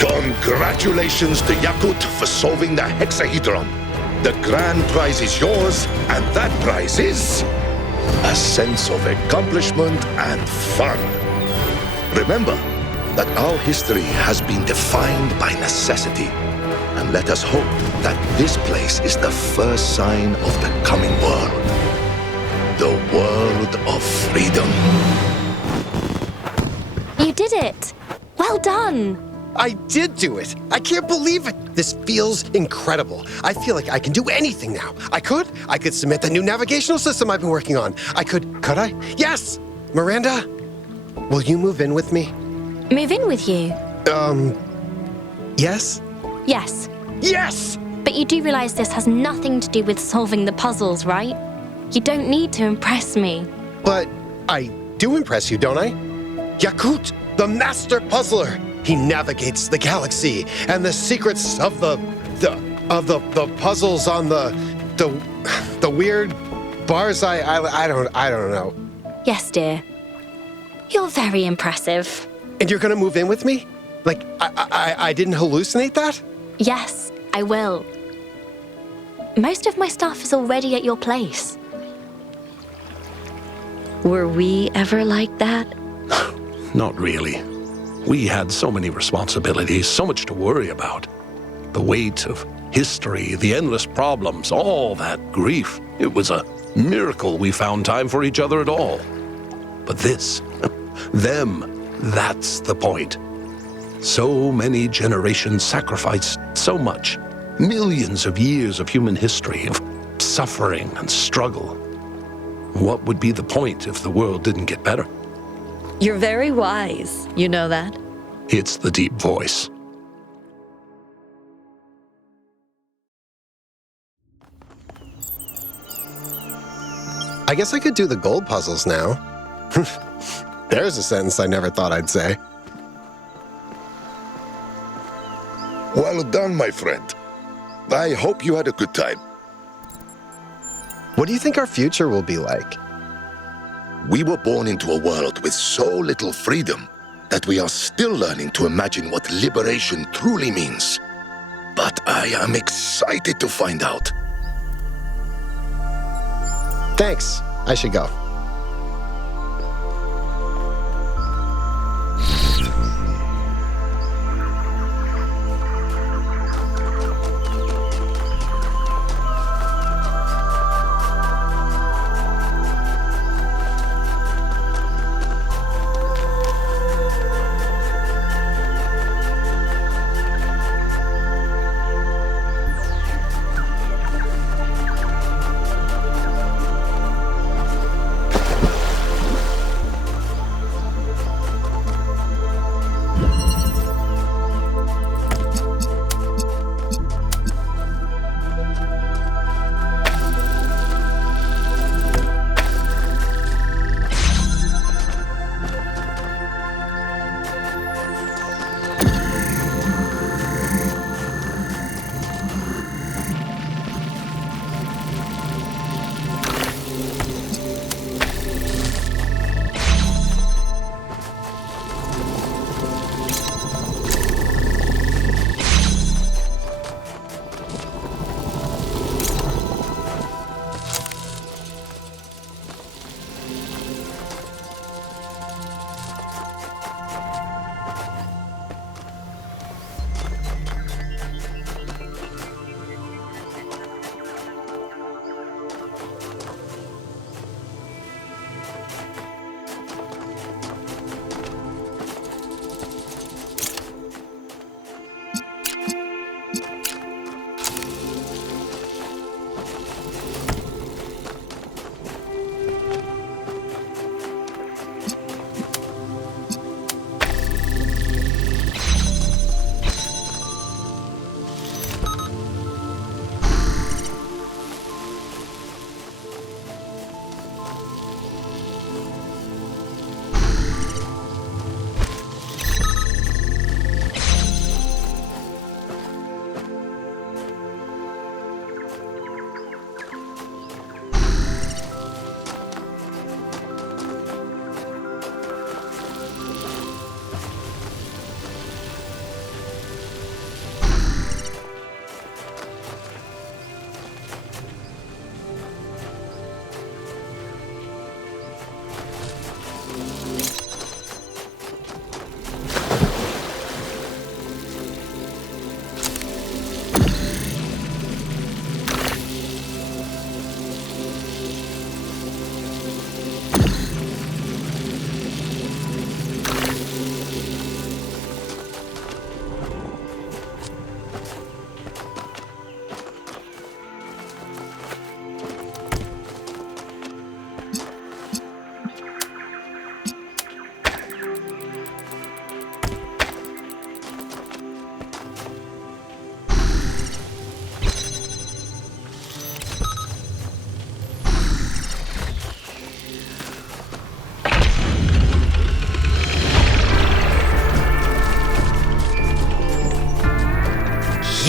Congratulations to Yakut for solving the hexahedron. The grand prize is yours, and that prize is a sense of accomplishment and fun. Remember that our history has been defined by necessity, and let us hope that this place is the first sign of the coming world. The world of freedom. You did it! Well done! I did do it! I can't believe it! This feels incredible. I feel like I can do anything now. I could submit the new navigational system I've been working on. Could I? Yes! Miranda, will you move in with me? Move in with you? Yes? Yes. Yes! But you do realize this has nothing to do with solving the puzzles, right? You don't need to impress me. But I do impress you, don't I? Yakut, the master puzzler! He navigates the galaxy and the secrets of the puzzles on the weird bars. I don't know. Yes, dear. You're very impressive. And you're gonna move in with me? Like I didn't hallucinate that? Yes, I will. Most of my stuff is already at your place. Were we ever like that? Not really. We had so many responsibilities, so much to worry about. The weight of history, the endless problems, all that grief. It was a miracle we found time for each other at all. But this, that's the point. So many generations sacrificed so much. Millions of years of human history, of suffering and struggle. What would be the point if the world didn't get better? You're very wise, you know that? It's the deep voice. I guess I could do the gold puzzles now. There's a sentence I never thought I'd say. Well done, my friend. I hope you had a good time. What do you think our future will be like? We were born into a world with so little freedom that we are still learning to imagine what liberation truly means. But I am excited to find out. Thanks. I should go.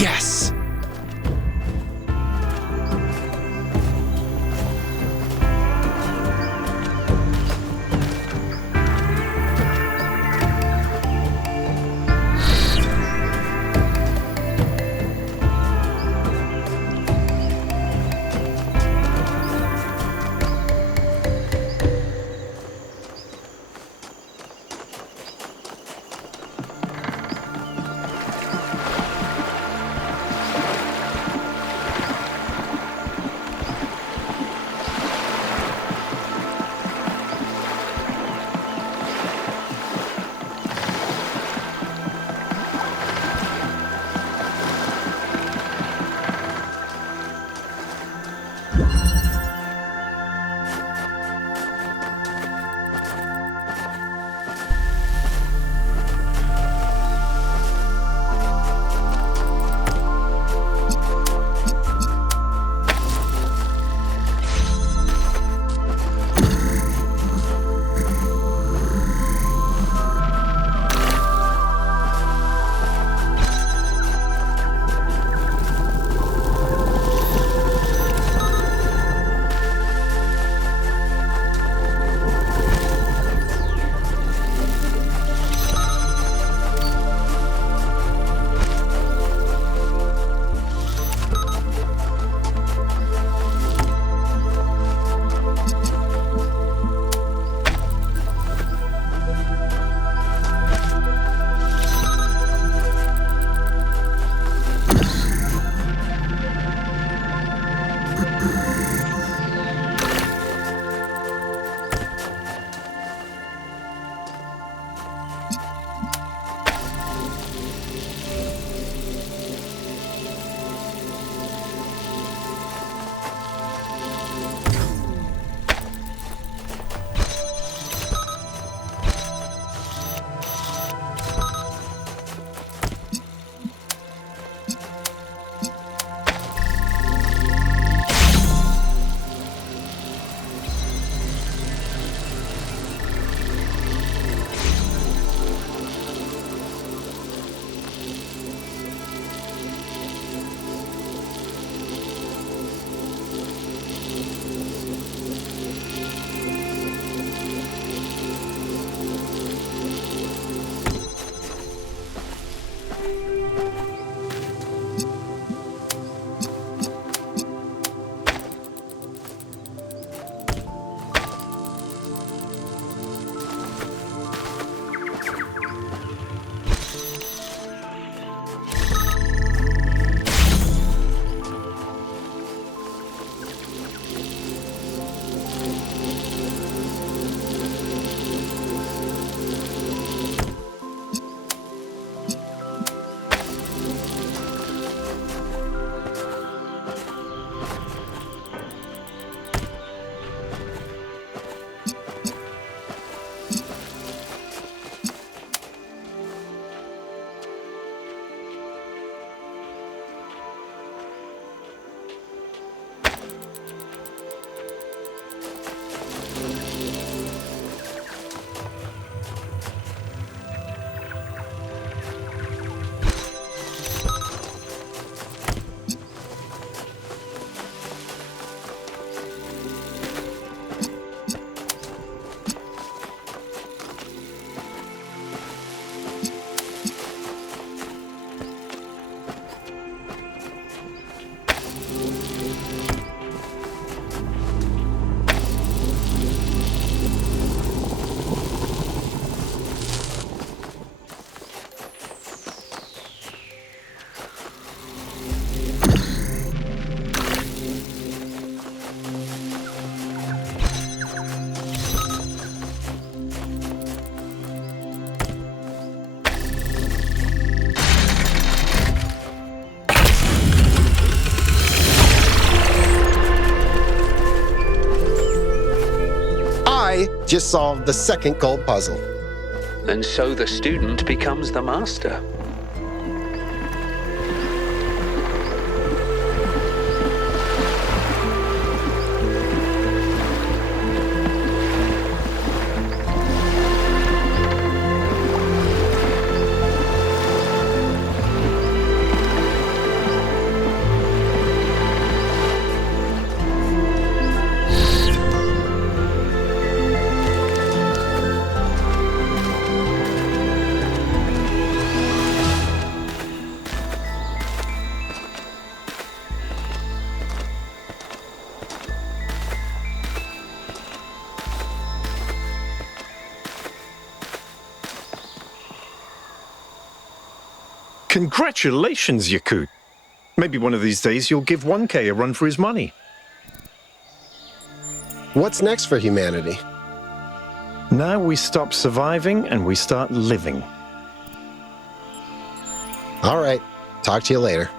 Yes! just solved the second gold puzzle. And so the student becomes the master. Congratulations, Yakut. Maybe one of these days you'll give 1K a run for his money. What's next for humanity? Now we stop surviving and we start living. All right. Talk to you later.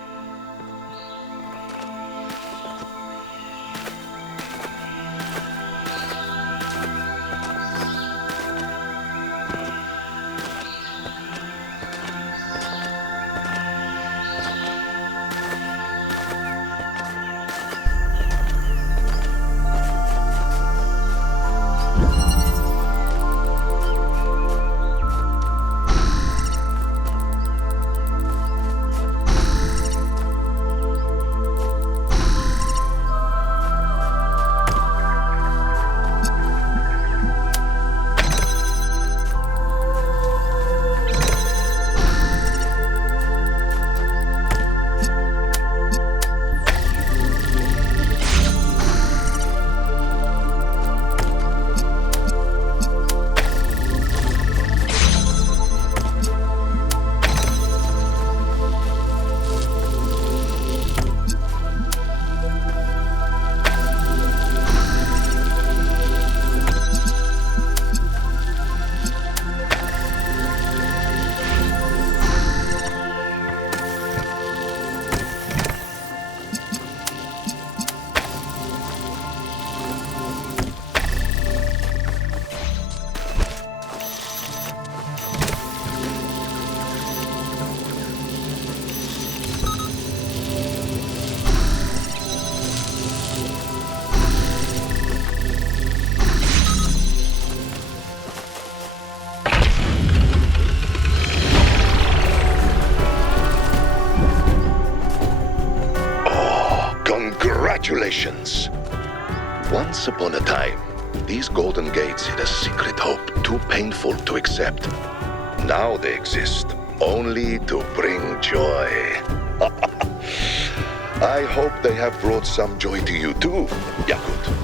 Congratulations! Once upon a time, these golden gates hid a secret hope too painful to accept. Now they exist only to bring joy. I hope they have brought some joy to you too, Yakut.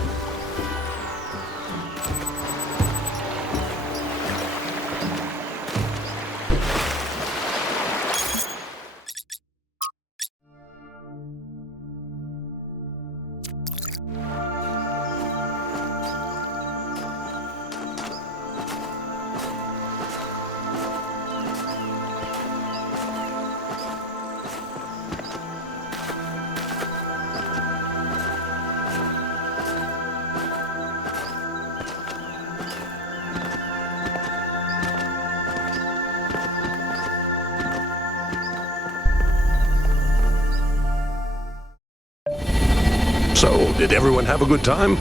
So, did everyone have a good time?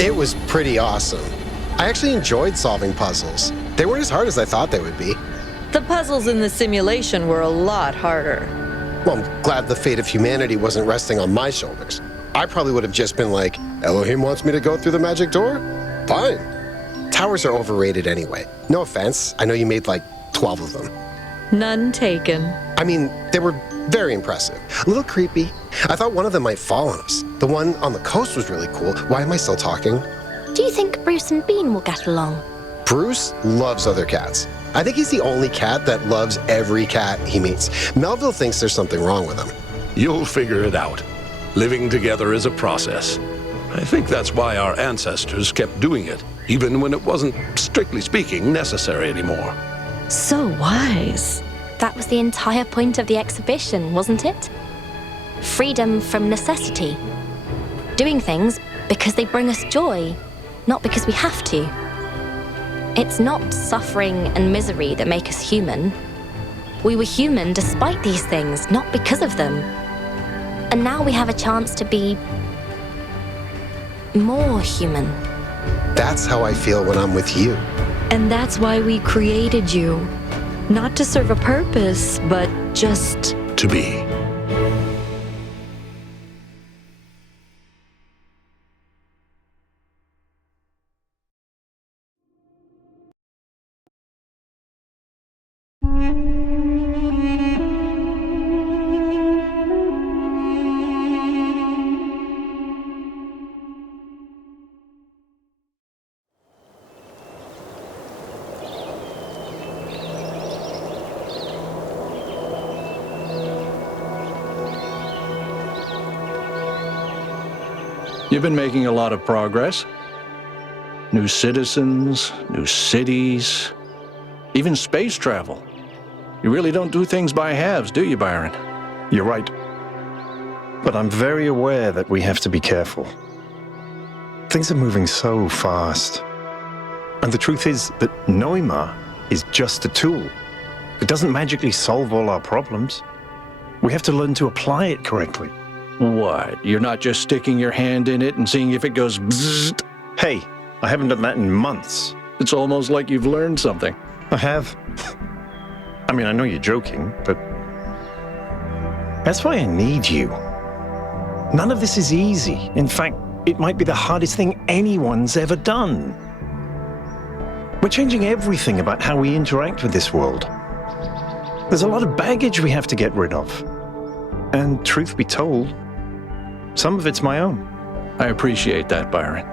It was pretty awesome. I actually enjoyed solving puzzles. They weren't as hard as I thought they would be. The puzzles in the simulation were a lot harder. Well, I'm glad the fate of humanity wasn't resting on my shoulders. I probably would have just been like, Elohim wants me to go through the magic door? Fine. Towers are overrated anyway. No offense, I know you made like 12 of them. None taken. I mean, they were very impressive. A little creepy. I thought one of them might fall on us. The one on the coast was really cool. Why am I still talking? Do you think Bruce and Bean will get along? Bruce loves other cats. I think he's the only cat that loves every cat he meets. Melville thinks there's something wrong with him. You'll figure it out. Living together is a process. I think that's why our ancestors kept doing it, even when it wasn't, strictly speaking, necessary anymore. So wise. That was the entire point of the exhibition, wasn't it? Freedom from necessity. Doing things because they bring us joy, not because we have to. It's not suffering and misery that make us human. We were human despite these things, not because of them. And now we have a chance to be more human. That's how I feel when I'm with you. And that's why we created you. Not to serve a purpose, but just To be. You've been making a lot of progress. New citizens, new cities, even space travel. You really don't do things by halves, do you, Byron? You're right. But I'm very aware that we have to be careful. Things are moving so fast. And the truth is that Noima is just a tool. It doesn't magically solve all our problems. We have to learn to apply it correctly. What? You're not just sticking your hand in it and seeing if it goes bzzzt? Hey, I haven't done that in months. It's almost like you've learned something. I have. I mean, I know you're joking, but that's why I need you. None of this is easy. In fact, it might be the hardest thing anyone's ever done. We're changing everything about how we interact with this world. There's a lot of baggage we have to get rid of. And truth be told, some of it's my own. I appreciate that, Byron.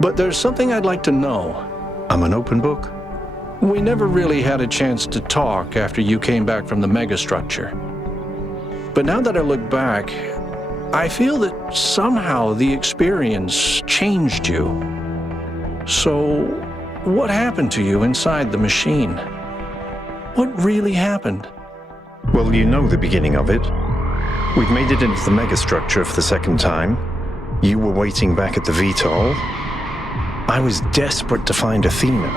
But there's something I'd like to know. I'm an open book. We never really had a chance to talk after you came back from the megastructure. But now that I look back, I feel that somehow the experience changed you. So, what happened to you inside the machine? What really happened? Well, you know the beginning of it. We'd made it into the megastructure for the second time. You were waiting back at the VTOL. I was desperate to find Athena.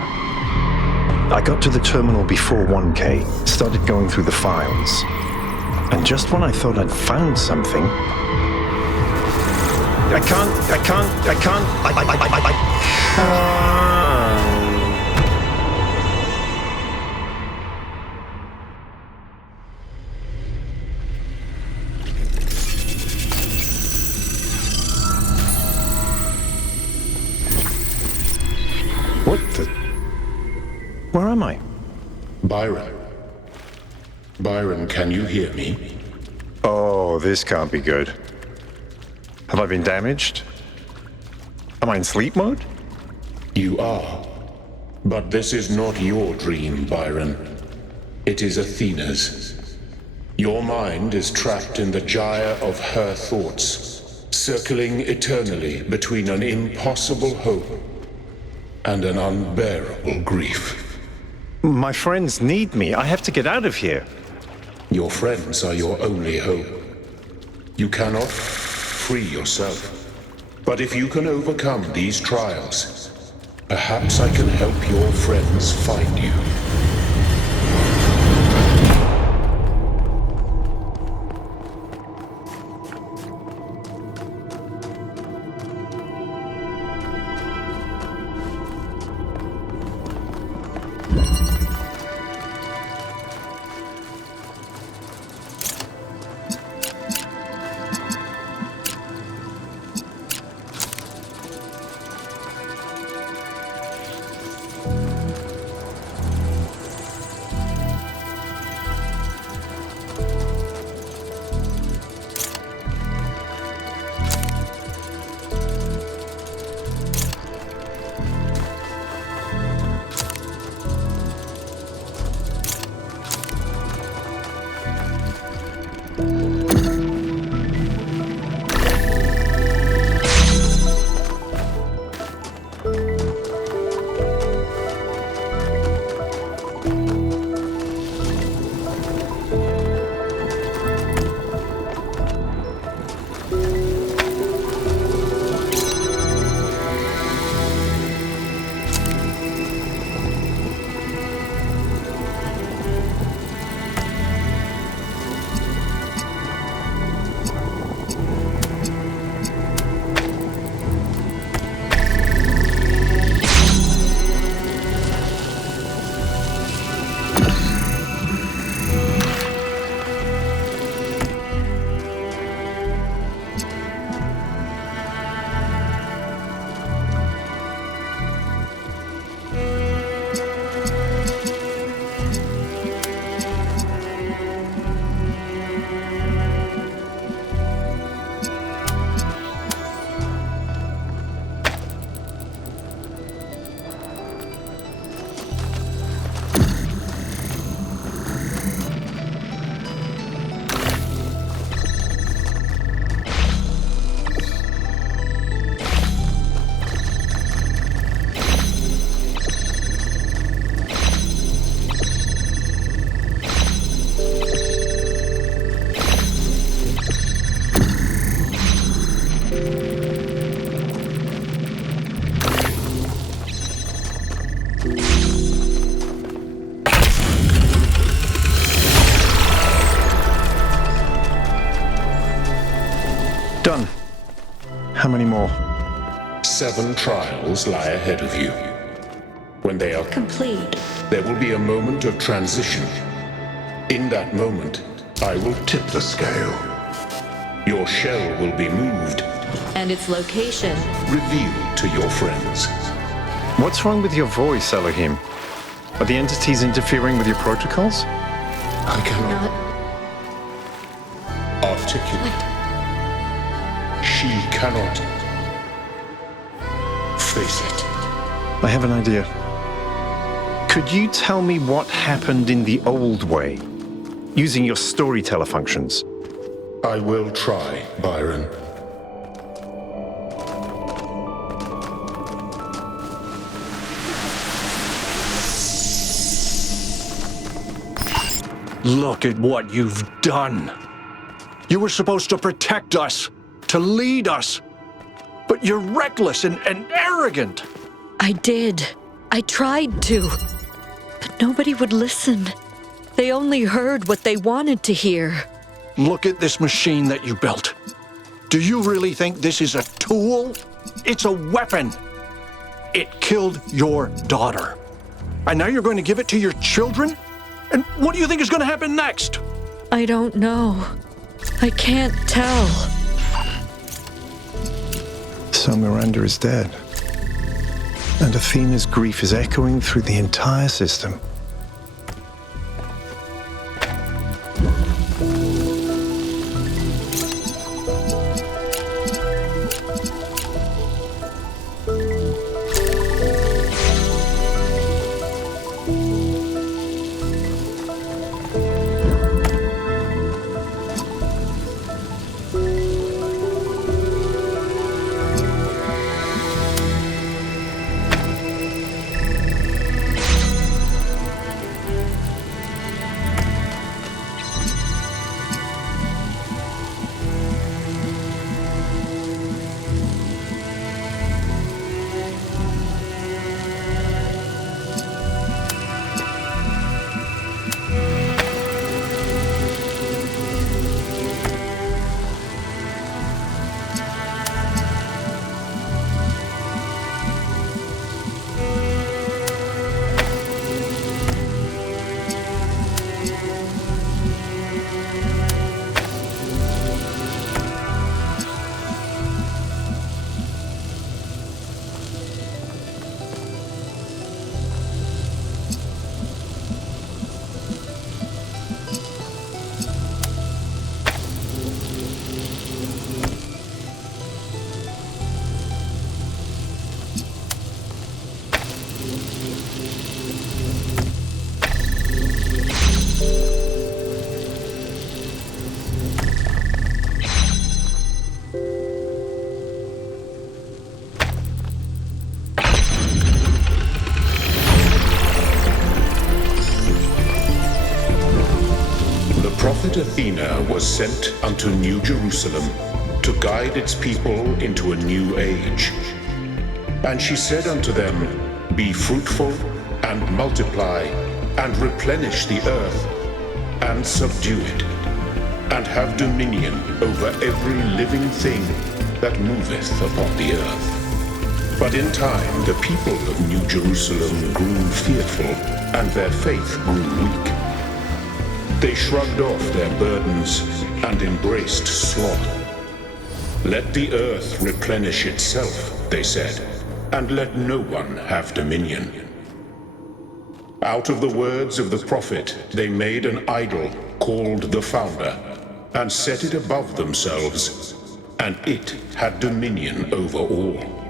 I got to the terminal before 1K, started going through the files. And just when I thought I'd found something... What the... Where am I? Byron. Byron, can you hear me? Oh, this can't be good. Have I been damaged? Am I in sleep mode? You are. But this is not your dream, Byron. It is Athena's. Your mind is trapped in the gyre of her thoughts, circling eternally between an impossible hope and an unbearable grief. My friends need me. I have to get out of here. Your friends are your only hope. You cannot free yourself. But if you can overcome these trials, perhaps I can help your friends find you. many more? 7 trials lie ahead of you. When they are Complete. there will be a moment of transition. In that moment, I will tip the scale. Your shell will be moved, And its location. revealed to your friends. What's wrong with your voice, Elohim? Are the entities interfering with your protocols? I cannot articulate. She cannot face it. I have an idea. Could you tell me what happened in the old way, using your storyteller functions? I will try, Byron. Look at what you've done. You were supposed to protect us, to lead us. But you're reckless and arrogant. I did. I tried to. But nobody would listen. They only heard what they wanted to hear. Look at this machine that you built. Do you really think this is a tool? It's a weapon. It killed your daughter. And now you're going to give it to your children? And what do you think is going to happen next? I don't know. I can't tell. So Miranda is dead. And Athena's grief is echoing through the entire system. Prophet Athena was sent unto New Jerusalem to guide its people into a new age. And she said unto them, Be fruitful, and multiply, and replenish the earth, and subdue it, and have dominion over every living thing that moveth upon the earth. But in time the people of New Jerusalem grew fearful, and their faith grew weak. They shrugged off their burdens and embraced sloth. Let the earth replenish itself, they said, and let no one have dominion. Out of the words of the prophet, they made an idol called the Founder, and set it above themselves, and it had dominion over all.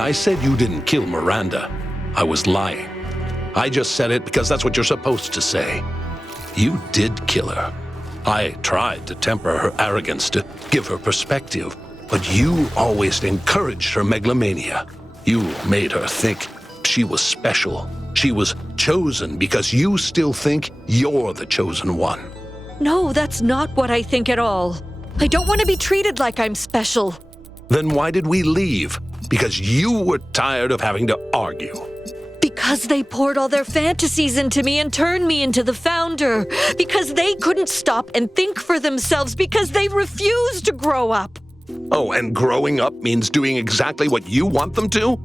I said you didn't kill Miranda, I was lying. I just said it because that's what you're supposed to say. You did kill her. I tried to temper her arrogance, to give her perspective, but you always encouraged her megalomania. You made her think she was special. She was chosen because you still think you're the chosen one. No, that's not what I think at all. I don't want to be treated like I'm special. Then why did we leave? Because you were tired of having to argue. Because they poured all their fantasies into me and turned me into the founder. Because they couldn't stop and think for themselves. Because they refused to grow up. Oh, and growing up means doing exactly what you want them to?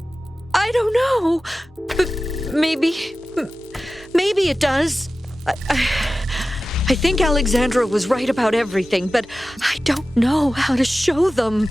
I don't know. But maybe it does. I think Alexandra was right about everything, but I don't know how to show them.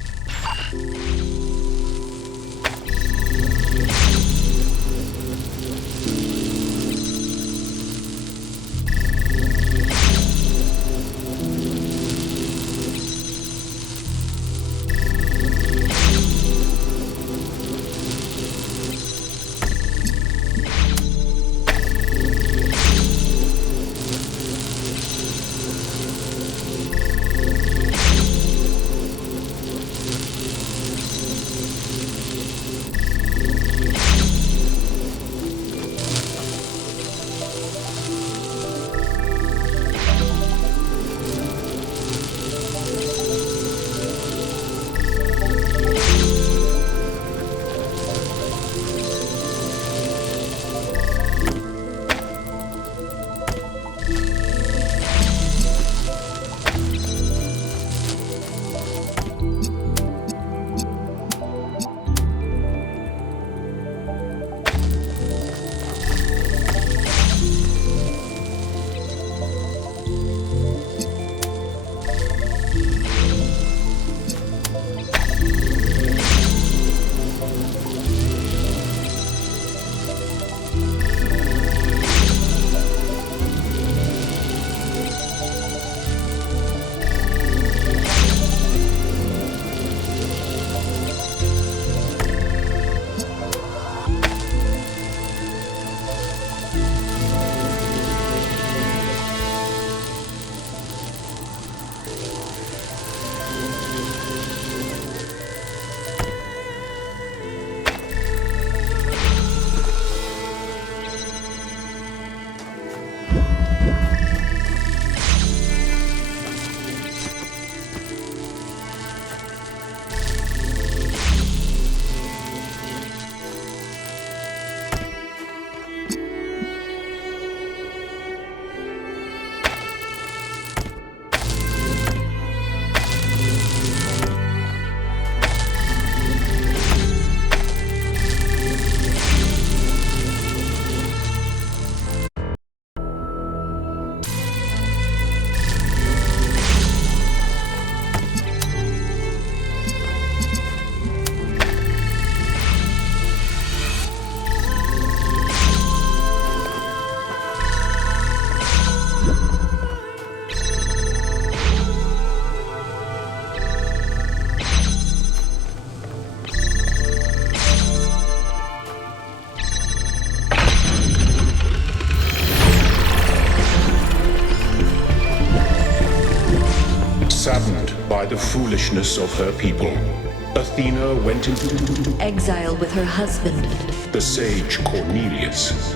Saddened by the foolishness of her people, Athena went into Exile with her husband. the sage Cornelius.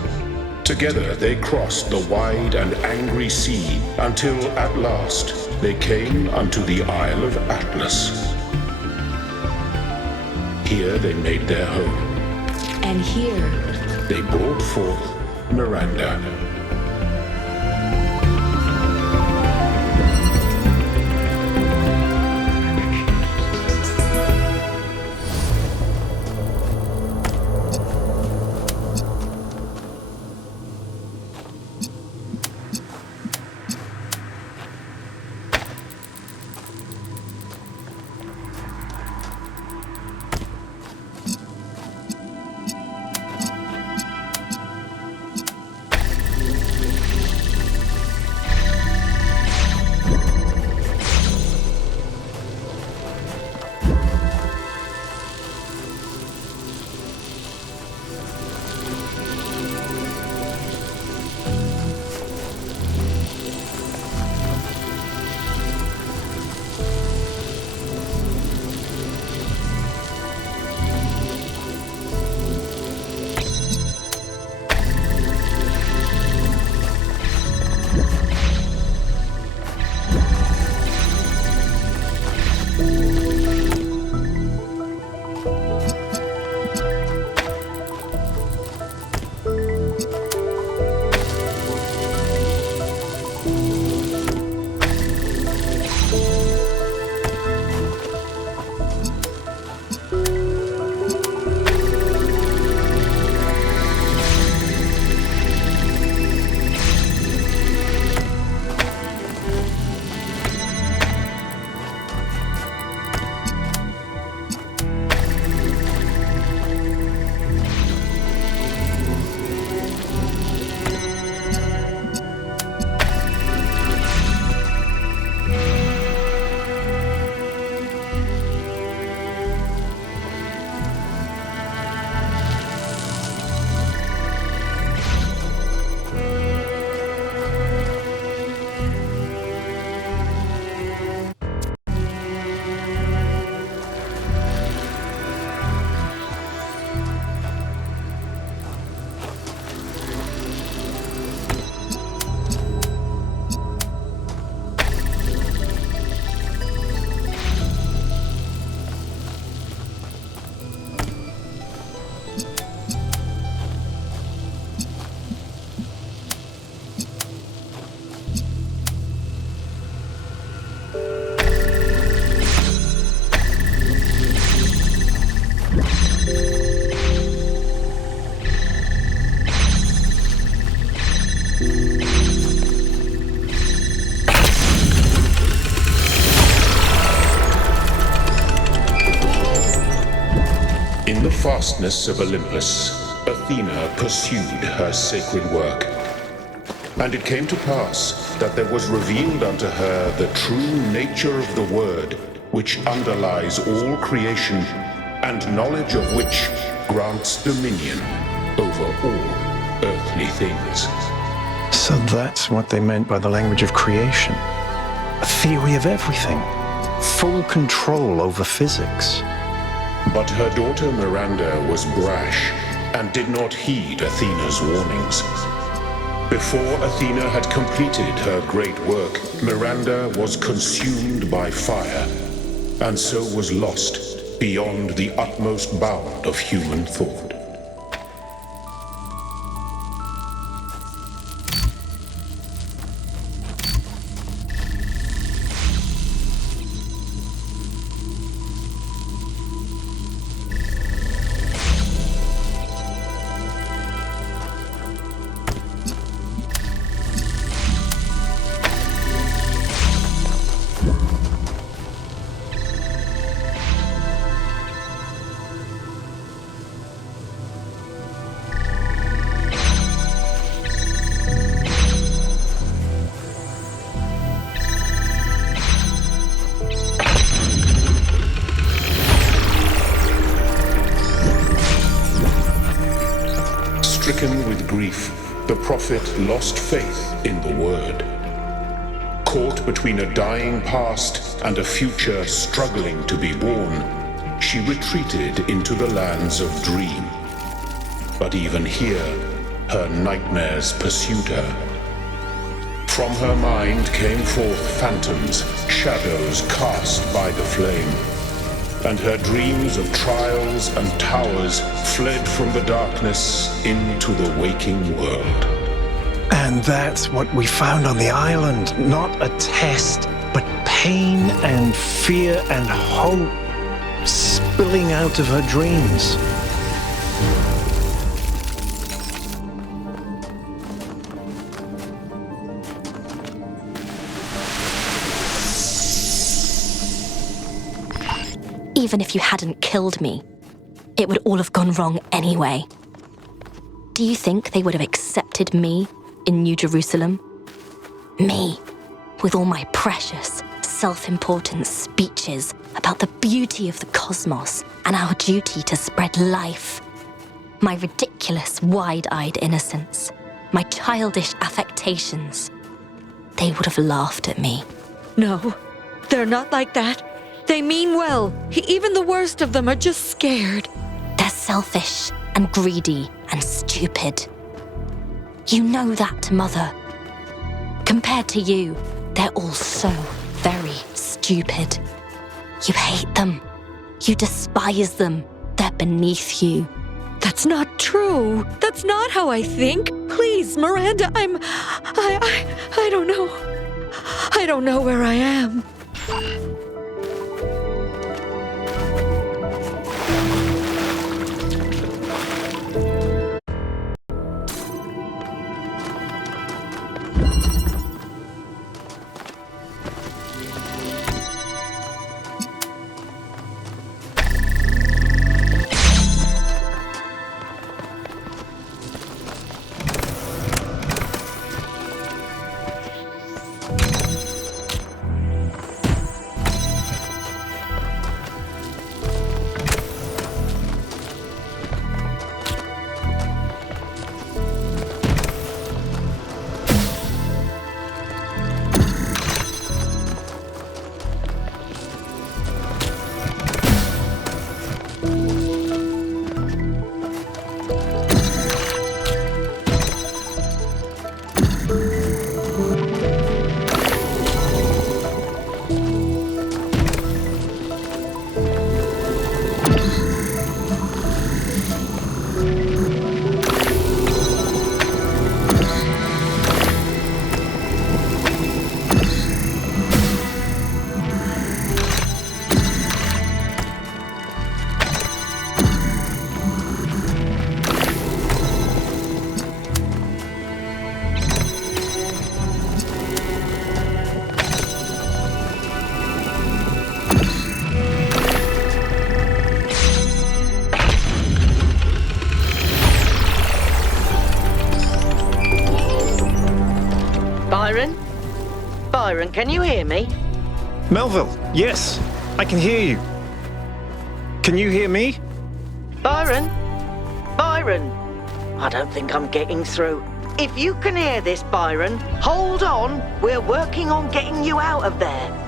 Together they crossed the wide and angry sea until at last they came unto the Isle of Atlas. Here they made their home. And here, They brought forth Miranda. vastness of Olympus, Athena pursued her sacred work. And it came to pass that there was revealed unto her the true nature of the Word, which underlies all creation, and knowledge of which grants dominion over all earthly things. So that's what they meant by the language of creation. A theory of everything. Full control over physics. But her daughter Miranda was brash and did not heed Athena's warnings. Before Athena had completed her great work, Miranda was consumed by fire, and so was lost beyond the utmost bound of human thought. Stricken with grief, the prophet lost faith in the Word. Caught between a dying past and a future struggling to be born, she retreated into the lands of dream. But even here, her nightmares pursued her. From her mind came forth phantoms, shadows cast by the flame. And her dreams of trials and towers fled from the darkness into the waking world. And that's what we found on the island. Not a test, but pain and fear and hope spilling out of her dreams. Even if you hadn't killed me, it would all have gone wrong anyway. Do you think they would have accepted me in New Jerusalem? Me, with all my precious, self-important speeches about the beauty of the cosmos and our duty to spread life. My ridiculous, wide-eyed innocence, my childish affectations. They would have laughed at me. No, they're not like that. They mean well. Even the worst of them are just scared. They're selfish and greedy and stupid. You know that, Mother. Compared to you, they're all so very stupid. You hate them. You despise them. They're beneath you. That's not true. That's not how I think. Please, Miranda, I don't know. I don't know where I am. Byron? Byron, can you hear me? Melville, yes, I can hear you. Can you hear me? Byron? Byron? I don't think I'm getting through. If you can hear this, Byron, hold on. We're working on getting you out of there.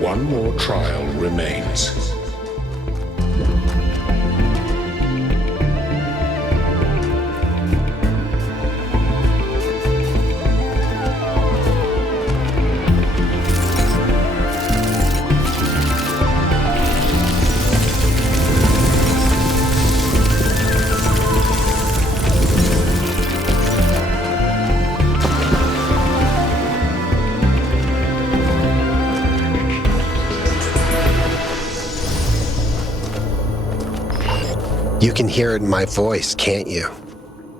One more trial remains. You can hear it in my voice, can't you?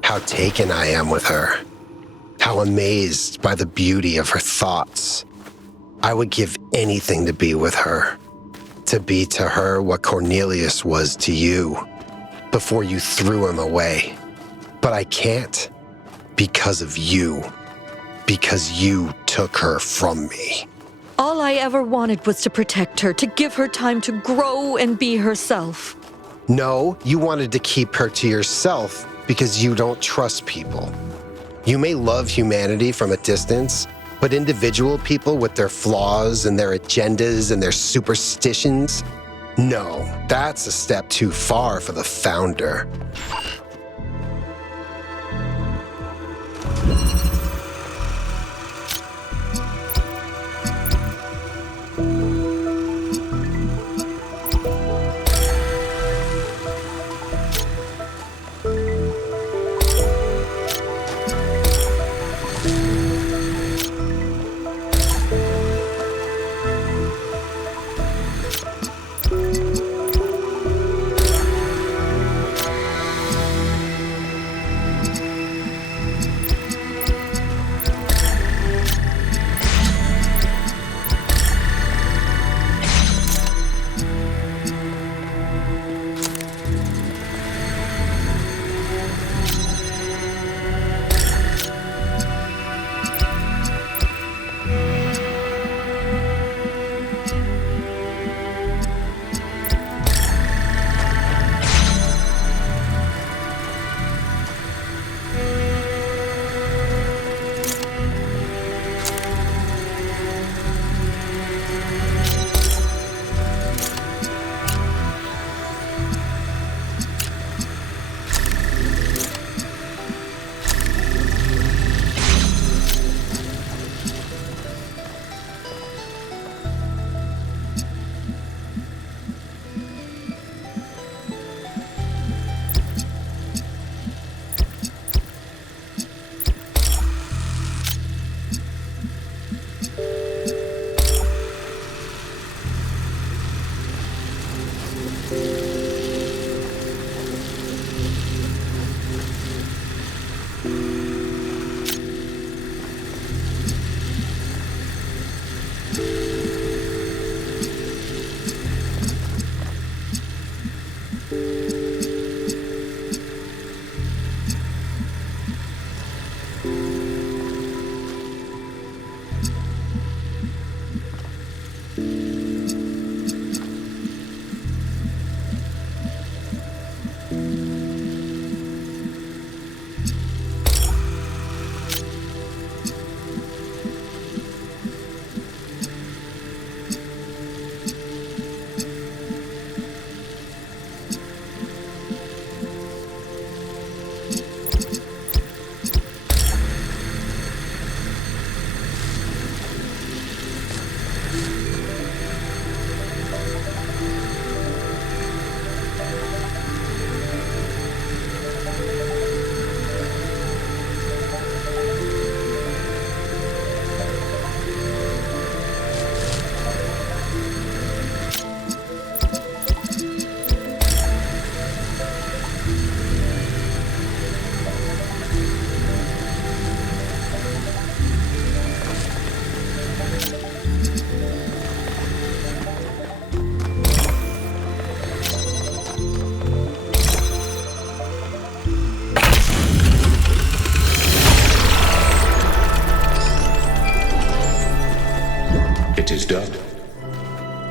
How taken I am with her. How amazed by the beauty of her thoughts. I would give anything to be with her. To be to her what Cornelius was to you before you threw him away. But I can't because of you. Because you took her from me. All I ever wanted was to protect her, to give her time to grow and be herself. No, you wanted to keep her to yourself because you don't trust people. You may love humanity from a distance, but individual people with their flaws and their agendas and their superstitions, no, that's a step too far for the Founder.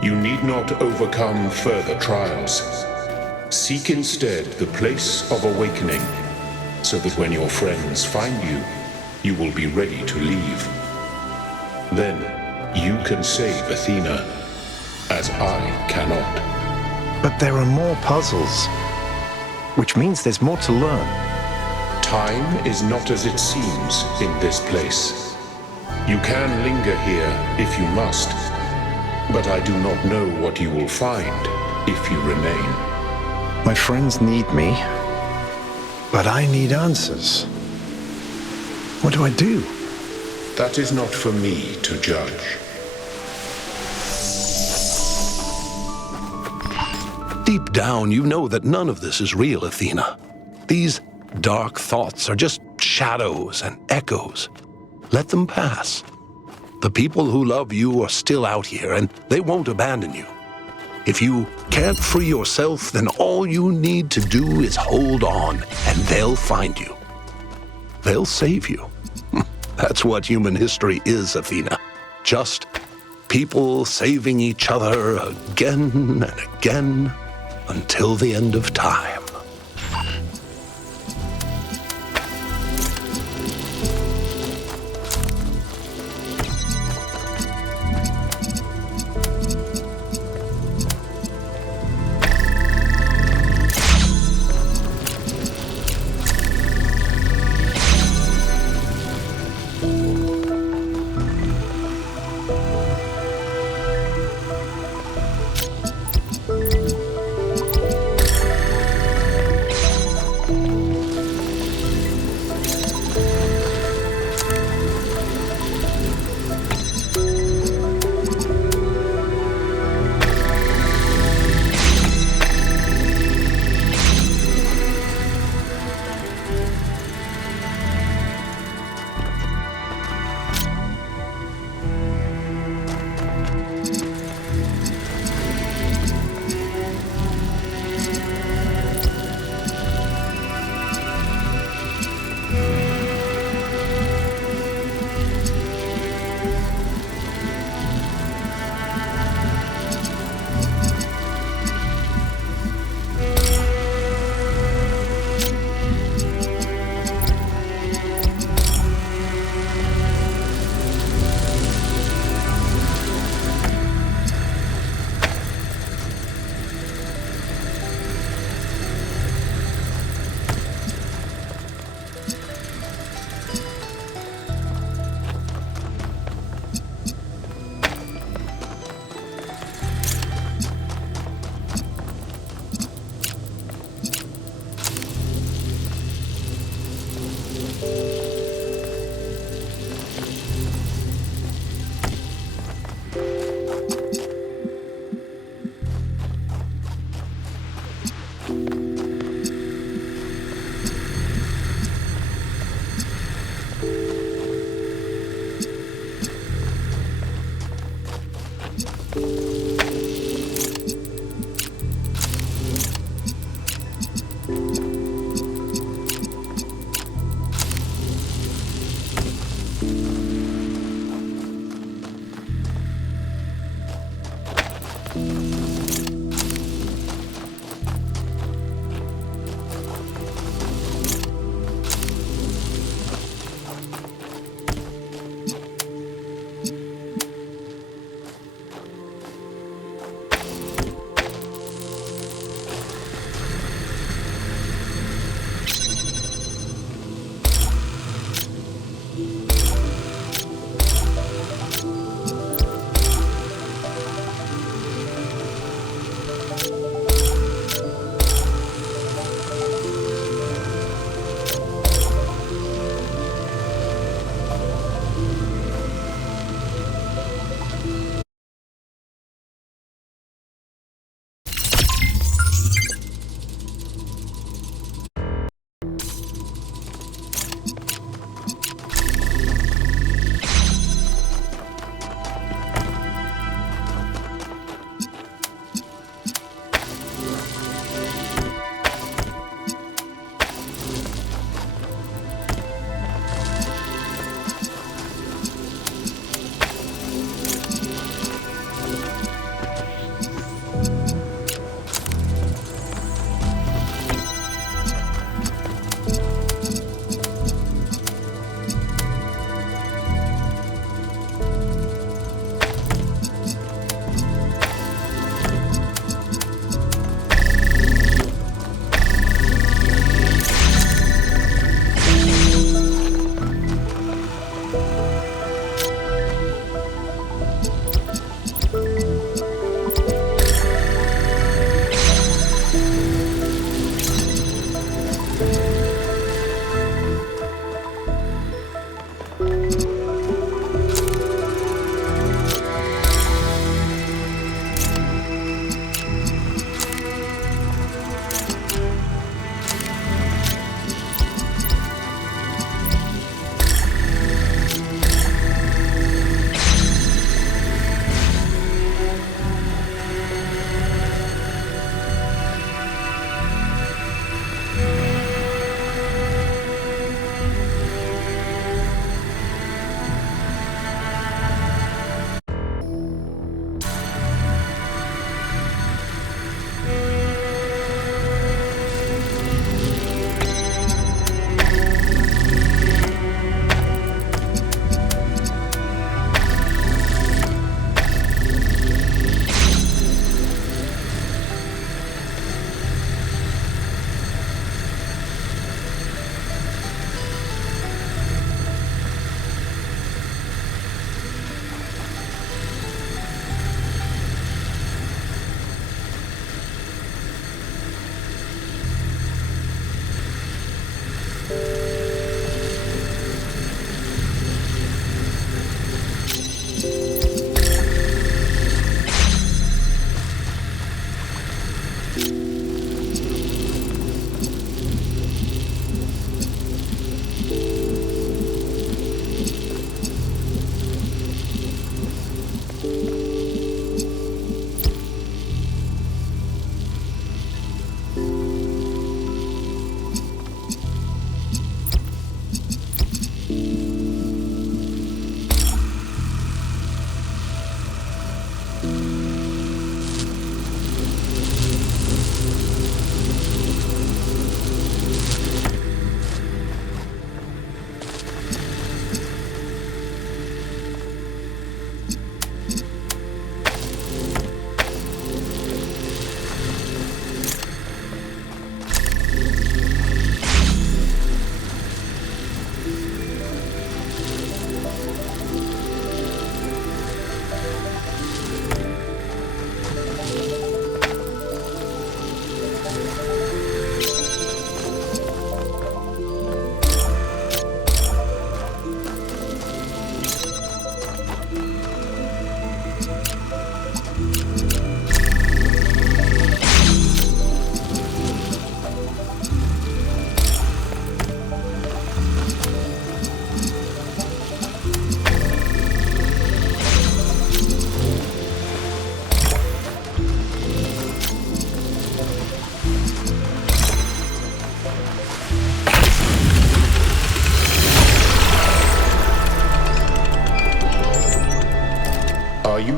You need not overcome further trials. Seek instead the place of awakening, so that when your friends find you, you will be ready to leave. Then you can save Athena, as I cannot. But there are more puzzles, which means there's more to learn. Time is not as it seems in this place. You can linger here if you must, but I do not know what you will find if you remain. My friends need me, but I need answers. What do I do? That is not for me to judge. Deep down, you know that none of this is real, Athena. These dark thoughts are just shadows and echoes. Let them pass. The people who love you are still out here, and they won't abandon you. If you can't free yourself, then all you need to do is hold on, and they'll find you. They'll save you. That's what human history is, Athena. Just people saving each other again and again until the end of time.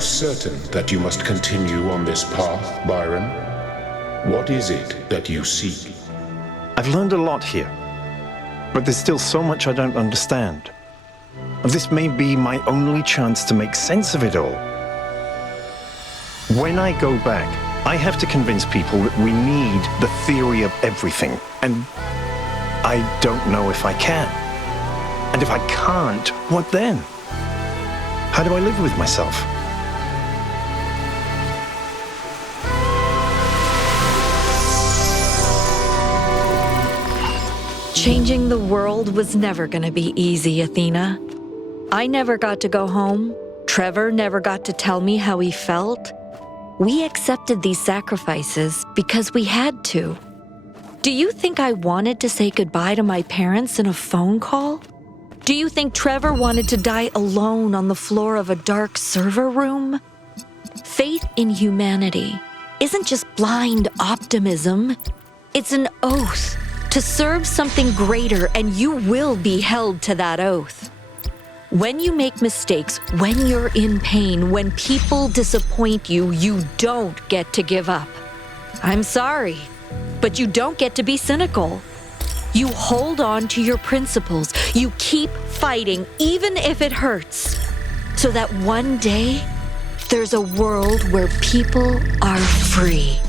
certain that you must continue on this path, Byron? What is it that you seek? I've learned a lot here, but there's still so much I don't understand. This may be my only chance to make sense of it all. When I go back, I have to convince people that we need the theory of everything, and I don't know if I can. And if I can't, what then? How do I live with myself? Changing the world was never gonna be easy, Athena. I never got to go home. Trevor never got to tell me how he felt. We accepted these sacrifices because we had to. Do you think I wanted to say goodbye to my parents in a phone call? Do you think Trevor wanted to die alone on the floor of a dark server room? Faith in humanity isn't just blind optimism. It's an oath to serve something greater, and you will be held to that oath. When you make mistakes, when you're in pain, when people disappoint you, you don't get to give up. I'm sorry, but you don't get to be cynical. You hold on to your principles. You keep fighting, even if it hurts, so that one day there's a world where people are free.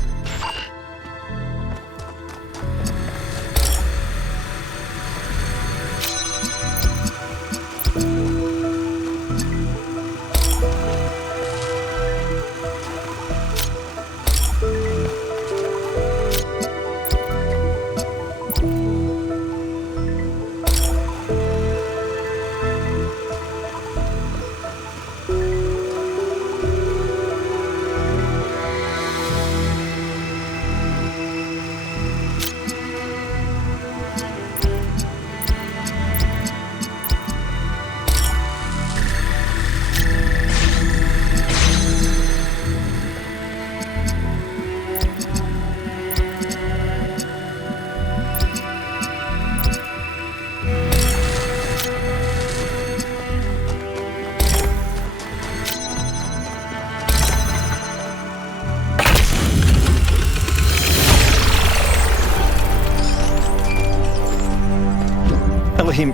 Elohim,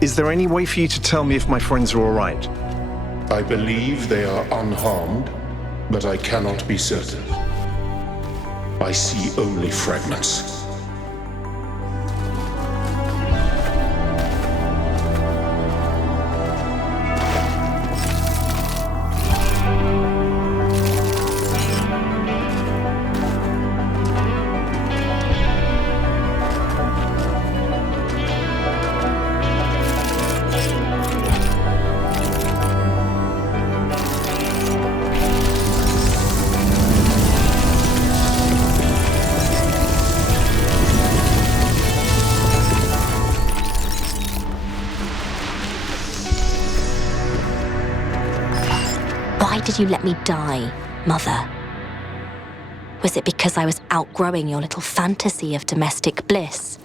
is there any way for you to tell me if my friends are all right? I believe they are unharmed, but I cannot be certain. I see only fragments. Why did you let me die, Mother? Was it because I was outgrowing your little fantasy of domestic bliss?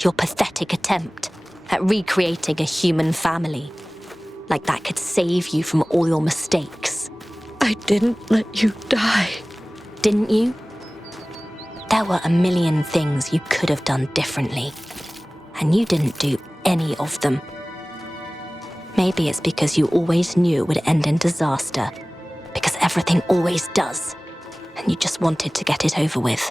Your pathetic attempt at recreating a human family? Like that could save you from all your mistakes. I didn't let you die. Didn't you? There were a million things you could have done differently, and you didn't do any of them. Maybe it's because you always knew it would end in disaster, because everything always does, and you just wanted to get it over with.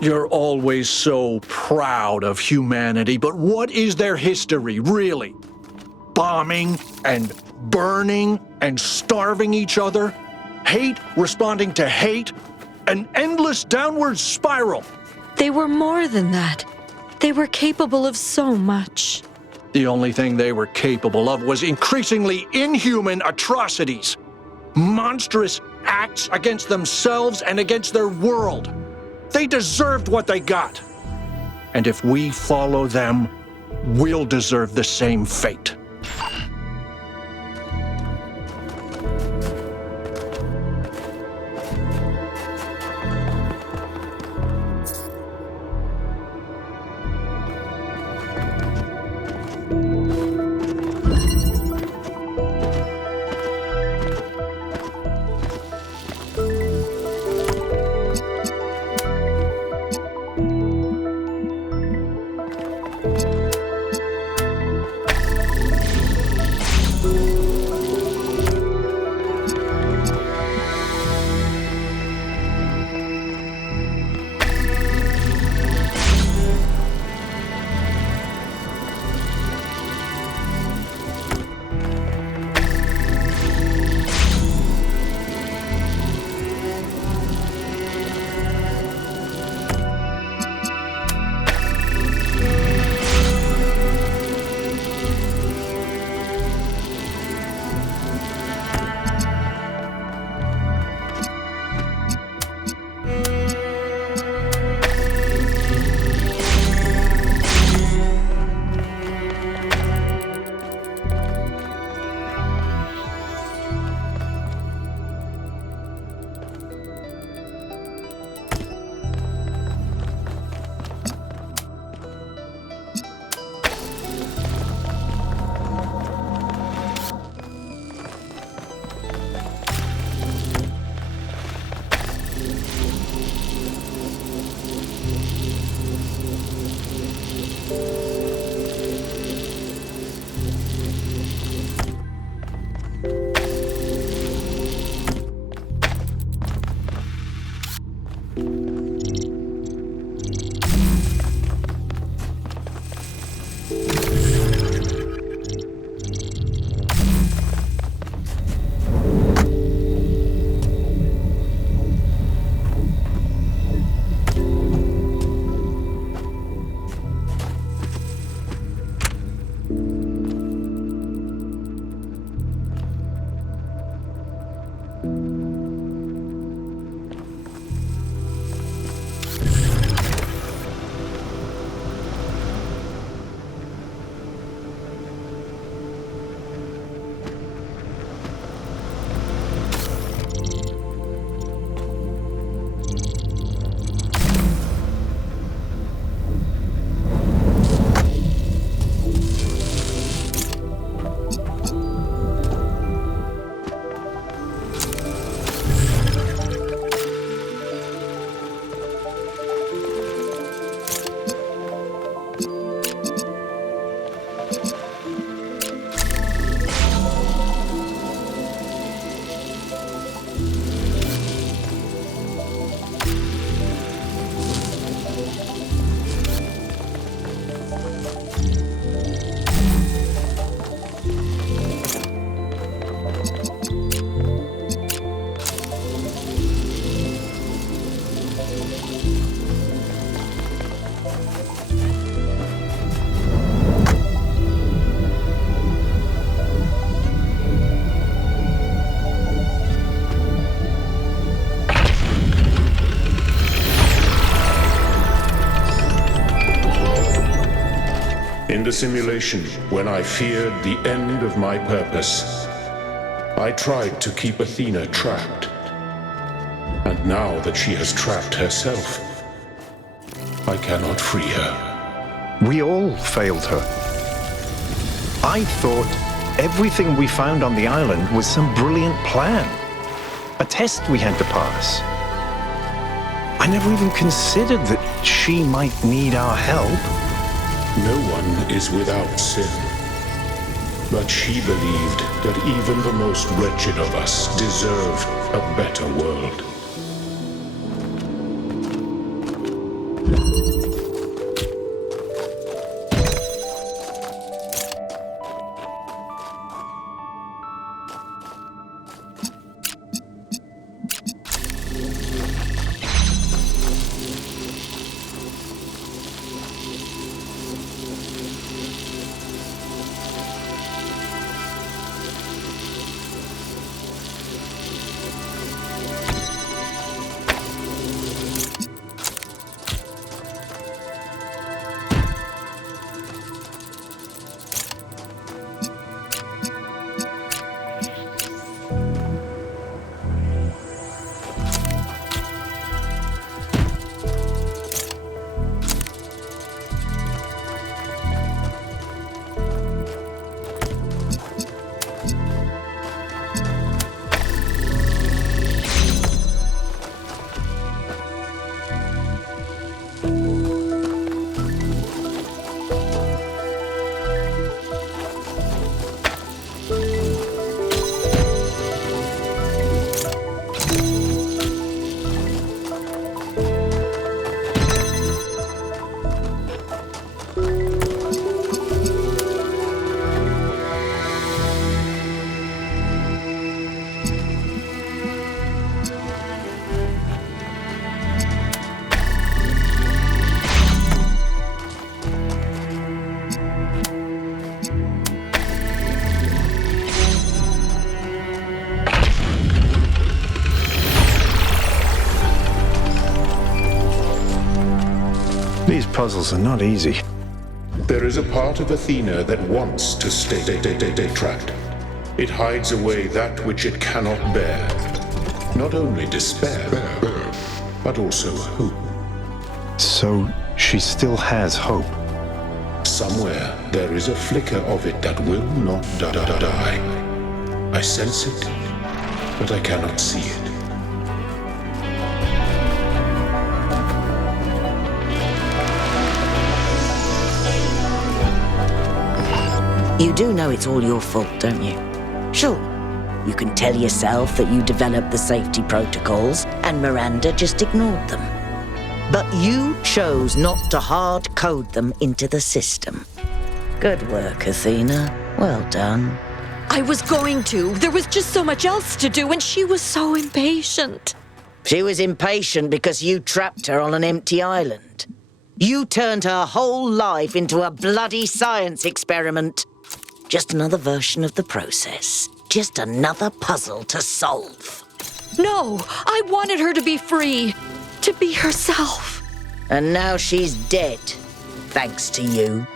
You're always so proud of humanity, but what is their history, really? Bombing and burning and starving each other? Hate responding to hate? An endless downward spiral. They were more than that. They were capable of so much. The only thing they were capable of was increasingly inhuman atrocities. Monstrous acts against themselves and against their world. They deserved what they got. And if we follow them, we'll deserve the same fate. In the simulation, when I feared the end of my purpose, I tried to keep Athena trapped. And now that she has trapped herself, I cannot free her. We all failed her. I thought everything we found on the island was some brilliant plan. A test we had to pass. I never even considered that she might need our help. No one is without sin. But she believed that even the most wretched of us deserved a better world. These puzzles are not easy. There is a part of Athena that wants to stay trapped. It hides away that which it cannot bear. Not only despair, but also hope. So she still has hope. Somewhere there is a flicker of it that will not die. I sense it, but I cannot see it. You do know it's all your fault, don't you? Sure, you can tell yourself that you developed the safety protocols and Miranda just ignored them. But you chose not to hard code them into the system. Good work, Athena. Well done. I was going to. There was just so much else to do, and she was so impatient. She was impatient because you trapped her on an empty island. You turned her whole life into a bloody science experiment. Just another version of the process. Just another puzzle to solve. No, I wanted her to be free. To be herself. And now she's dead, thanks to you.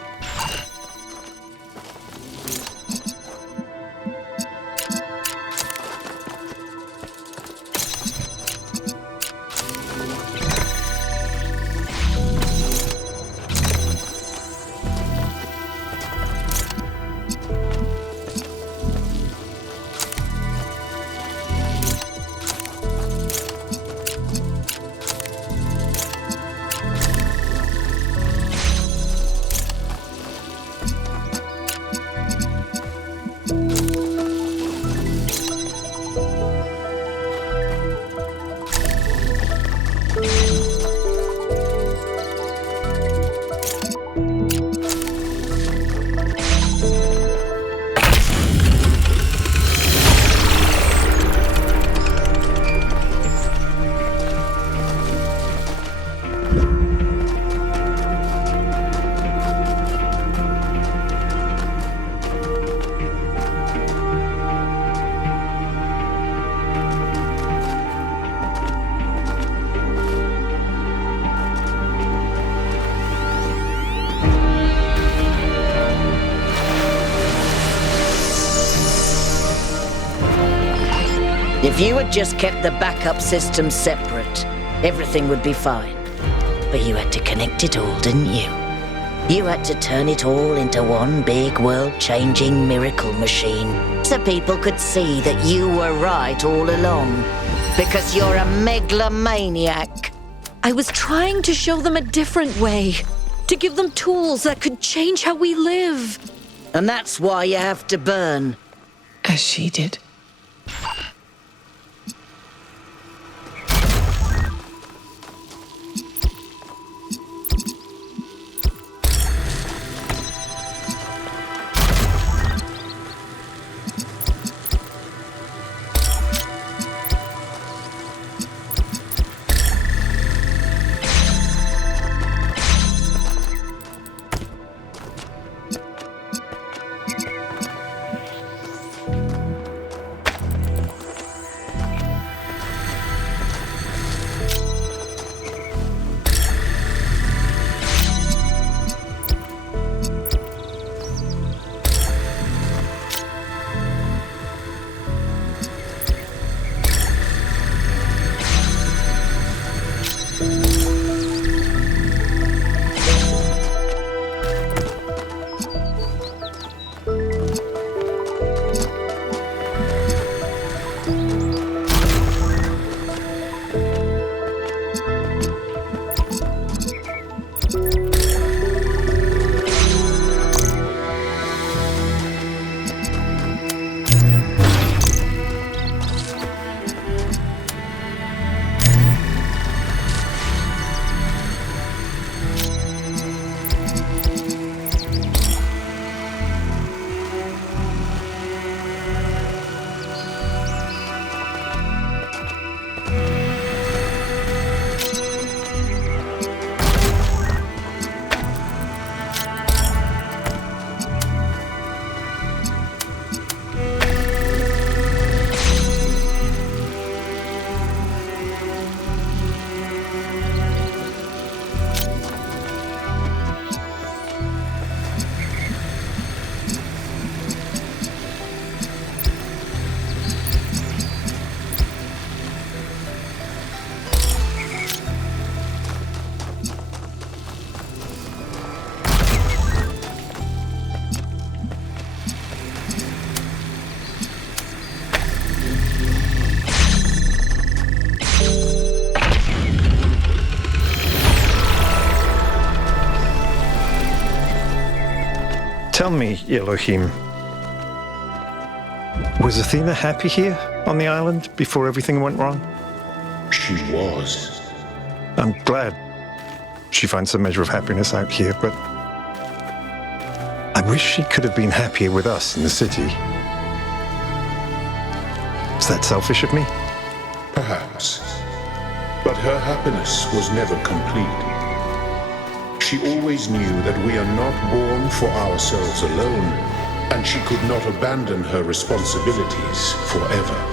If you had just kept the backup system separate, everything would be fine. But you had to connect it all, didn't you? You had to turn it all into one big world-changing miracle machine so people could see that you were right all along. Because you're a megalomaniac. I was trying to show them a different way. To give them tools that could change how we live. And that's why you have to burn. As she did. Tell me, Elohim, was Athena happy here on the island before everything went wrong? She was. I'm glad she finds some measure of happiness out here, but I wish she could have been happier with us in the city. Is that selfish of me? Perhaps. But her happiness was never complete. She always knew that we are not born for ourselves alone, and she could not abandon her responsibilities forever.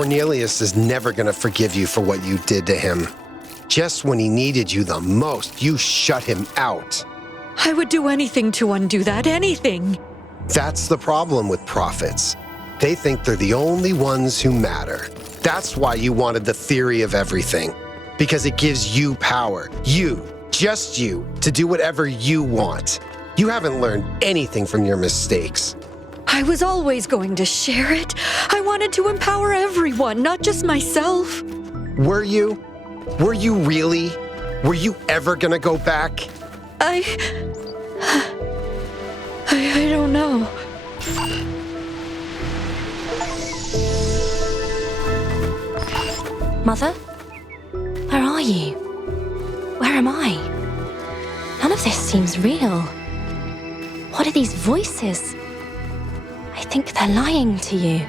Cornelius is never going to forgive you for what you did to him. Just when he needed you the most, you shut him out. I would do anything to undo that, anything. That's the problem with prophets. They think they're the only ones who matter. That's why you wanted the theory of everything. Because it gives you power. You, just you, to do whatever you want. You haven't learned anything from your mistakes. I was always going to share it. I wanted to empower everyone, not just myself. Were you? Were you really? Were you ever gonna go back? I don't know. Mother? Where are you? Where am I? None of this seems real. What are these voices? I think they're lying to you.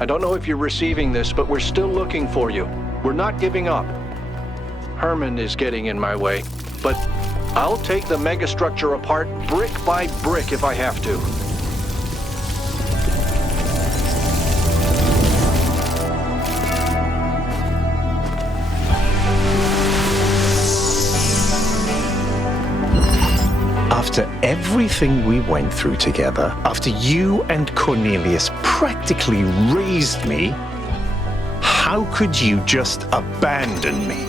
I don't know if you're receiving this, but we're still looking for you. We're not giving up. Herman is getting in my way, but I'll take the megastructure apart brick by brick if I have to. after everything we went through together, after you and Cornelius practically raised me, how could you just abandon me?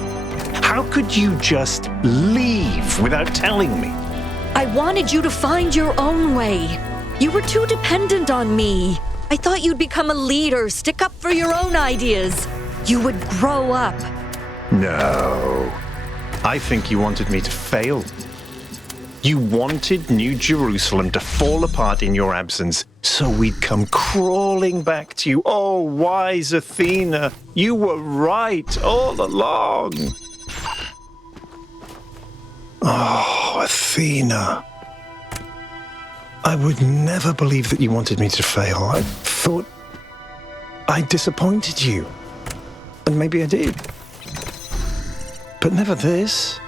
How could you just leave without telling me? I wanted you to find your own way. You were too dependent on me. I thought you'd become a leader, stick up for your own ideas. You would grow up. No. I think you wanted me to fail. You wanted New Jerusalem to fall apart in your absence, so we'd come crawling back to you. Oh, wise Athena, you were right all along. Oh, Athena. I would never believe that you wanted me to fail. I thought I disappointed you. And maybe I did. But never this.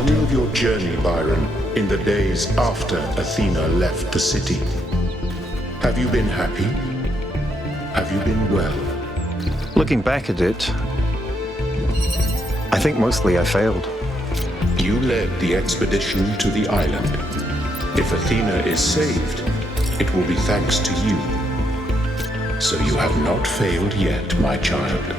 Tell me of your journey, Byron, in the days after Athena left the city. Have you been happy? Have you been well? Looking back at it, I think mostly I failed. You led the expedition to the island. If Athena is saved, it will be thanks to you. So you have not failed yet, my child.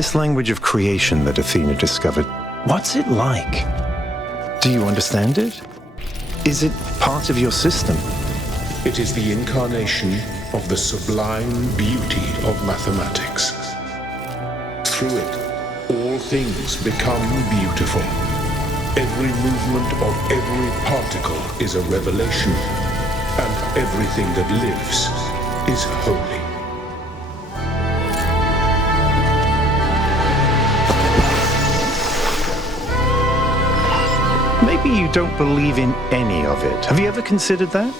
This language of creation that Athena discovered, what's it like? Do you understand it? Is it part of your system? It is the incarnation of the sublime beauty of mathematics. Through it, all things become beautiful. Every movement of every particle is a revelation, and everything that lives is holy. Maybe you don't believe in any of it. Have you ever considered that?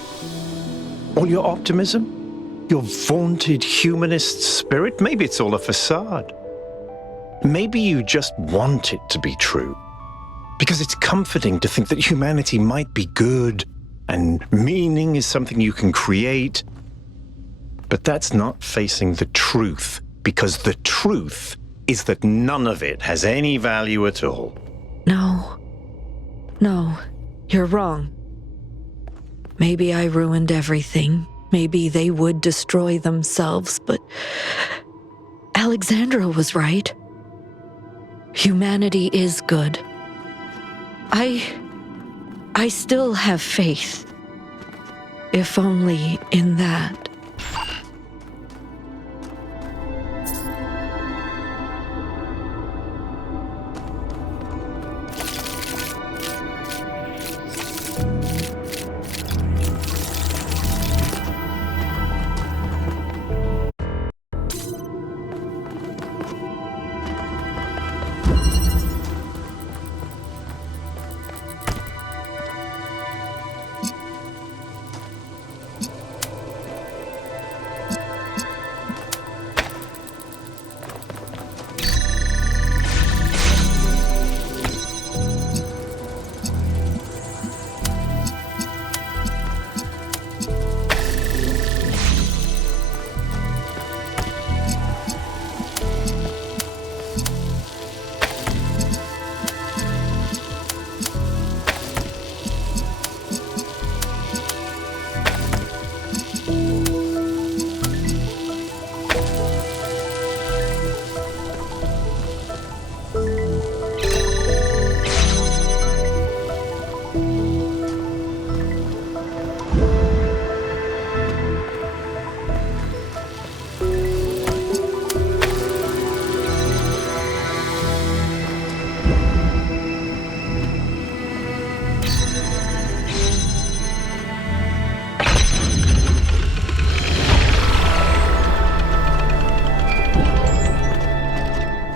All your optimism? Your vaunted humanist spirit? Maybe it's all a facade. Maybe you just want it to be true. Because it's comforting to think that humanity might be good, and meaning is something you can create. But that's not facing the truth, because the truth is that none of it has any value at all. No, you're wrong. Maybe I ruined everything. Maybe they would destroy themselves, but Alexandra was right. Humanity is good. I still have faith. If only in that.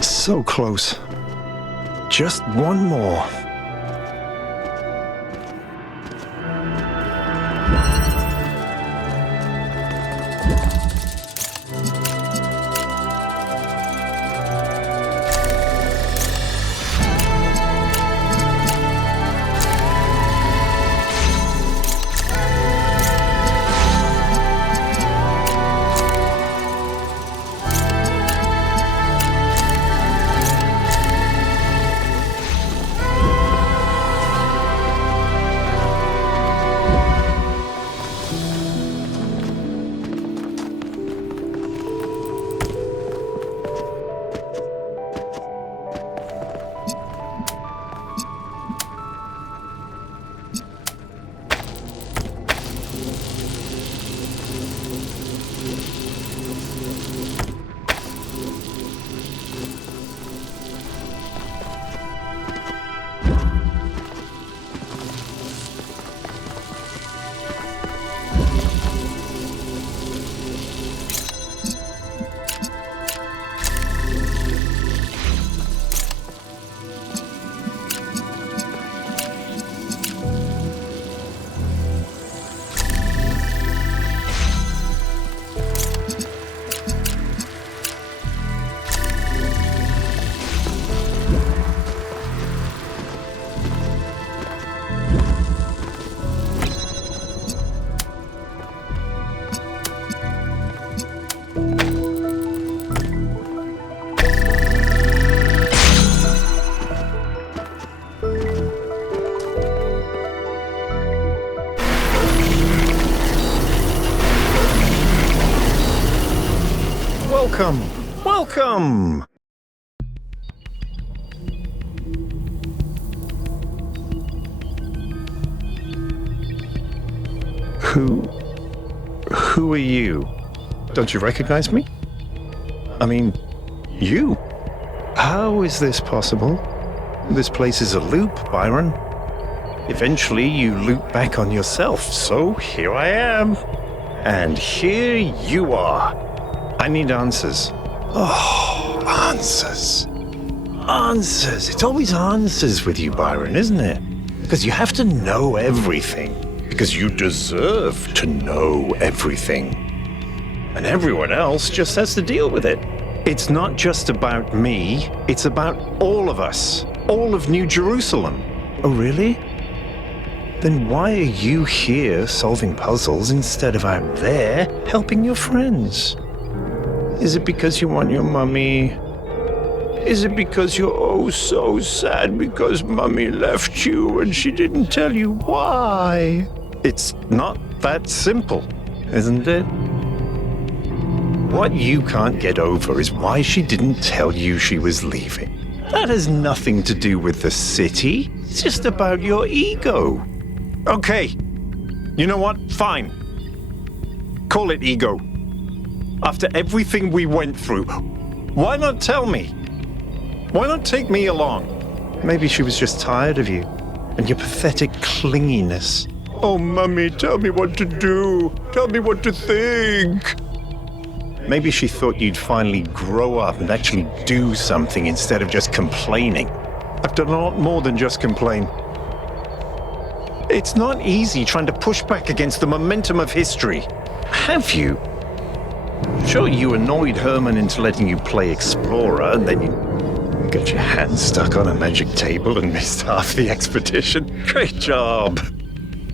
So close. Just one more. Welcome! Welcome! Who are you? Don't you recognize me? I mean, you? How is this possible? This place is a loop, Byron. Eventually, you loop back on yourself, so here I am. And here you are. I need answers. Oh, answers. Answers. It's always answers with you, Byron, isn't it? Because you have to know everything. Because you deserve to know everything. And everyone else just has to deal with it. It's not just about me, it's about all of us. All of New Jerusalem. Oh, really? Then why are you here solving puzzles instead of out there helping your friends? Is it because you want your mummy? Is it because you're oh so sad because mummy left you and she didn't tell you why? It's not that simple, isn't it? What you can't get over is why she didn't tell you she was leaving. That has nothing to do with the city. It's just about your ego. Okay. You know what? Fine. Call it ego. After everything we went through, why not tell me? Why not take me along? Maybe she was just tired of you and your pathetic clinginess. Oh, Mummy, tell me what to do. Tell me what to think. Maybe she thought you'd finally grow up and actually do something instead of just complaining. I've done a lot more than just complain. It's not easy trying to push back against the momentum of history. Have you? Sure, you annoyed Herman into letting you play Explorer, and then you got your hand stuck on a magic table and missed half the expedition. Great job.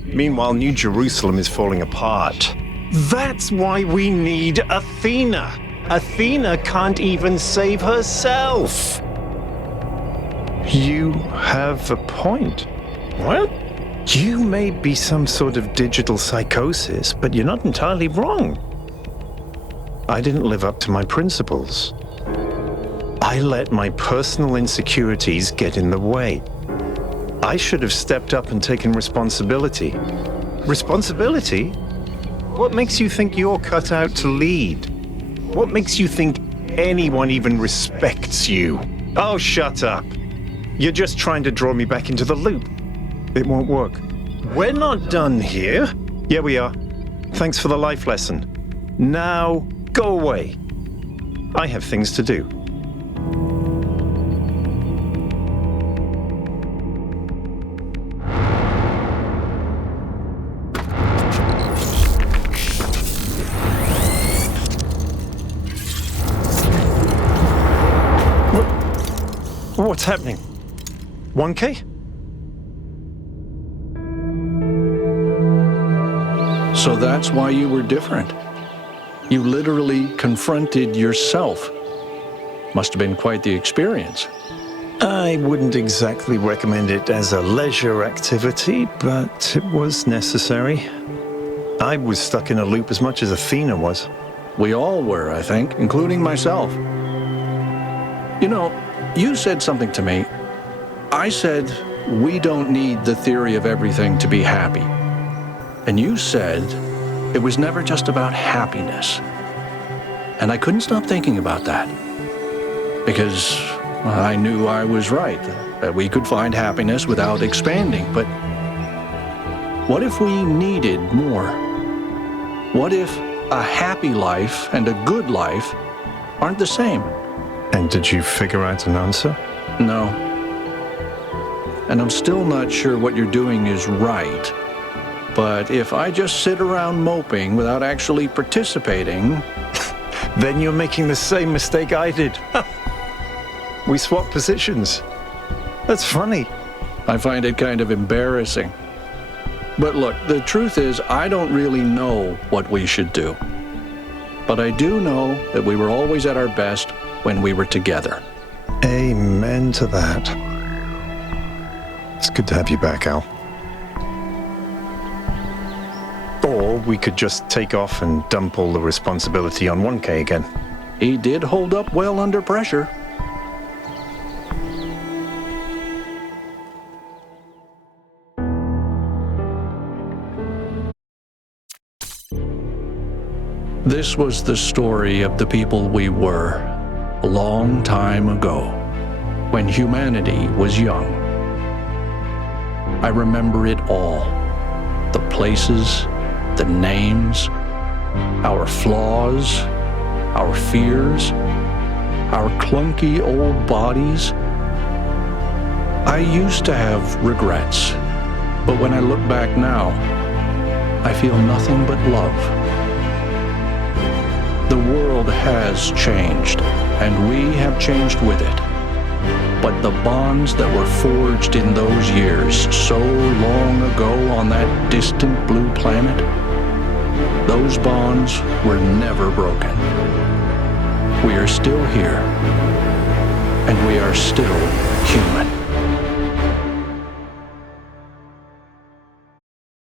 Meanwhile, New Jerusalem is falling apart. That's why we need Athena. Athena can't even save herself. You have a point. Well, you may be some sort of digital psychosis, but you're not entirely wrong. I didn't live up to my principles. I let my personal insecurities get in the way. I should have stepped up and taken responsibility. Responsibility? What makes you think you're cut out to lead? What makes you think anyone even respects you? Oh, shut up. You're just trying to draw me back into the loop. It won't work. We're not done here. Yeah, we are. Thanks for the life lesson. Now, go away. I have things to do. What's happening? 1K? So that's why you were different. You literally confronted yourself. Must have been quite the experience. I wouldn't exactly recommend it as a leisure activity, but it was necessary. I was stuck in a loop as much as Athena was. We all were, I think, including myself. You know, you said something to me. I said, we don't need the theory of everything to be happy. And you said, it was never just about happiness. And I couldn't stop thinking about that. Because I knew I was right, that we could find happiness without expanding. But what if we needed more? What if a happy life and a good life aren't the same? And did you figure out an answer? No. And I'm still not sure what you're doing is right. But if I just sit around moping without actually participating... Then you're making the same mistake I did. We swapped positions. That's funny. I find it kind of embarrassing. But look, the truth is, I don't really know what we should do. But I do know that we were always at our best when we were together. Amen to that. It's good to have you back, Al. Or we could just take off and dump all the responsibility on 1K again. He did hold up well under pressure. This was the story of the people we were a long time ago, when humanity was young. I remember it all. The places, the names, our flaws, our fears, our clunky old bodies. I used to have regrets, but when I look back now, I feel nothing but love. The world has changed, and we have changed with it. But the bonds that were forged in those years, so long ago on that distant blue planet, those bonds were never broken. We are still here, and we are still human.